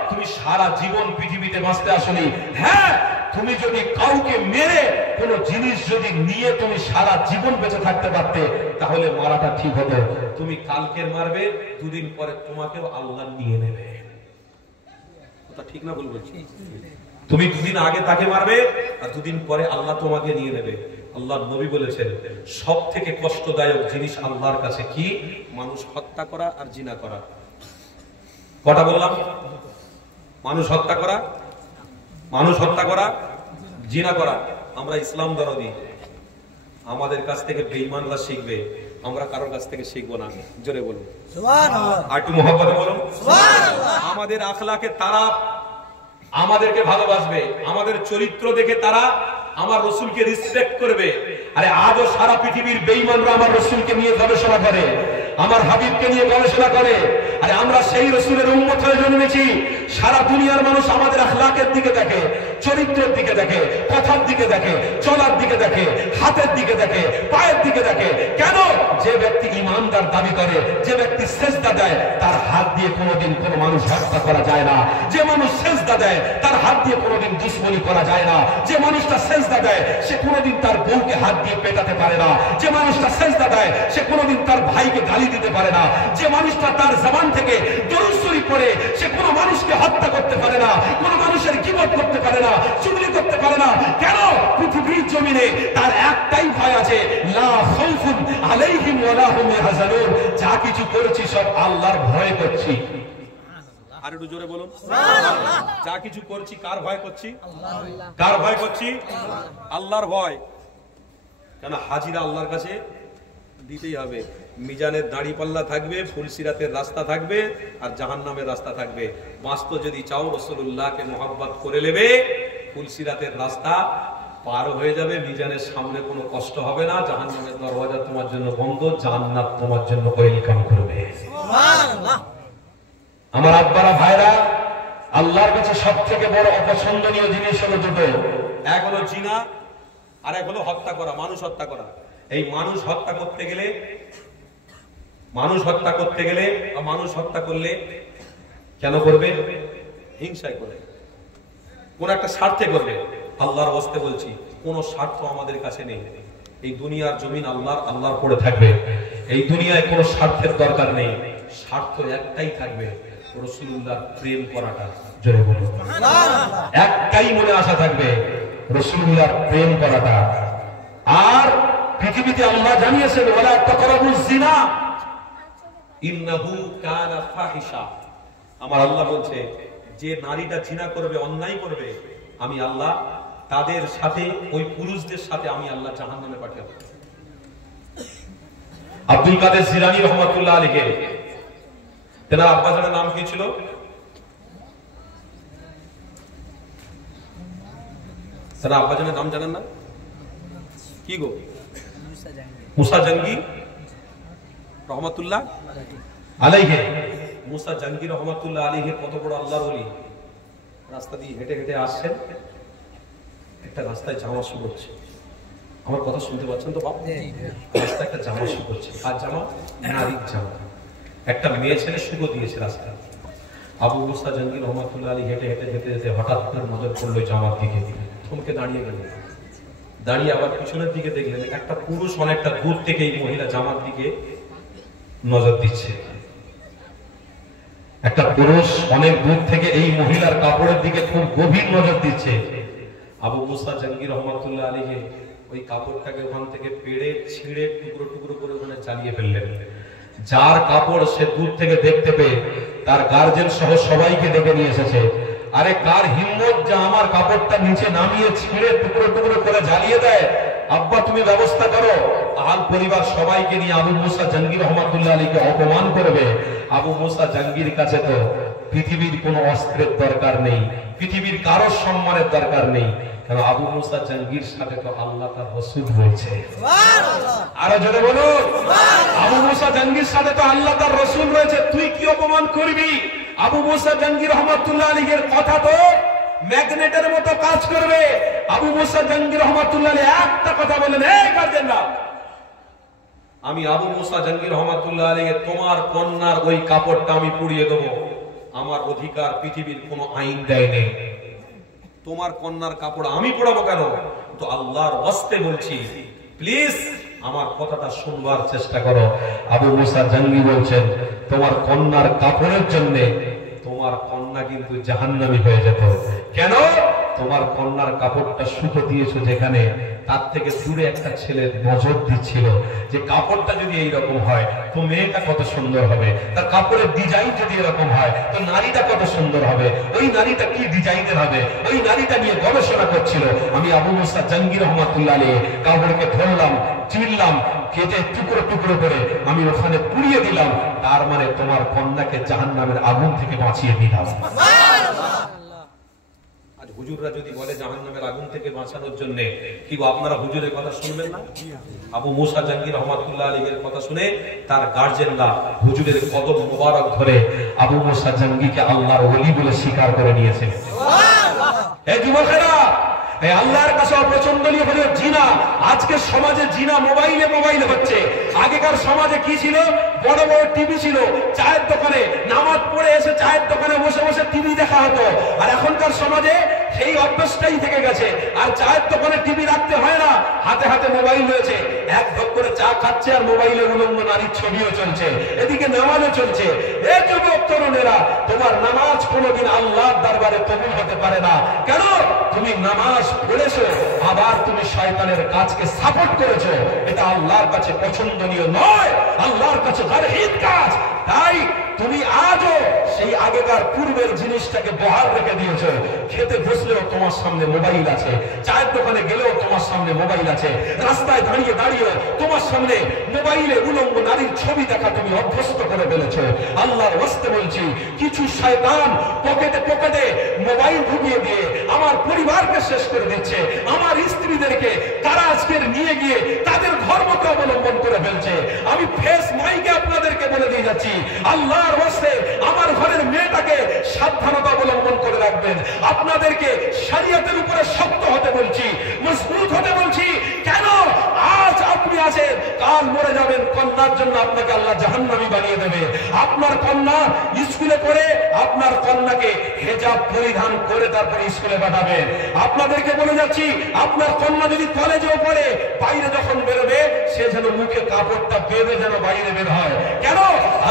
তুমি সারা জীবন পৃথিবীতে বাঁচতে আসনি। হ্যাঁ, তুমি যদি কাউকে মেরে কোন জিনিস যদি নিয়ে তুমি সারা জীবন বেঁচে থাকতে পারতে, তাহলে মারাটা ঠিক হতো। তুমি কালকে মারবে, দুদিন পরে তোমাকেও আল্লাহ নিয়ে নেবে। কথা ঠিক না ভুল বলছি? তুমি দুদিন আগে তাকে মারবে, আর দুদিন পরে আল্লাহ তোমাকে নিয়ে নেবে। আল্লাহর নবী বলেছেন, সব থেকে কষ্টদায়ক জিনিস আল্লাহর কাছে কি? মানুষ হত্যা করা আর জিনা করা। কটা বললাম? মানুষ হত্যা করা, মানুষ হত্যা করা, জিনা করা। আমরা ইসলাম দরদি, আমাদের কাছ থেকে বেঈমানরা শিখবে, আমরা কারোর কাছ থেকে শিখবো না। জোরে বলুন সুবহানাল্লাহ, আর একটু মুহাব্বতে বলুন সুবহানাল্লাহ। আমাদের আখলাকে তারা আমাদেরকে ভালোবাসবে, আমাদের চরিত্র দেখে তারা আমার রসুলকে রিসপেক্ট করবে। আরে আজও সারা পৃথিবীর বেঈমানরা আমার রসুলকে নিয়ে গবেষণা করে, আমার হাবিবকে নিয়ে গবেষণা করে। আরে আমরা সেই রসুলের উম্মত হয়ে জন্মেছি। সারা দুনিয়ার মানুষ আমাদের আখলাকের দিকে দেখে, চরিত্রের দিকে দেখে, কথার দিকে দেখে, চলার দিকে দেখে, হাতের দিকে দেখে, পায়ের দিকে দেখে। কেন? যে ব্যক্তি ঈমানদার দাবি করে, যে ব্যক্তি সেজদা দেয়, তার হাত দিয়ে কোনোদিন কোনো মানুষ হত্যা করা যায় না। যে মানুষ সেজদা দেয়, তার হাত দিয়ে কোনোদিন দুশমনি করা যায় না। যে মানুষটা সেজদা দেয়, সে কোনোদিন তার বউকে হাত দিয়ে পেটাতে পারে না। যে মানুষটা সেজদা দেয়, সে কোনোদিন তার ভাইকে গালি দিতে পারে না। যে মানুষটা তার জবান থেকে দরুদ শরীফ পড়ে, সে কোনো মানুষকে হত্যা করতে পারে না, কোনো মানুষের গীবত করতে পারে না, চুগলি করতে পারে না। কেন? পৃথিবীর জমিনে তার একটাই ভয় আছে, লা খাউফুন আলাইহিম ওয়ালা হুম ইয়াহজানুন। যা কিছু করছি সব আল্লাহর ভয়ে করছি। আর একটু জোরে বলুন সুবহানাল্লাহ। যা কিছু করছি কার ভয় করছি? আল্লাহ। কার ভয় করছি? আল্লাহর ভয়। কেন? হাজিরা আল্লাহর কাছে দিতেই হবে। মিজানের দাড়ি পাল্লা থাকবে, ফুলসিরাতের রাস্তা থাকবে, আর জাহান্নামের রাস্তা থাকবে। বাঁচতে যদি চাও রাসূলুল্লাহকে মহব্বত করে নেবে, ফুলসিরাতের রাস্তা পার হয়ে যাবে, মিজানের সামনে কোনো কষ্ট হবে না, জাহান্নামের দরওয়াজা তোমার জন্য বন্ধ, জান্নাত তোমার জন্য ওয়েলকাম করবে। আমার আব্বারা ভাইরা, আল্লাহর কাছে সবথেকে বড় অপছন্দনীয় জিনিস হলো দুটো। এক হলো জিনা, আর এক হলো হত্যা করা, মানুষ হত্যা করা। এই মানুষ হত্যা করতে গেলে বা মানুষ হত্যা করলে কেন করবে? হিংসায় করে, কোন একটা স্বার্থে করবে। আল্লাহর ওয়াস্তে বলছি, কোন স্বার্থ আমাদের কাছে নেই। এই দুনিয়ার জমিন আল্লাহর পড়ে থাকবে। এই দুনিয়ায় কোনো স্বার্থের দরকার নেই। স্বার্থ একটাই থাকবে, রাসূলুল্লাহর প্রেম করাটা। জোরে বলুন, একটাই মনে আশা থাকবে, রাসূলুল্লাহর প্রেম করাটা। আর পৃথিবীতে আল্লাহ জানিয়েছেন, ওয়ালা তাকরাবুজ জিনা ইন্নাহু কানা ফাহিশা। আমার আল্লাহ বলছে, যে নারীটা জিনা করবে, অন্যায় করবে, আমি আল্লাহ তাদের সাথে, ওই পুরুষদের সাথে আমি আল্লাহ জাহান্নামে পাঠাবো। আব্দুল কাদের জিলানী রহমাতুল্লাহ আলাইহি, তেনার আব্বাজানের নাম কি ছিল? তেনার আব্বাজানের নাম জানেন না? কি গো? মুসা জাঙ্গি রহমাতুল্লাহ আলাইহি। মুসা জাঙ্গি রহমাতুল্লাহ আলাইহি কত বড় আল্লাহর ওলি। রাস্তা দিয়ে হেঁটে হেঁটে আসছেন, একটা রাস্তায় জামা শুকোচ্ছে। আমার কথা শুনতে পাচ্ছেন তো বাপ? রাস্তায় একটা জামা শুকোচ্ছে। আর জামা? নারীর জামা। একটা মেয়ে ছেলে শুকো দিয়েছে রাস্তায়। আবু মুসা জাঙ্গি রহমাতুল্লাহ আলাইহি হেঁটে হেঁটে যেতে যেতে হঠাৎ করে নজর পড়লো জামার দিকে, থমকে দাঁড়িয়ে গেলেন। দাঁড়িয়ে আবার পিছনের দিকে দেখলেন, একটা পুরুষ অনেকটা দূর থেকে এই মহিলা জামার দিকে নজর দিচ্ছে। একটা পুরুষ অনেক দূর থেকে এই মহিলার কাপড়ের দিকে খুব গভীর নজর দিচ্ছে। আবু মুসা জাঙ্গি রহমাতুল্লাহ আলাইহি ওই কাপড়টাকে ওখান থেকে পেড়ে ছিঁড়ে টুকরো টুকরো করে ওখানে জ্বালিয়ে ফেললেন। যার কাপড় সে দূর থেকে দেখতে পেয়ে তার গার্জেন সহ সবাইকে ডেকে নিয়ে এসেছে। আরে কার হিম্মত যে আমার কাপড়টা নিচে নামিয়ে ছিঁড়ে টুকরো টুকরো করে জ্বালিয়ে দেয়? আব্বা তুমি ব্যবস্থা করো। আল পরিবার সবাইকে নিয়ে আবু মুসা জাঙ্গি রহমাতুল্লাহ আলাইহিকে অপমান করবে। আবু মুসা জাঙ্গির কাছে তো পৃথিবীর কোনো অস্ত্রের দরকার নেই, পৃথিবীর কারো সম্মানের দরকার নেই, কারণ আবু মুসা জাঙ্গির সাথে তো আল্লাহ তার রাসূল রয়েছে। আরো জোরে বলুন, আবু মুসা জাঙ্গির সাথে তো আল্লাহ তার রাসূল রয়েছে, তুই কি অপমান করবি? আবু মুসা জাঙ্গি রহমাতুল্লাহ আলাইহির কথা তো ম্যাগনেটের মতো কাজ করবে। আবু মুসা জাঙ্গি রহমাতুল্লাহ আলাইহি একটা কথা বলেন, এই গার্জেনরা, আমি আবু মুসা জাঙ্গি রহমাতুল্লাহ আলাইহি তোমার কন্যার ওই কাপড়টা আমি পুড়িয়ে দেবো। আমার অধিকার পৃথিবীর কোনো আইন দেয় নেই। তোমার কন্যার কাপড় আমি পরাবো কেন? তো আল্লাহর ওয়াস্তে বলছি, প্লিজ আমার কথাটা শুনবার চেষ্টা করো। আবু মুসা জাঙ্গি বলছেন, তোমার কন্যার কাপড়ের জন্য তোমার কন্যা কিন্তু জাহান্নামী হয়ে যেত। কেন? তোমার কন্যার কাপড়টা শুকো দিয়েছো যেখানে, তার থেকে দূরে একটা ছেলে নজর দিচ্ছিল যে কাপড়টা যদি এইরকম হয় তো মেয়েটা কত সুন্দর হবে, তার কাপড়ের ডিজাইন যদি এরকম হয় তো নারীটা কত সুন্দর হবে, ওই নারীটা কি ডিজাইনের হবে, ওই নারীটা নিয়ে গবেষণা করছিল। আমি আবু মুসা জাঙ্গি রহমাতুল্লাহ আলাইহি কাপড়কে ধরলাম, চিরলাম, কেটে টুকরো টুকরো করে আমি ওখানে পুড়িয়ে দিলাম। তার মানে তোমার কন্যাকে জাহান্নামের আগুন থেকে বাঁচিয়ে দিলাম। আজ হুজুররা যদি বলে জাহান্নামের আগুন থেকে বাঁচানোর জন্য, কি গো আপনারা হুজুরের কথা শুনবেন না? আবু মুসা জাঙ্গি রহমাতুল্লাহ আলাইহির কথা শুনে তার গার্জেনরা হুজুরের কদম মোবারক ধরে আবু মুসা জাঙ্গিকে আল্লাহর ওলি বলে স্বীকার করে নিয়েছে। এই যুবকেরা, এই আল্লাহর কাছে অপছন্দনীয় হলো জিনা। আজকে সমাজে জিনা মোবাইলে মোবাইলে হচ্ছে। আগেকার সমাজে কি ছিল? বড় বড় টিভি ছিল, চায়ের দোকানে নামাজ পড়ে এসে চায়ের দোকানে বসে বসে টিভি দেখা হতো। আর এখনকার সমাজে সেই অভ্যাসটাই থেকে গেছে। আর চায়ের দোকানে টিভি রাখতে হয় না, হাতে হাতে মোবাইল রয়েছে, এক ঢোক করে চা খাচ্ছে আর মোবাইলে উলঙ্গ নারীর ছবিও চলছে, এদিকে নামাজও চলছে। এই যুবক তরুণেরা, তোমার নামাজ কোনোদিন আল্লাহর দরবারে কবুল হতে পারে না। কেন? তুমি নামাজ পড়েছো, আবার তুমি শয়তানের কাজকে সাপোর্ট করেছো। এটা আল্লাহর কাছে পছন্দনীয় নয়, আল্লাহর কাছে গারহিত কাজ। তাই তুমি আজও সেই আগেকার পূর্বের জিনিসটাকে বহাল রেখে দিয়েছো। খেতে বসলেও তোমার সামনে মোবাইল আছে, চায়ের দোকানে গেলেও তোমার সামনে মোবাইল আছে, রাস্তায় দাঁড়িয়ে দাঁড়িয়ে তোমার সামনে মোবাইলে উলঙ্গ নারীর ছবি দেখা তুমি অভ্যস্ত করে ফেলেছো। আল্লাহর ওয়াস্তে বলছি, কিছু শয়তান পকেটে পকেটে মোবাইল ঢুকিয়ে দিয়ে আমার পরিবারকে শেষ করে দিচ্ছে, আমার স্ত্রীদেরকে তারা আজকের নিয়ে গিয়ে তাদের ধর্মকে অবলম্বন করে ফেলছে। আমি ফেস মাইকে আপনাদেরকে বলে দিয়ে যাচ্ছি, আল্লাহর ওয়াস্তে আমার ঘরের মেয়েটাকে সাবধানতা অবলম্বন করে রাখবেন। আপনাদেরকে শরীয়তের উপরে শক্ত হতে বলছি, মজবুত হতে বলছি। কেন? আজ আপনি আছেন, কাল মরে যাবেন, কন্যার জন্য আপনাকে আল্লাহ জাহান্নামী বানিয়ে দেবে। আপনার কন্যা স্কুলে পড়ে, আপনার কন্যাকে হিজাব পরিধান করে তারপরে স্কুলে পাঠাবেন। আপনাদেরকে বলে যাচ্ছি, আপনার কন্যা যদি কলেজেও পড়ে, বাইরে যখন বেরোবে সে যেন মুখে কাপড়টা বেঁধে যেন বাইরে বের হয়। কেন?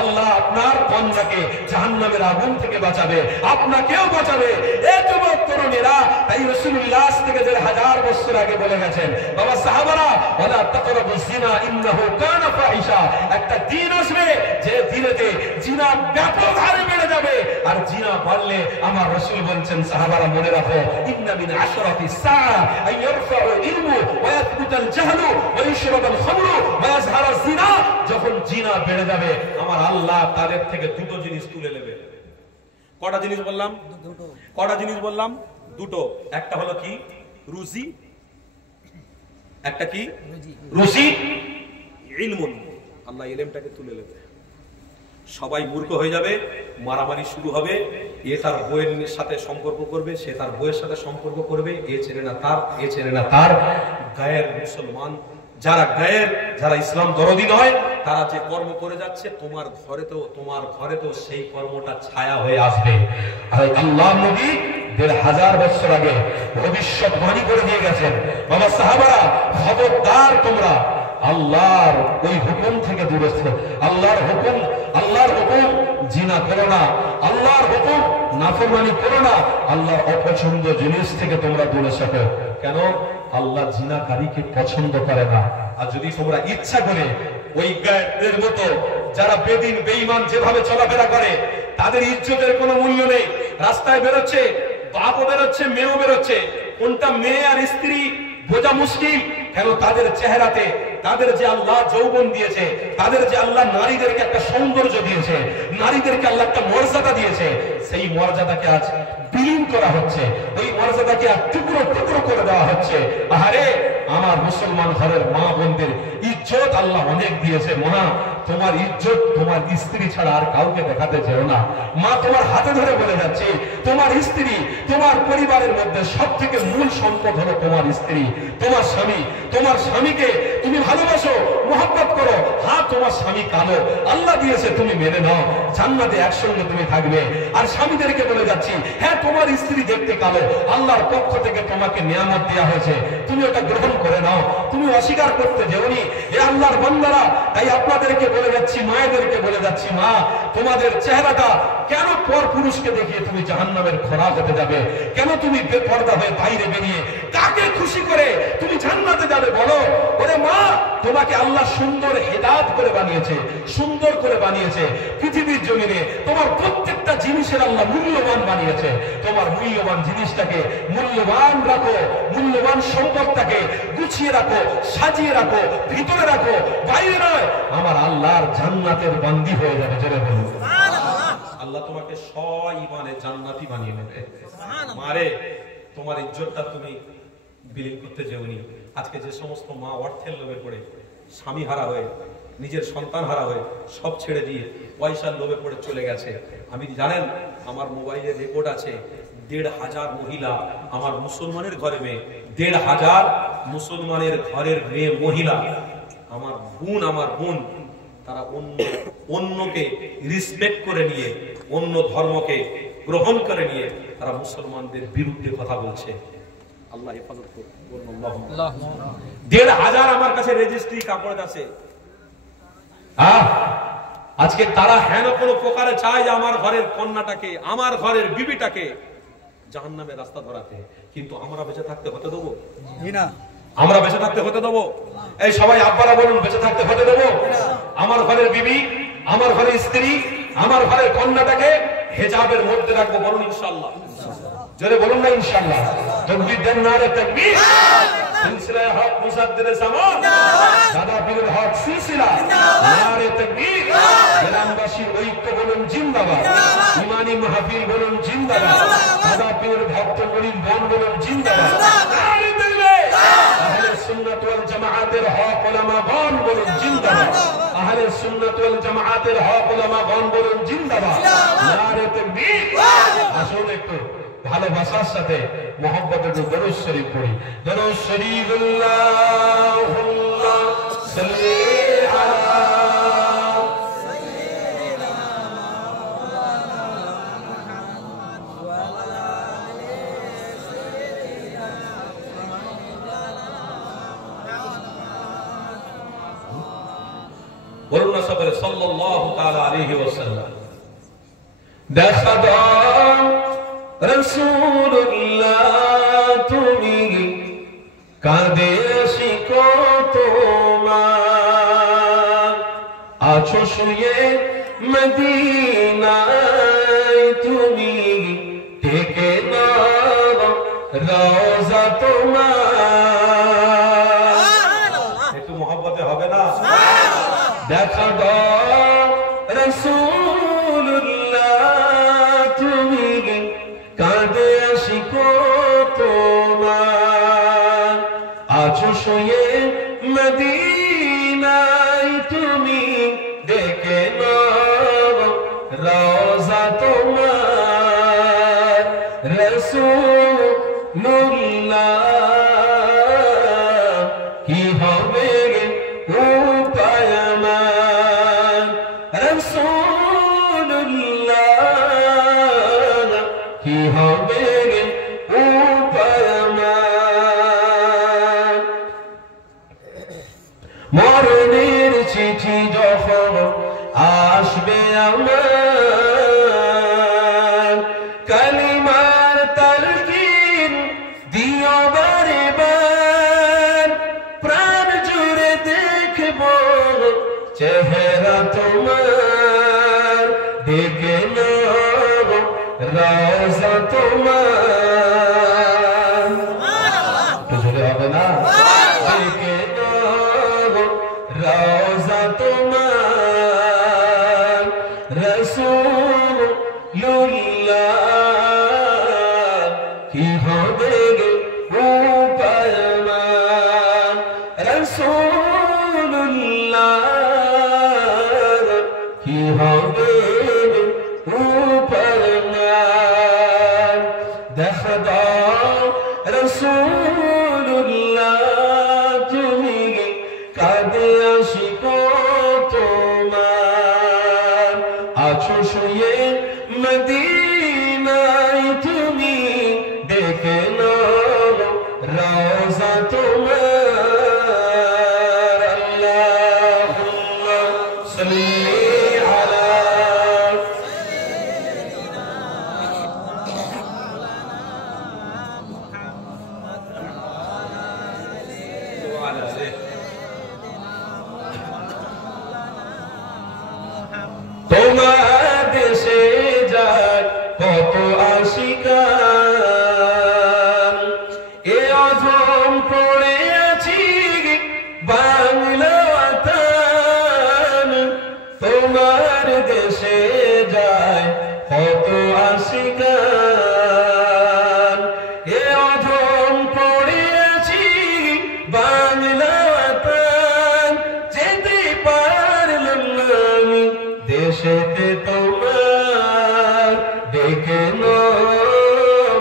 আল্লাহ আপনার কন্যাকে জাহান্নামের আগুন থেকে বাঁচাবে, আপনাকেও বাঁচাবে। এই যুবক তরুণীরা, তাই রাসূলুল্লাহ থেকে 1000 বছর আগে বলে গেছেন, বাবা সাহাবারা, ওয়ালা তাকরাবুজ জিনা ইন্নাহু কানা ফাহিশা। একটা দিন আসবে যে দিনেতে জিনা ব্যাপক হারে বেড়ে যাবে, আর জিনা বাড়লে আমার রাসূল বলেন, সাহাবারা মনে রাখো, ইন্না মিন আশরাতি সাআ আন ইয়ারফাউ ইলমু ওয়া ইয়াথবুতাল জাহলু ওয়া ইশরাবাল খামরু ওয়া ইয়াজহারাজ জিনা। যখন জিনা বেড়ে যাবে, আমার আল্লাহ তাদের থেকে দুটো জিনিস তুলে নেবে। কটা জিনিস বললাম? কটা জিনিস বললাম? দুটো। একটা হলো কি? রুজি। একটা কি? রুজি। ইলমুন, আল্লাহ ইলমটাকে তুলে নেবে। সবাই মূর্খ হয়ে যাবে, মারামারি শুরু হবে। এ তার বইয়ের সাথে সম্পর্ক করবে, সে তার বইয়ের সাথে সম্পর্ক করবে, এ ছেড়ে না তার, এ ছেড়ে না তার। গায়ের মুসলমান যারা গায়ের, যারা ইসলাম দরদি নয়, তারা যে কর্ম করে যাচ্ছে, তোমার ঘরে তো সেই কর্মটা ছায়া হয়ে আসবে। আর আল্লাহ নবী 1000 বছর আগে ভবিষ্যৎবাণী করে দিয়ে গেছেন, বাবা সাহাবারা, খবরদার তোমরা আল্লাহর ওই হুকুম থেকে দূরে থেকো। আল্লাহর হুকুম জিনা করো না, আল্লাহর হুকুম নাফরমানি করো না, আল্লাহর অপছন্দ জিনিস থেকে তোমরা দূরে থাকো। কেন? আল্লাহ জিনাকারীকে পছন্দ করে না। আর যদি তোমরা ইচ্ছা করে ওই গায়ের মতো যারা বেদিন বেঈমান যেভাবে চলাফেরা করে, তাদের ইজ্জতের কোনো মূল্য নেই, রাস্তায় বেরোচ্ছে, বাপও বেরোচ্ছে, মেয়েও বেরোচ্ছে, কোনটা মেয়ে আর স্ত্রী বোঝা মুশকিল। কেন? তাদের চেহারাতে তাদের যে আল্লাহ যৌবন দিয়েছে, তাদের যে আল্লাহ নারীদেরকে একটা সৌন্দর্য দিয়েছে, নারীদেরকে আল্লাহ একটা মর্যাদা দিয়েছে, সেই মর্যাদাকে আজ বিলীন করা হচ্ছে, ওই মর্যাদাকে আজ টুকরো টুকরো করে দেওয়া হচ্ছে। আহারে, আমার মুসলমান ঘরের মা বোনদের ইজ্জত আল্লাহ অনেক দিয়েছে। মা, তোমার ইজ্জত তোমার স্ত্রী ছাড়া আর কাউকে দেখাতে যেও না। মা, তোমার হাতে ধরে বলে যাচ্ছে, তোমার স্ত্রী, তোমার পরিবারের মধ্যে সব থেকে মূল সম্পদ হলো তোমার স্ত্রী, তোমার স্বামী। তোমার স্বামীকে তুমি ভালোবাসো, মহব্বত করো। হ্যাঁ, তোমার স্বামী কালো, আল্লাহ দিয়েছে, তুমি মেনে নাও, জান্নাতে একসঙ্গে তুমি থাকবে। আর স্বামীদেরকে বলে যাচ্ছি, হ্যাঁ, তোমার স্ত্রী দেখতে কালো, আল্লাহর পক্ষ থেকে তোমাকে নিয়ামত দেওয়া হয়েছে, তুমি ওটা গ্রহণ করে নাও, তুমি অস্বীকার করতে যেওনি। এ আল্লাহর বান্দারা, তাই আপনাদেরকে বলে যাচ্ছি, মায়েদেরকে বলে যাচ্ছি, মা, তোমাদের চেহারাটা কেন পর পুরুষকে দেখিয়ে তুমি জাহান্নামের খোরাক হতে যাবে? কেন তুমি বেপরদা হয়ে বাইরে বেরিয়ে কাকে খুশি করে তুমি জান্নাতে যাবে? বলো। ওরে মা, তোমাকে আল্লাহ সুন্দর হেদায়েত করে বানিয়েছে, সুন্দর করে বানিয়েছে। পৃথিবীর জমিনে তোমার প্রত্যেকটা জিনিসের আল্লাহ মূল্যবান বানিয়েছে। তোমার মূল্যবান জিনিসটাকে মূল্যবান রাখো, মূল্যবান সম্পদটাকে গুছিয়ে রাখো, সাজিয়ে রাখো, ভিতরে রাখো, বাইরে নয়। আমার আল্লাহর জান্নাতের বান্দি হয়ে যাবে। জোরে বলুন সুবহানাল্লাহ। আল্লাহ তোমাকে সইমানে জান্নাতি বানিয়ে নেবে। মারে, তোমার ইজ্জতটা তুমি বিলীন করতে যেওনি। আজকে যে সমস্ত মা অর্থের লোভে পড়ে, স্বামী হারা হয়ে, নিজের সন্তান হারা হয়ে, সব ছেড়ে দিয়ে পয়সার লোভে পড়ে চলে গেছে। আমি জানেন, আমার মোবাইলে রেকর্ড আছে, 1500 মহিলা আমার মুসলমানের ঘরে মেয়ে, 1500 মুসলমানের ঘরের মেয়ে মহিলা, আমার বোন, তারা অন্যকে রিসপেক্ট করে নিয়ে, অন্য ধর্মকে গ্রহণ করে নিয়ে তারা মুসলমানদের বিরুদ্ধে কথা বলছে। আল্লাহ হেফাজত করুন। 1500 আমার কাছে রেজিস্ট্রি কাগজ আছে। আজকে তারা হেন কোন প্রকারে চায় যে আমার ঘরের কন্যাটাকে, আমার ঘরের বিবিটাকে জাহান্নামের রাস্তা ধরাতে, কিন্তু আমরা বেঁচে থাকতে হতে দেবো না। আমরা বেঁচে থাকতে হতে দেবো? এই সবাই আব্বারা বলুন, বেঁচে থাকতে হতে দেবো? আমার ঘরের বিবি, আমার ঘরের স্ত্রী, আমার ঘরের কন্যাটাকে হেজাবের মধ্যে রাখবো, বলুন ইনশাআল্লাহ। জোরে বলুন না ইনশাআল্লাহ। তাকবীর দেন, নারে তাকবীর। সিলসিলায়ে হক মুসাদ্দিরে জামান দাদা পীরের হক সিলসিলা, নারে তাকবীর। গ্রামবাসীর ঐক্য বলুন জিন্দাবাদ, ইমানি মাহফিল বলুন জিন্দাবাদ, দাদা পীরের ভক্ত গরিব বোন বলুন জিন্দাবাদ, নারে তাকবীর। আহলে সুন্নাত ওয়াল জামাআতের হক উলামাগণ বলুন জিন্দাবাদ, আহলে সুন্নাত ওয়াল জামাআতের হক উলামাগণ বলুন জিন্দাবাদ, নারে তাকবীর। আসুন একটু ভালোবাসার সাথে মোহাম্মতের দরুদ শরীফ পড়ি। দরুদ শরীফ আল্লাহুম্মা সাল্লি আলা সাইয়্যিদিনা মুহাম্মদ ওয়া আলা আলি সাইয়্যিদিনা মুহাম্মদ। বলুন না সবাই সাল্লাল্লাহু তাআলা আলাইহি ওয়াসাল্লাম। দেখা দাও রাসূলুল্লাহ তুমি কাঁদে শিখো তোমার, আছো শুয়ে মদিনায় তুমি থেকে নাও রওজা তোমার। একটু মহব্বতে হবে না? দেখা দাও রাসূলুল্লাহ তুমি কাঁদে শিখো তোমার, আছো শুয়ে মদিনায় তুমি দেখে নাও রওজা তোমার। রাসূলুল্লাহ কি হবে উপায় আমার, রাসূলুল্লাহ কি হবে উপায় আমার। মরণের চিঠি যখন আসবে আমার, কালিমার তালকিন দিও বারে বার, প্রাণ জুড়ে দেখব চেহারা তোমার, দেখে নাও রওজা তোমার। একটু জোরে হবে না? দেখে নাও রওজা তোমার। রাসূলুল্লাহ কি হবে উপায় আমার, রাসূলুল্লাহ কি হবে উপায় আমার। দেখা দাও রাসূলুল্লাহ তুমি কাঁদে শিখো তোমার, আছো শুয়ে মদিনায় তুমি দেখে নাও রওজা তোমার। আল্লাহুম্মা সাল্লি আলা সাইয়্যিদিনা মুহাম্মদ ওয়া আলা আলি। তোমার দেশে যায় কত আশিকান, এ অধম পড়ে আছি বাংলা ওয়াতান। তোমার দেশে যায় কত আশিকান, এ অধম পড়ে আছি বাংলা ওয়াতান। যেতে পারলাম না আমি দেশেতে তোমার, ডেকে নাও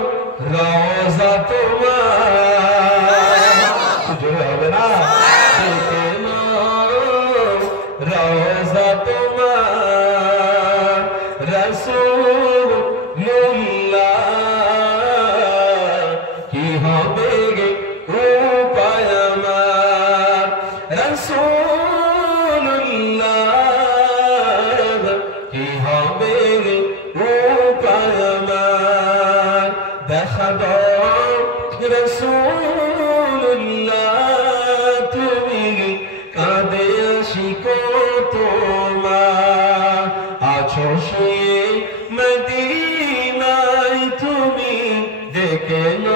রওজা তোমার। জোরে হবে না? ডেকে নাও রওজা তোমার। রাসূলুল্লাহ কি হবে উপায় আমার, রাসূলুল্লাহ কি হবে উপায় আমার। দেখা দাও রাসূলুল্লাহ তুমি কাঁদে শিখো তোমার, আছো শুয়ে মদিনায় কেন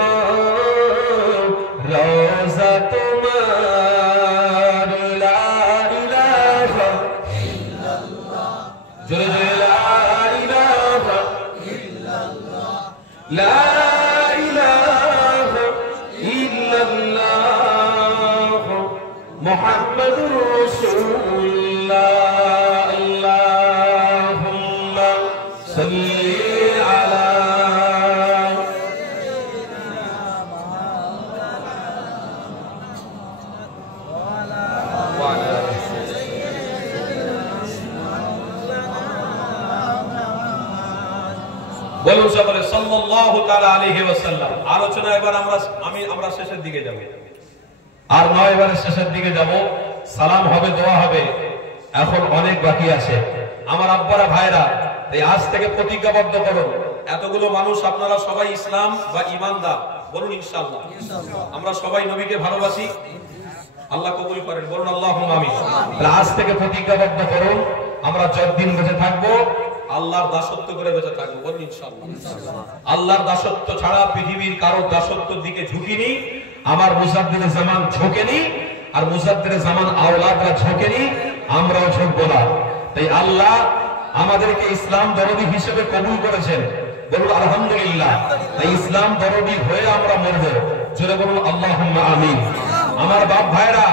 রোজা তোমার লা ইলাহা ইল্লাল্লাহ জোরে জোরে লা ইলাহা ইল্লাল্লাহ লা ইলাহা ইল্লাল্লাহ মুহাম্মাদুর রাসূলুল্লাহ আল্লাহুম্মা সাল্লি আলা বলুন সকলে সাল্লাল্লাহু তাআলা আলাইহি ওয়াসাল্লাম। আলোচনা এবার আমরা শেষের দিকে যাব, আর নয় এবারে শেষের দিকে যাব। সালাম হবে, দোয়া হবে, এখন অনেক বাকি আছে। আমার আব্বারা ভাইরা, এই আজ থেকে প্রতিজ্ঞাবদ্ধ করুন, এতগুলো মানুষ আপনারা সবাই ইসলাম বা ঈমানদার, বলুন ইনশাআল্লাহ। আমরা সবাই নবীকে ভালোবাসি, আল্লাহ কবুল করেন, বলুন আল্লাহুম্মা আমিন। আজ থেকে প্রতিজ্ঞাবদ্ধ করুন, আমরা যতদিন বেঁচে থাকবো আল্লাহর দাসত্ব করে বেঁচে থাকবো, বলুন ইনশাআল্লাহ। আল্লাহর দাসত্ব ছাড়া পৃথিবীর কারো দাসত্বের দিকে ঝুঁকিনি, আমার মুজাদ্দিদে জামান ঝোঁকেনি, আর মুজাদ্দিদে জামান আওলাদরা ঝোঁকেনি, আমরাও ঝুঁকবো না। তাই আল্লাহ আমাদেরকে ইসলাম দরদি হিসেবে কবুল করেছেন, বলুন আলহামদুলিল্লাহ। তাই ইসলাম দরদি হয়ে আমরা মরব, জোরে বলুন আল্লাহুম্মা আমিন। আমার বাপ ভাইরা,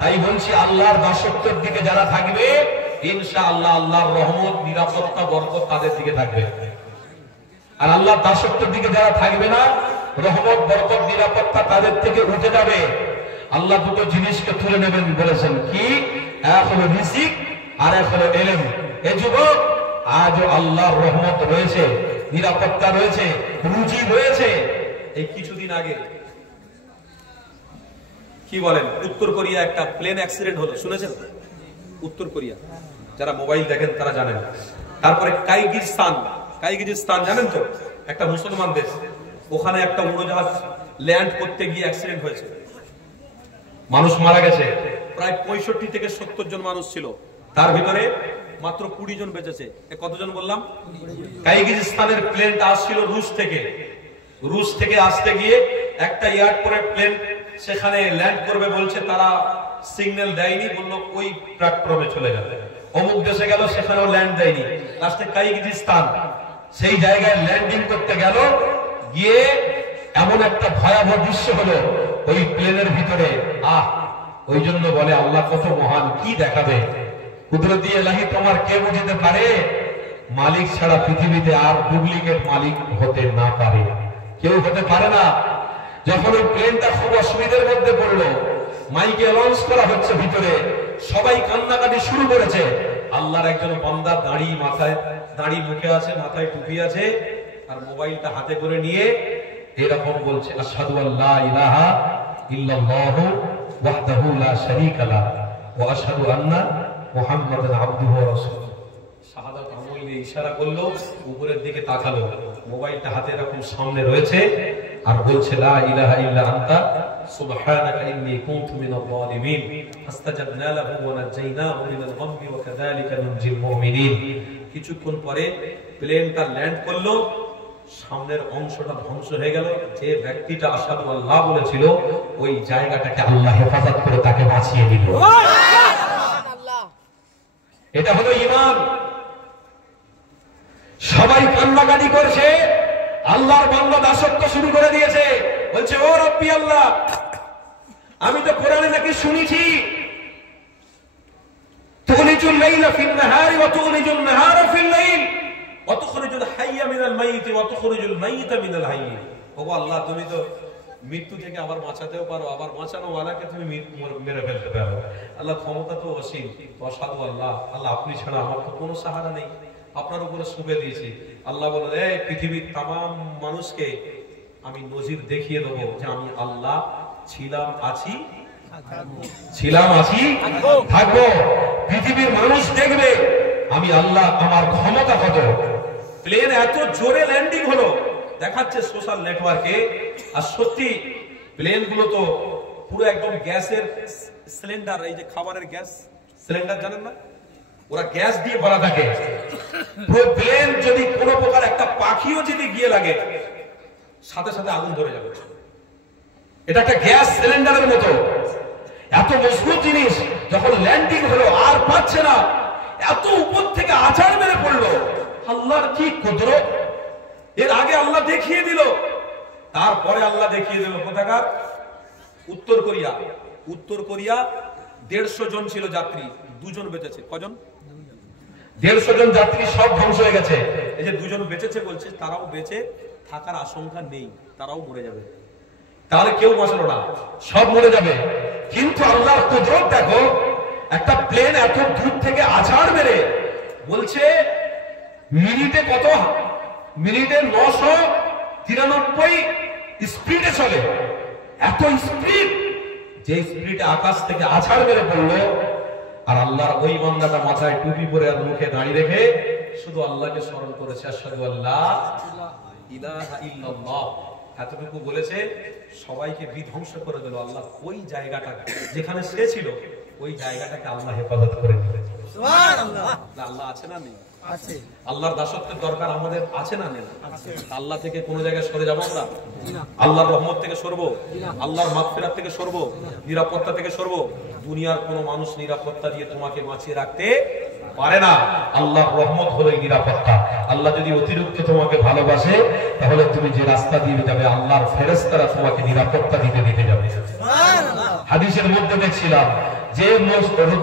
তাই বলছি আল্লাহর দাসত্বের দিকে যারা থাকবে ইনশাআল্লাহ আল্লাহর রহমত, নিরাপত্তা, বরকত তাদের দিকে থাকবে। আর আল্লাহর দাসত্বের দিকে যারা থাকবে না, রহমত, বরকত, নিরাপত্তা তাদের থেকে উঠে যাবে। আল্লাহ দুটো জিনিসকে তুলে নেবেন বলেছেন, কি? এক হলো রিজিক আর এক হলো ইলম। এই যুবক, আজও আল্লাহর রহমত রয়েছে, নিরাপত্তা রয়েছে, রুজি রয়েছে। এই কিছুদিন আগে কি বলেন, উত্তর কোরিয়া একটা প্লেন অ্যাক্সিডেন্ট হলো, শুনেছেন? উত্তর কোরিয়া, যারা মোবাইল দেখেন তারা জানেন। তারপরে কাইগিরিস্তান জানেন তো, একটা মুসলমান দেশ, ওখানে একটা উড়োজাহাজ ল্যান্ড করতে গিয়ে অ্যাক্সিডেন্ট হয়েছে, মানুষ মারা গেছে। প্রায় 65 থেকে 70 জন মানুষ ছিল, তার ভিতরে মাত্র 20 জন বেঁচেছে। কতজন বললাম? কাইগিরিস্তানের প্লেনটা আসছিল রুশ থেকে আসতে গিয়ে একটা এয়ারপোর্টে প্লেন সেখানে ল্যান্ড করবে বলছে, তারা সিগন্যাল দেয়নি, বললো ওই প্ল্যাটফর্মে চলে যাবে। অমুক দেশে গেল, সেখানেও ল্যান্ড দেয়নি। লাস্টে কাইগিরিস্তান সেই জায়গায় ল্যান্ডিং করতে গেল, গিয়ে এমন একটা ভয়াবহ দৃশ্য হলো ওই প্লেনের ভিতরে। ওই জন্য বলে আল্লাহ কত মহান, কি দেখাবে কুদরতি ইলাহি, তোমার কে বুঝতে পারে? মালিক ছাড়া পৃথিবীতে আর ডুপ্লিকেট মালিক হতে না পারে, কেউ হতে পারে না। যখন ওই প্লেনটা খুব অসুবিধার মধ্যে পড়লো, মাইকে অ্যানাউন্স করা হচ্ছে, ভিতরে সবাই কান্নাকাটি শুরু করেছে। আল্লাহর একজন বান্দা দাড়ি মুখে আছে, মাথায় টুপি আছে, আর মোবাইলটা হাতে করে নিয়ে এরকম বলছে, আশহাদু আল্লা ইলাহা ইল্লাল্লাহু ওয়াহদাহু লা শারীকা লাহু ওয়া আশহাদু আন্না মুহাম্মাদান আবদুহু ওয়া রাসূলুহু। শাহাদাত আঙ্গুল দিয়ে ইশারা করলো, উপরের দিকে তাকালো, মোবাইলটা হাতে এরকম সামনে রয়েছে, আর বলছে লা ইলাহা ইল্লা আনতা সুবহানাকা ইন্নী কুনতু মিনাল যালিমিন ফাস্তাজাবনা লাহু ওয়া নাজাইনাহু মিনাল গাম্মি ওয়া কাযালিকা নুনজিল মুমিনিন। কিছুক্ষণ পরে প্লেনটা ল্যান্ড করলো, সামনের অংশটা ধ্বংস হয়ে গেল। যে ব্যক্তিটা আশহাদু আল্লাহ বলেছিল, ওই জায়গাটাকে আল্লাহ হেফাজত করে তাকে বাঁচিয়ে দিল। এটা হলো ঈমান। সবাই কান্নাকাটি করছে, আল্লাহর বান্দা দাসত্ব শুরু করে দিয়েছে, বলছে ও রব্বি আল্লাহ, আমি তো কোরআনে নাকি শুনেছি তুখরিজুল লাইলা ফিন নাহারি ওয়া তুখরিজুল নাহারা ফিল লাইল ওয়া তুখরিজুল হাইয়া মিনাল মাইয়িত ওয়া তুখরিজুল মাইয়িতা মিনাল হাইয়্য। ওগো আল্লাহ, তুমি তো মৃত্যু থেকে আবার বাঁচাতেও পারো, আবার বাঁচানো ওয়ালাকে তুমি মেরে ফেলতে পারো। আল্লাহ ক্ষমতা তো অসীম। ওয়াশহাদু আল্লাহ, আল্লাহ আপনি ছাড়া আমার তো কোনো সাহারা নেই, আপনার উপরে শুভে দিয়েছি। আল্লাহ বলেন, এই পৃথিবীর তামাম মানুষকে আমি নজির দেখিয়ে দেবো যে আমি আল্লাহ ছিলাম, আছি, থাকবো। পৃথিবীর মানুষ দেখবে আমি আল্লাহ, আমার ক্ষমতা কত। প্লেন এত জোরে ল্যান্ডিং হলো, দেখাচ্ছে সোশ্যাল নেটওয়ার্কে। আর সত্যি প্লেন গুলো তো পুরো একদম গ্যাসের সিলিন্ডার, এই যে খাবারের গ্যাস সিলিন্ডার জানেন না, ওরা গ্যাস দিয়ে ভরা থাকে। পুরো প্লেন যদি কোনো প্রকার একটা পাখিও যদি গিয়ে লাগে, সাথে সাথে আগুন ধরে যাবে। এটা একটা গ্যাস সিলিন্ডারের মতো, এত মজবুত জিনিস যখন ল্যান্ডিং হলো আর পাচ্ছে না, এত উপর থেকে আছাড় মেরে পড়লো। আল্লাহর কি কুদরত! এর আগে আল্লাহ দেখিয়ে দিল, তারপরে আল্লাহ দেখিয়ে দিল কোথাকার? উত্তর কোরিয়া। উত্তর কোরিয়া 150 জন ছিল যাত্রী, 2 জন বেঁচেছে। কজন? 150 জন যাত্রী সব ধ্বংস হয়ে গেছে। এই যে 2 জন বেঁচেছে বলছে, তারাও বেঁচে থাকার আশঙ্কা নেই, তারাও মরে যাবে। তাহলে কেউ বাঁচলো না, সব মরে যাবে। কিন্তু আল্লাহর কুদরত দেখো, একটা প্লেন এত দূর থেকে আছাড় মেরে বলছে মিনিটে কত? মিনিটে 993 স্পিডে চলে। এত স্পিড, যে স্পিডে আকাশ থেকে আছাড় মেরে পড়লো। আর আল্লাহর ওই বান্দাটা মাথায় টুপি পরে আর মুখে দাঁড়িয়ে রেখে শুধু আল্লাহকে স্মরণ করেছে, আশহাদু আল্লা ইলাহা ইল্লাল্লাহ। এতটুকু বলেছে, সবাইকে বিধ্বংস করে দিল আল্লাহ। ওই জায়গাটা যেখানে সে ছিল, ওই জায়গাটাকে আল্লাহ হেফাজত করে দিলেন। সুবহানাল্লাহ। আল্লাহ আছে না নেই? আছে। আল্লাহর দাসত্বের দরকার আমাদের আছে না নেই? আল্লাহ থেকে কোন জায়গায় সরে যাবো আমরা? আল্লাহর রহমত থেকে সরবো? আল্লাহর মাগফিরাত থেকে সরবো? নিরাপত্তা থেকে সরবো? দুনিয়ার কোন মানুষ নিরাপত্তা দিয়ে তোমাকে বাঁচিয়ে রাখতে পারে না। আল্লাহর রহমত হলো নিরাপত্তা। আল্লাহ যদি অতিরিক্ত তোমাকে ভালোবাসে, তাহলে তুমি যে রাস্তা দিয়ে যাবে, আল্লাহর ফেরেশতারা তোমাকে নিরাপত্তা দিতে যাবে। হাদিসের মধ্যে দেখছিলাম, যে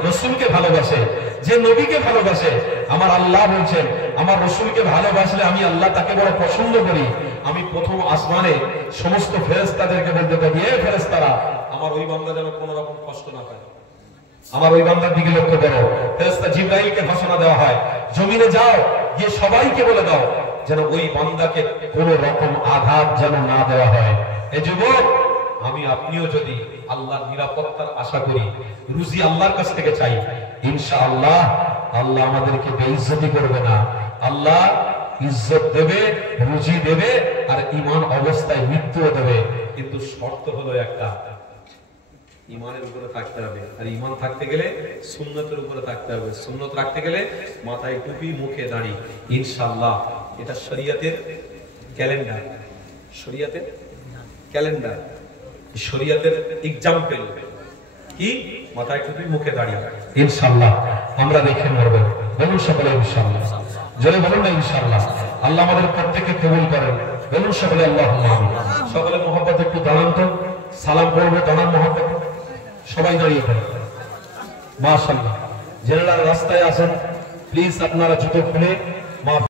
রাসূলকে ভালোবাসে, যে নবীকে ভালোবাসে, আমার আল্লাহ বলছেন, আমার রাসূলকে ভালোবাসলে আমি আল্লাহ তাকে বড় পছন্দ করি। আমি প্রথম আসমানে সমস্ত ফেরেশতাদেরকে বলতে থাকি, এ ফেরেশতারা, আমার ওই বান্দা যেন কোনো রকম কষ্ট না পায়, আমার ওই বান্দার দিকে লক্ষ্য করো। ফেরেশতা জিবরাইলকে ঘোষণা দেওয়া হয়, জমিনে যাও, গিয়ে সবাইকে বলে দাও যেন ওই বান্দাকে কোনো রকম আঘাত যেন না দেওয়া হয়। এই যুবক, আমি আপনিও যদি আল্লাহর নিরাপত্তার আশা করি, রুজি আল্লাহর কাছ থেকে চাই, ইনশাআল্লাহ আল্লাহ আমাদেরকে বেইজ্জতি করবে না। আল্লাহ ইজ্জত দেবে, রুজি দেবে, আর ঈমান অবস্থায় মৃত্যুও দেবে। কিন্তু শর্ত হলো একটা, ঈমানের উপরে থাকতে হবে। আর ঈমান থাকতে গেলে সুন্নতের উপরে থাকতে হবে। সুন্নত রাখতে গেলে মাথায় টুপি, মুখে দাড়ি। ইনশাআল্লাহ এটা শরীয়তের ক্যালেন্ডার, শরীয়তের ক্যালেন্ডার, শরীয়তের এক্সাম্পল কি? মাথায় টুপি, মুখে দাড়ি। ইনশাআল্লাহ আমরা দেখে মরব। বলুন সকলে ইনশাআল্লাহ। জোরে বলুন না ইনশাআল্লাহ। আল্লাহ আমাদের প্রত্যেককে কবুল করেন। বলুন সকলে আল্লাহুম্মা আমিন। সকলে মহব্বত একটু দাঁড়ান তো, সালাম করবো, দাঁড়ান মহব্বত। সবাই দাঁড়িয়ে পড়েন। মাশাআল্লাহ। যারা রাস্তায় আছেন, প্লিজ আপনারা জুতো খুলে